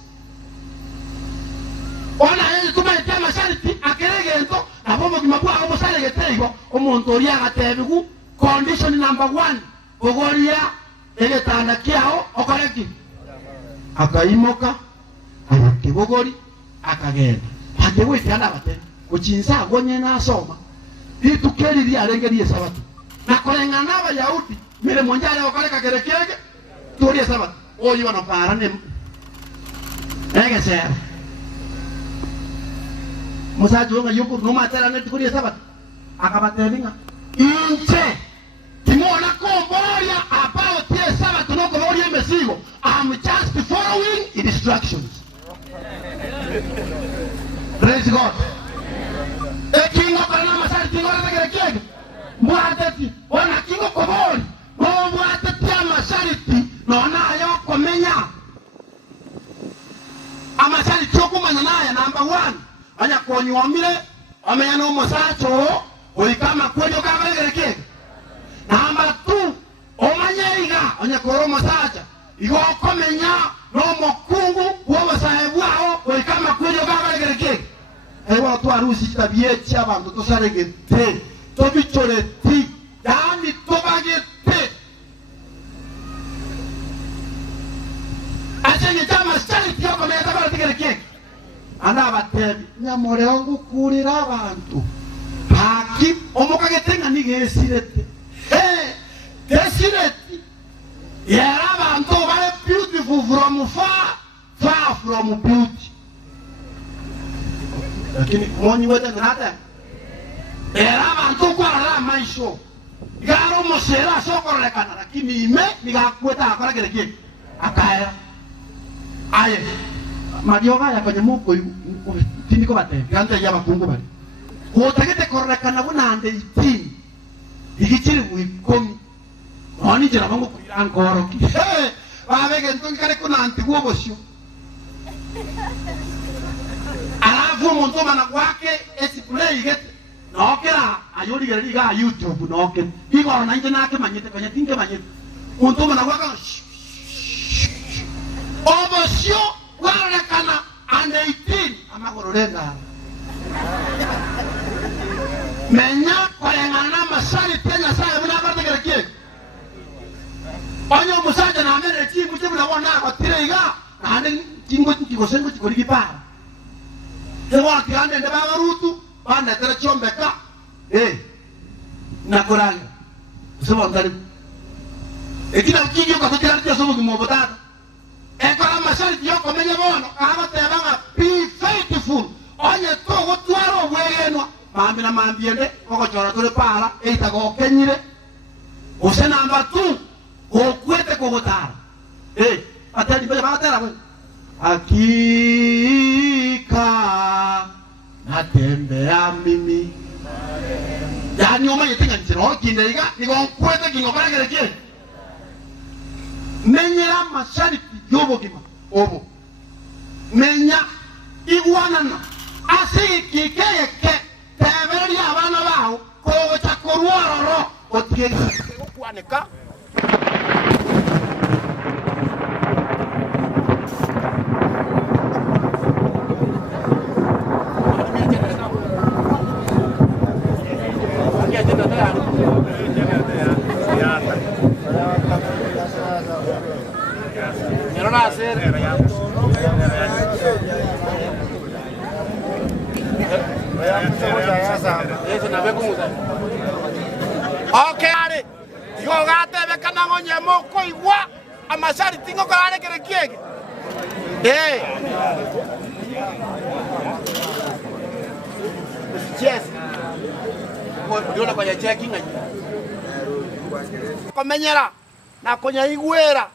ona yeye tumaite mashariti akeregento abomo kimabwa abo sale getego omuntu ori agatebigu condition number 1 ogoria egetanda kiao okoreki akaimoka akibogori akagenda hande witana bate kuchinsa agonye na soma itukeri arengerie sabato na kolengana abayahudi mire monjale okoreka kerekege tuorie sabato oyi wana parane egesera musaji wonga yuko numa tera ne tuorie sabato akabatelinga inche timona komboria about tie sabato no komboria mesigo I'm just following instructions. Praise God. Ekingo kana masari tingora tegerekege. Mwateti ona kingo kobori. No mwateti amashariti no nayo komenya. Amashariti okumanya naye number 1. Anya konywamire amenya no musacho oikama kwenyo kabegerekege. Number 2 omanyeiga anya koro musacha. Igo komenya no mokungu wowe sahebu wao oikama kwenyo kabegerekege. Ewa tu harusi kitabie cy'abantu tosaregete tobicoreti yani tobagete acenge chama charity yako meza bara tegerekeke ana abatebi nyamore wangu kurira abantu haki omukagetenga nigesirete desireti yara abantu bare beautiful from far from beauty. Lakini moni wote nata era bantu kwa la maisho garo mosera soko lekana lakini ime nigakweta akora gereke akaera aye marioga ya kwenye muko tiniko bate gante ya bakungu bali wotegete korrekana bunande itini igichiri wikomi oni jira bango kurankoro babege ntukare kunanti gobosyo alafu umuntu mana kwake esiplay gete nokera ayori gere liga YouTube noke igoro na nake manyete kanya tinke manyete umuntu mana kwaka obosyo wala kana ande 18 amagororenda menya kolengana masari tenya saya buna barte gere kie onyo musaja na mere timu timu na wana ko tirega na ande tingo tingo sengo tikori gipara ewa kiande ndaba barutu banda tere chombeka nakoranga sema ndani ekina kigyo ka tokira tya somo kimobotata ekora mashariti yoko menye bono aba tebanga be faithful onye to gotwaro bwegenwa mambi na mambiende koko chora tole para eita go kenyire ose namba 2 okwete kogotara atari bale batara bwe hakika natembea mimi yani oma yetinga nchino kindeiga nigo kwete kingobara gereke menyera mashariti yobo kima obo menya igwanana asigi kikeyeke teberi abana bawo ko chakorworo otigega okwaneka Okay, ari. Yo gate be kana ngonye moko igwa amasari tingo kare kere kiege. Yes. Ndiona kwa checking ngaji. Komenyera na konya igwera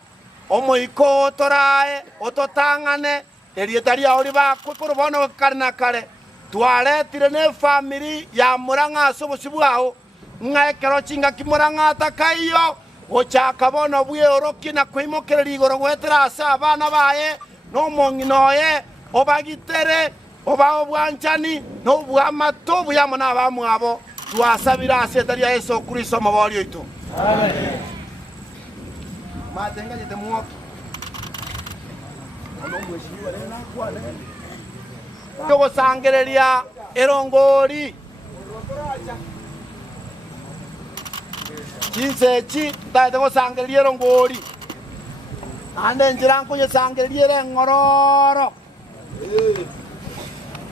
omoiko torae ototangane erietaria ori bakwe kurubono karna kare twaretire ne family ya Murang'a sobosibwao ng'ekero chinga kimurang'a takaiyo gochaka bono bweoroki na kwimokereri igoro gwetera ase abana baye n'omong'ina oye obagitere obao bwanchani no bwamato buyamo n'abamu abo twasabira aseta ya Yesu Kristo mabali oito. Amen. Matenga jete muoki. Togo sangereria erongori. Chinsechi tago sangereria erongori. Ande njiranko ye sangereria erengororo.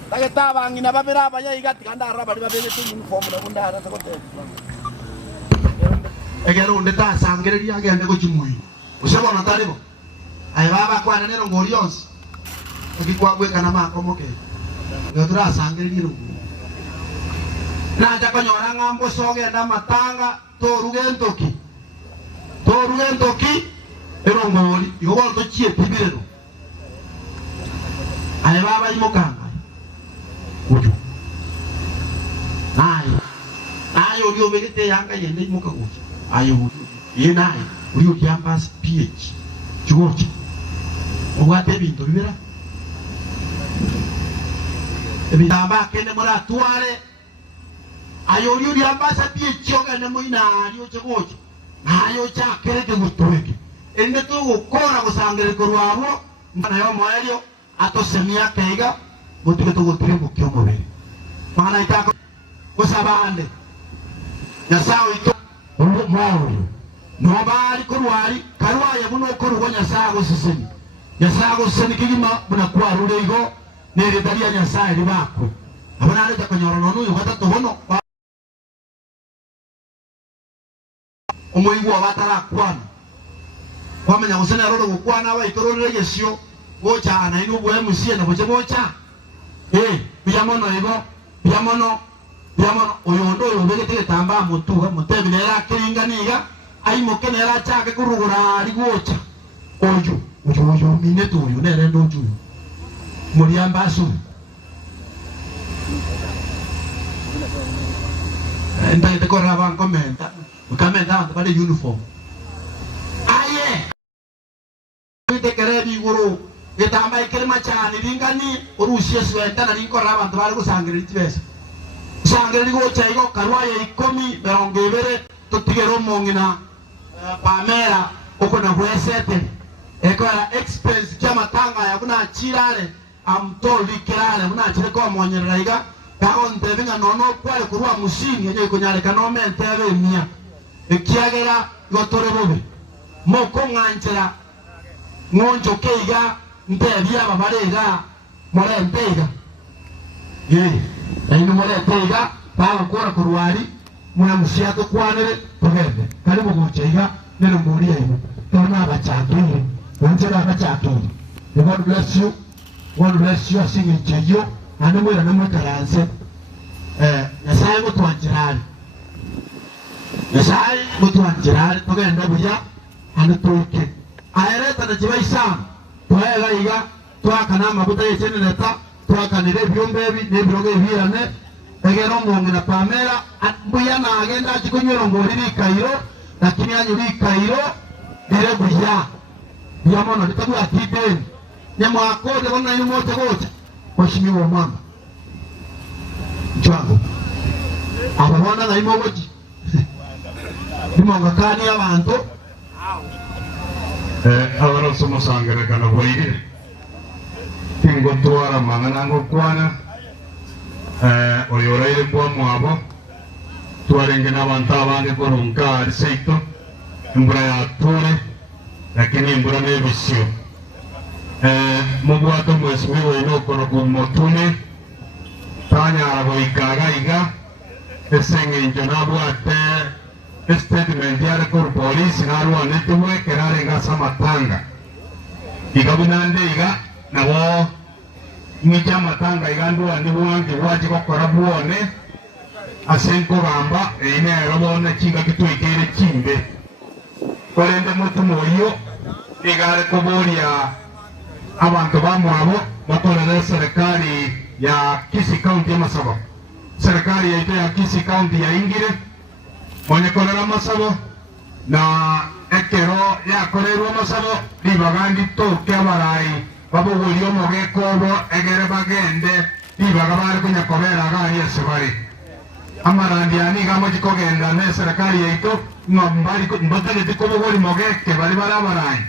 Taketa bangina babera baya igati kandara bali babere tu uniform na bundara takote. Egero unde ta sangereria agende ko chimui. Usabona taribo. Ai baba kwa nero ngorionsi. Akikwa kana mako moke. Ngatura sangereria ru. Na ja konyora ngambo soge na matanga torugentoki. Torugentoki erongori igobol to chie tibirero. Ai baba imokanga. Uju. Ayo dio begete yanga yende muka uju. Ayo uju. Yenai rio campus PH. Chuochi. Owate binto bibera. Ebitamba kene mora tuare. Ayo rio campus PH yoga ne moina rio chuochi. Ayo cha kere ke gutweke. Ende to gukora gusangere kurwabo ngana yo moelio ato semia keiga mutuke to gutire mukyo mubiri. Mana itako kusabande. Nyasao ito mwauri. Nobali kurwari karwaye buno kurugo nyasago siseni. Nyasago siseni kigima buna kwa ruleigo nere dalia nyasaye libako. Abana ale takonyoro nonu yogata tohono. Omoigo abatara kwana. Wamenya usena rodo kukwana wa itorore yesio gocha ana inu bwe musie na boche gocha. Biyamono igo biyamono oyondo yobegete tamba mutuga mutebinera kiringaniga ai mokenera chake kurugura ari gocha. Oyo mineto oyo nere ndoju. Muriamba su. Enda te korra ban komenta. Ukamenda bale uniform. Aye. Te kerebi guru. Getamba ikirma chani lingani urushie sweta na linkorra abantu bari gusangirira itibese. Sangere go chaigo karwaye ikomi berongevere tutigero mongina pamera okona bwesete ekora expense kama tanga ya kuna chirare amtoli kirare kuna chire ko monyerera iga kago ntebenga nono kwale kurwa musingi yenye kunyare kanome ntebe mia ekiagera gotore bobe moko nganchera ngonjo keiga ntebia babarega more nteiga Aino mole tega bago kora kurwari muna musiato kwanere togende karibu gocheiga nero muri ayo tona abachaturi wanjera abachaturi. God bless you. God bless you singing cheyo ane mwera na mwekaranse Nyasaye mutwanjirani. Nyasaye mutwanjirani togende buya ane toke ayereta na jibaisa toega iga twakana mabuta yeceneta twakanire byombebi nebiroge birane egero mongena pamera atbuya na agenda chikunywero ngoriri kairo lakini anyuri kairo dire buya yamono litabu atiden nyamo akode bona yumote gocha washimiwa mama jwangu ababona na imogoji nimongakani abantu ahora somos sangre kana boire tingo tuara manganango kwana oyoraire kwa mwabo tuarenge na bantabane koronka alseito mbura ya tore lakini mbura ne bisio mugwato mwesimiwe ino kono kumotune tanya arabo ikaga iga esenge injonabu ate statement ya rekor police narwa netuwe kerare ngasa matanga igabinande iga nabo imicha matanga igandu andi wangi waji kokora buone asenko gamba ine robone chinga kitwikere chimbe korende mutu moyo igare koboria abantu bamwabo batorere serikali ya Kisii County ya Masabo. Serikali ya Kisii County ya ingire mwenye kolera Masabo na ekero ya kolerwa Masabo libagandi toke abarai babo bulio mogekobo egere bagende ibaga bari kunyakobera agari esebari amarandiani gamo jikogenda ne serikali yeito ngambari mbatagete kobogori mogeke bari barabarai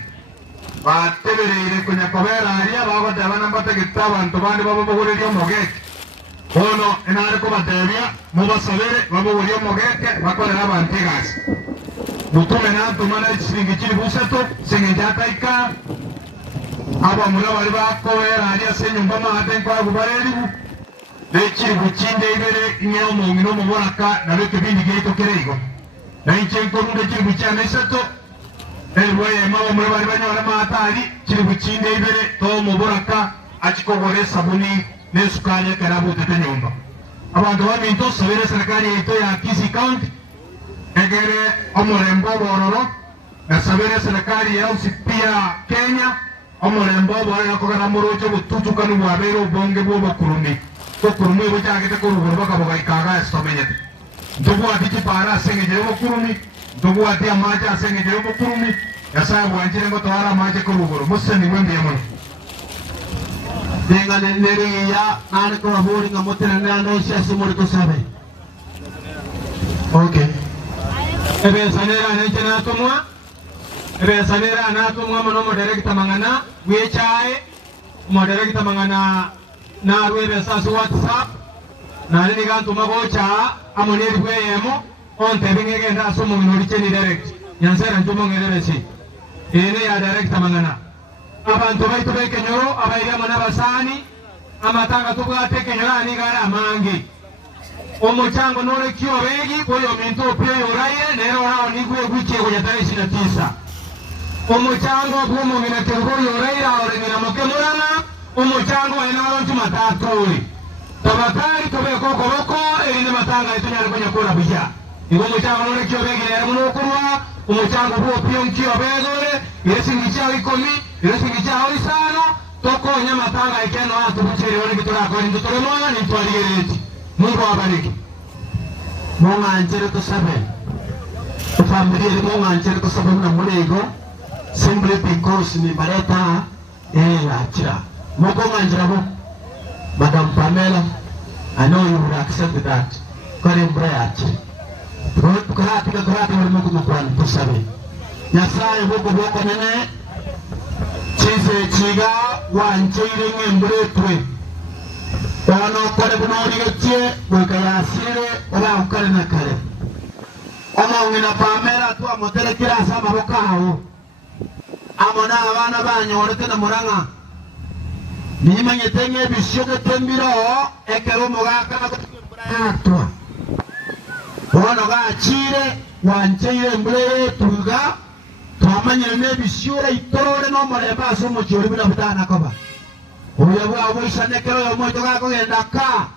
batebereire kunyakobera aria babatabana mbatagete abantu bandi babogoreri mogeke ono enare kubatebia mubasabere babogori mogeke bakorera abantu igasi mutume nantu mana chiringi chiri buseto singejataika aba mula bari bakobera aria senyumba mahate kwa kubareribu Lechiri buchinde ibere inyomo ngino muboraka na leke bindi geito kereigo. Na inche nkorunde chiri buchane isato. Elwaye mawa mure bari banyora matari chiri buchinde ibere to muboraka achikogore sabuni ne sukari karabu tete nyumba. Abantu baminto sabere serikali yeito ya Kisii County egere omurembo bororo na sabere serikali ya usipia Kenya omurembo bororo kogara murocho bututukanu bwabero bonge bwo bakurumi. Kurumi bujagete kurubura bakaboga ikaga estomenyete ndugu atiki para sengeje bo kurumi ndugu ati amaja sengeje bo kurumi yasa wanjire ngo tawara amaje kurubura museni wembe yamono denga neneri ya nane ko abori ngamotere nando siasi muri ko sabe okay ebe sanera ne jena tumwa ebe sanera na tumwa mono director mangana wechae mo director mangana na rwebe sasu WhatsApp na nini gantu magocha amoneri kweyemo onte bingege nda somo minori cheni direct yansera ntumo ngereresi ene ya direct mangana abantu baitu bekenyoro abaira mana basani amatanga tubwate kenyora ni gara mangi omochango nore kyo begi koyo minto pyo yoraye nero hao ni gwe gwiche kwenye tarehe 29 omochango gumo minatergo yoraye ore minamokemorana umuchango enalo ntumatatuli tabakari tobe kokoboko erine matanga etunyale kwenye kura bija igo umuchango nole kyo begere munokurwa umuchango huo pio nkio begore iresingicha ikomi iresingicha orisano toko nyama matanga ikeno atu bucheri wale kitura kwa ndutore moya ni twaligereti Mungu awabariki Mungu anjere tusabe familia ni Mungu anjere tusabe na mulego simply because ni bareta achira Moko manjrabo, Madam Pamela, I know you will accept that. Kare mbrayach. Kurati wali Mungu mkwani tusabe. Nyasaye Mungu boko nene. Chize chiga wanchire ngembretwe. Ono kore bunori gatie weka yasire oba ukare na kare. Ama ngina Pamela tu amotere kira sama bokaho. Amona abana banyorete na muranga. Nimanye tenye bishoke tembiro ekero mugaka atwa Bono ga chire wanchire mbere tuga twamanye ne bishure itorore no mareba so mo chori bina butana koba Oya bwa boisane kero yo moto ga kogenda ka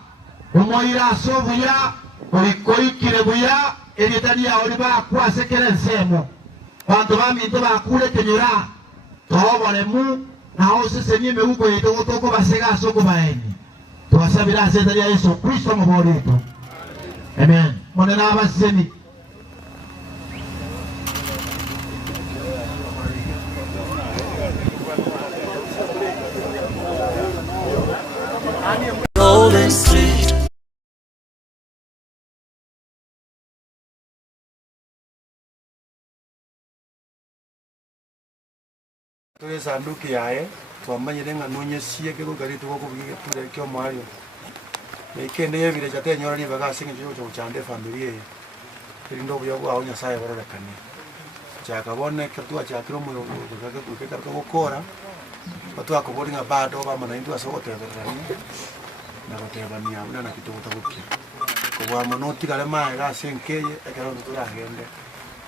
omoira so buya orikoikire buya eritania oriba kwase kere nsemo Bantu baminto bakule kenyora tobole mu Nao sisi nye meuko yeto toko basega soko baeni. Tuwasabira aseta ya Yesu Kristo mbori yetu. Amen. Monena abasemi. Golden Street. Tuwe sanduki yae, tuwamanyire nga nunye siye kego gari tuko kubige ture kyo mario. Mekende ye vile jate nyora ni baga singe cyo cyo chande familia ye. Irindo byo bwa onya saye barora kane. Chaka bone kertu acha kiro mu gaga kuke karko gukora. Batu akobori nga bado ba mana indu asote berani. Na goteba ni amuna na kitu utabuki. Ko bwa monoti kale ma ga senkeye ekero turagende.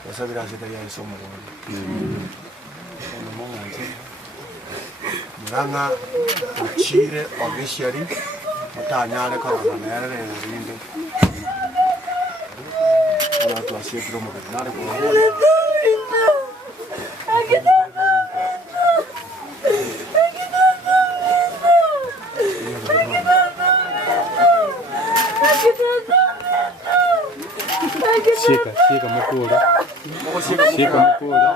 Yasabira sita ya isomo bone. Muranga uchire obishari mutanyale korona nere rinde watu asiekiro mukatare Shika mukura. Shika mukura.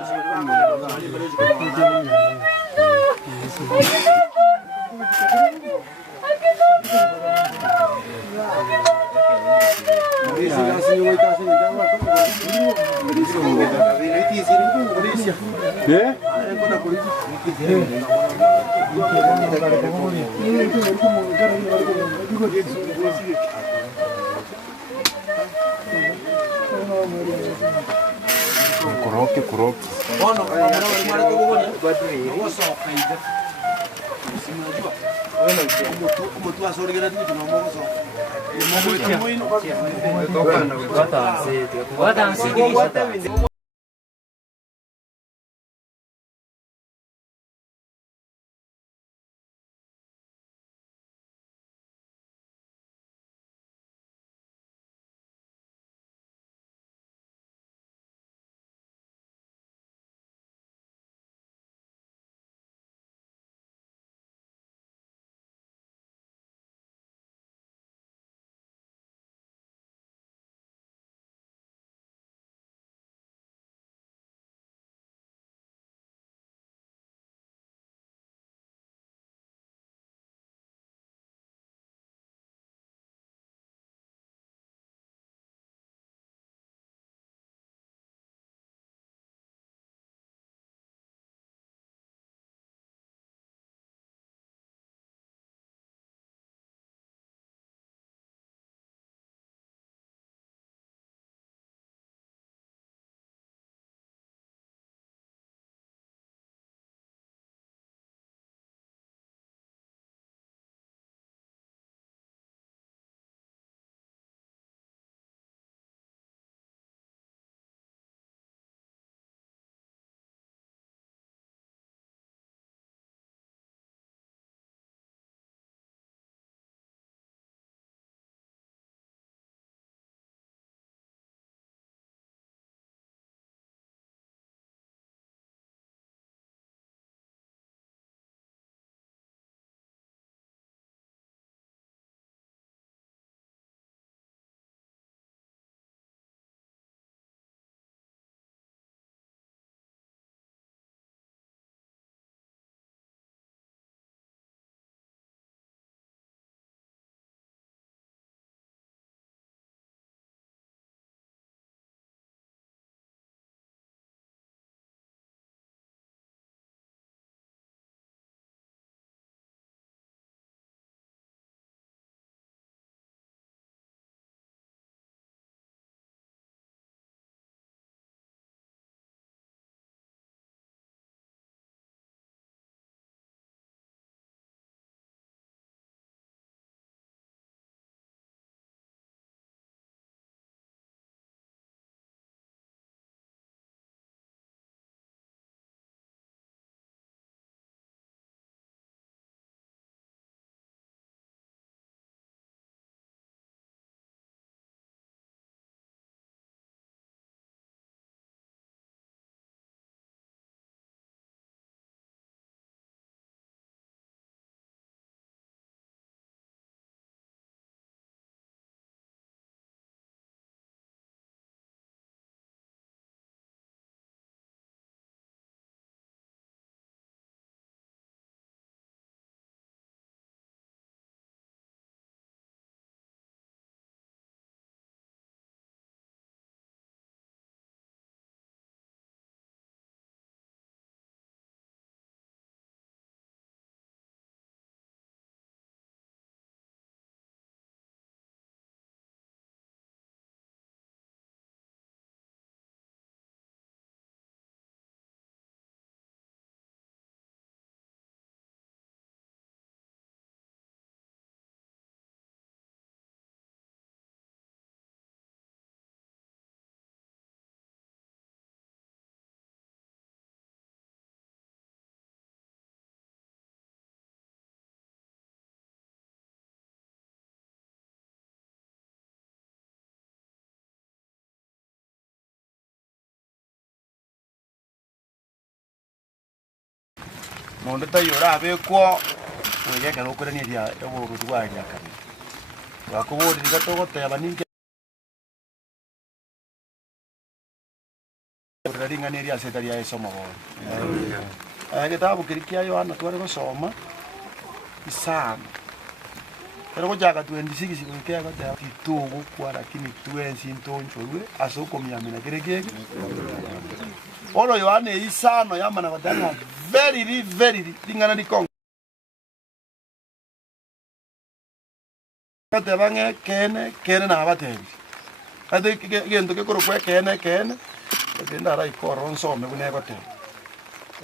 Mondo tayora abekwo wegeka nokurania dia eburutu bwaria kami bakubodi gatogoteba ninge ringaniria setaria esoma bo gitabu kirikia Yohana twari gusoma isano Pero jaga 26 kuingia kwa kitogo kwa lakini 20 ntonchorwe asoko miamina kireke. Olo Yohane isano yama na wadana very tingana di kong. Kate bange kene na abatebi. Ade gendo ke koro kwe kene. Genda rai koronso me kune kote.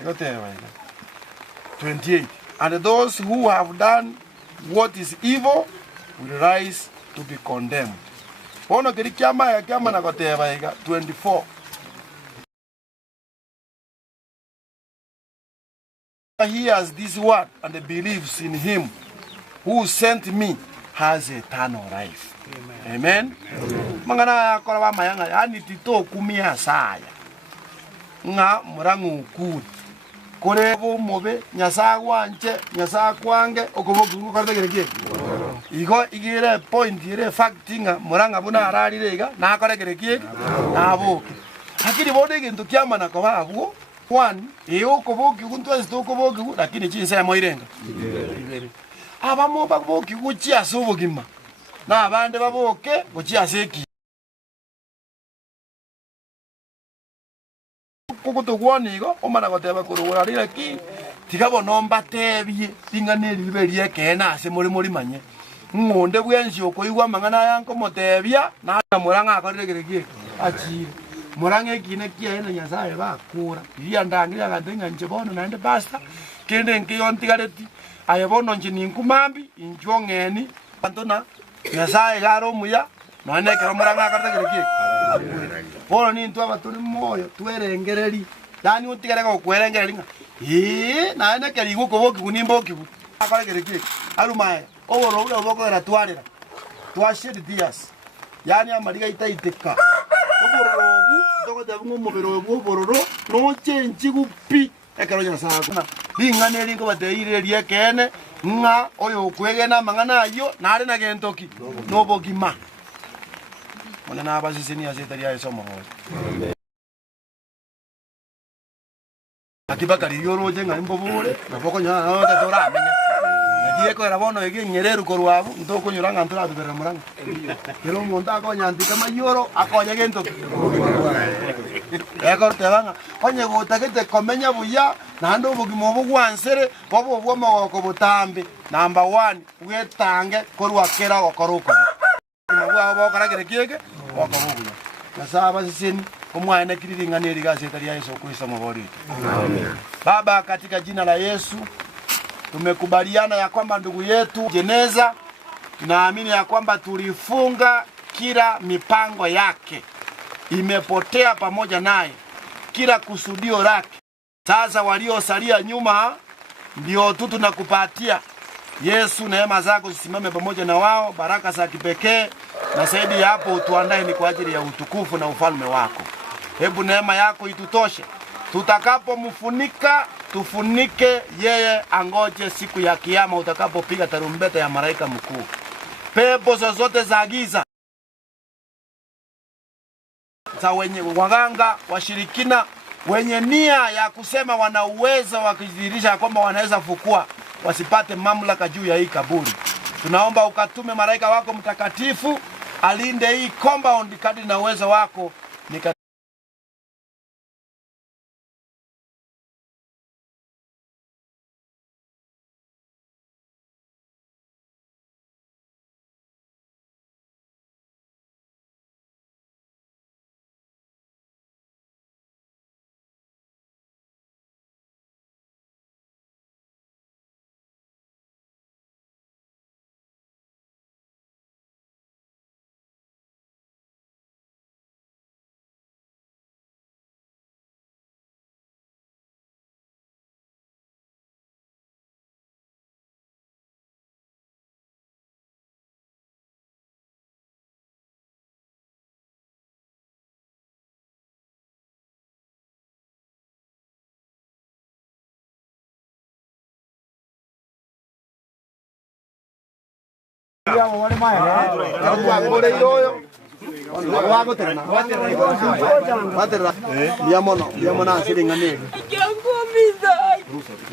Kote waida. 28. And those who have done what is evil will rise to be condemned. Ono kiri kiama ya kiama na kote waida. 24. He has this word and believes in him who sent me has eternal life. Amen. Mangana kola wa mayanga yani tito kumia saya. Nga murangu ku. Kore bo mobe nyasa wanje nyasa kwange okobo ku karta gereke. Igo igire point ire factinga muranga buna aralirega na kore gereke na bo. Hakiri bode gento kiama na kwa abo. One, okoboki kuntwezi okoboki lakini chinsa ya moirenga. Abamo baboki kuchia sobogima. Na abande baboke kuchia seki. Kukutugwonigo omana goteba kurugura rira ki tigabo nomba tebie tingane liberie kena ase muri manye. Ngonde bwensi okoigwa mangana yanko motebia na muranga akorire ki achire. Murange kine kia ena nyasaye bakura iya ndangira gadenga nchebono naende basta kende nkiyonti gareti ayebono nchini nkumambi inchongeni antona nyasaye garo muya none kero muranga karta gereki polo ni ntwa baturi moyo twerengereri yani utigere ko kwerengereri naende keri gukoboki kunimboki akore gereki arumaye oboro boko era twarira twashiri dias yani amariga itaiteka oborogu dogo dabungu moberogu bororo no chenchi gupi ekero nyasaye kuna bingane ringo bateire riekene nga oyo kwegena mangana yo nare na gentoki no bogima mona na basisini asetaria esomo hoje akibakari yoro jenga imbobure na boko nya no tatora menya Dieko era bono ege nyereru korwabu ntoko nyuranga ntura bibera muranga kero monta ko nyanti kama yoro akonya gento eko tebanga onye gutagete komenya buya nando bugimo bugwansere bobo bwomo ko butambe number 1 ugetange korwa kera gokoruko mabwa bo karagere kiege okobuya nasaba sisini omwana kiriringana eri gaseta ya Yesu Kristo mabori. Amen. Baba, katika jina la Yesu tumekubaliana ya kwamba ndugu yetu jeneza, tunaamini ya kwamba tulifunga kila mipango yake, imepotea pamoja naye, kila kusudio lake. Sasa waliosalia nyuma ndio tu tunakupatia Yesu, neema zako zisimame pamoja na wao, baraka za kipekee, na zaidi ya hapo utuandae ni kwa ajili ya utukufu na ufalme wako. Hebu neema yako itutoshe, tutakapomfunika tufunike yeye, angoje siku ya kiyama utakapopiga tarumbeta ya malaika mkuu. Pepo zozote za giza, za wenye waganga, washirikina, wenye nia ya kusema wana uwezo wakidhihirisha kwamba wanaweza fukua, wasipate mamlaka juu ya hii kaburi. Tunaomba ukatume malaika wako mtakatifu alinde hii compound kadri na uwezo wako.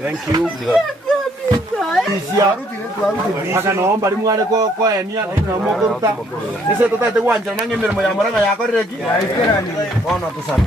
Thank you. aka nomba rimware ko enia na mokoruta ese totate gwanja nange mirimo ya Murang'a yakorire ki ona tusana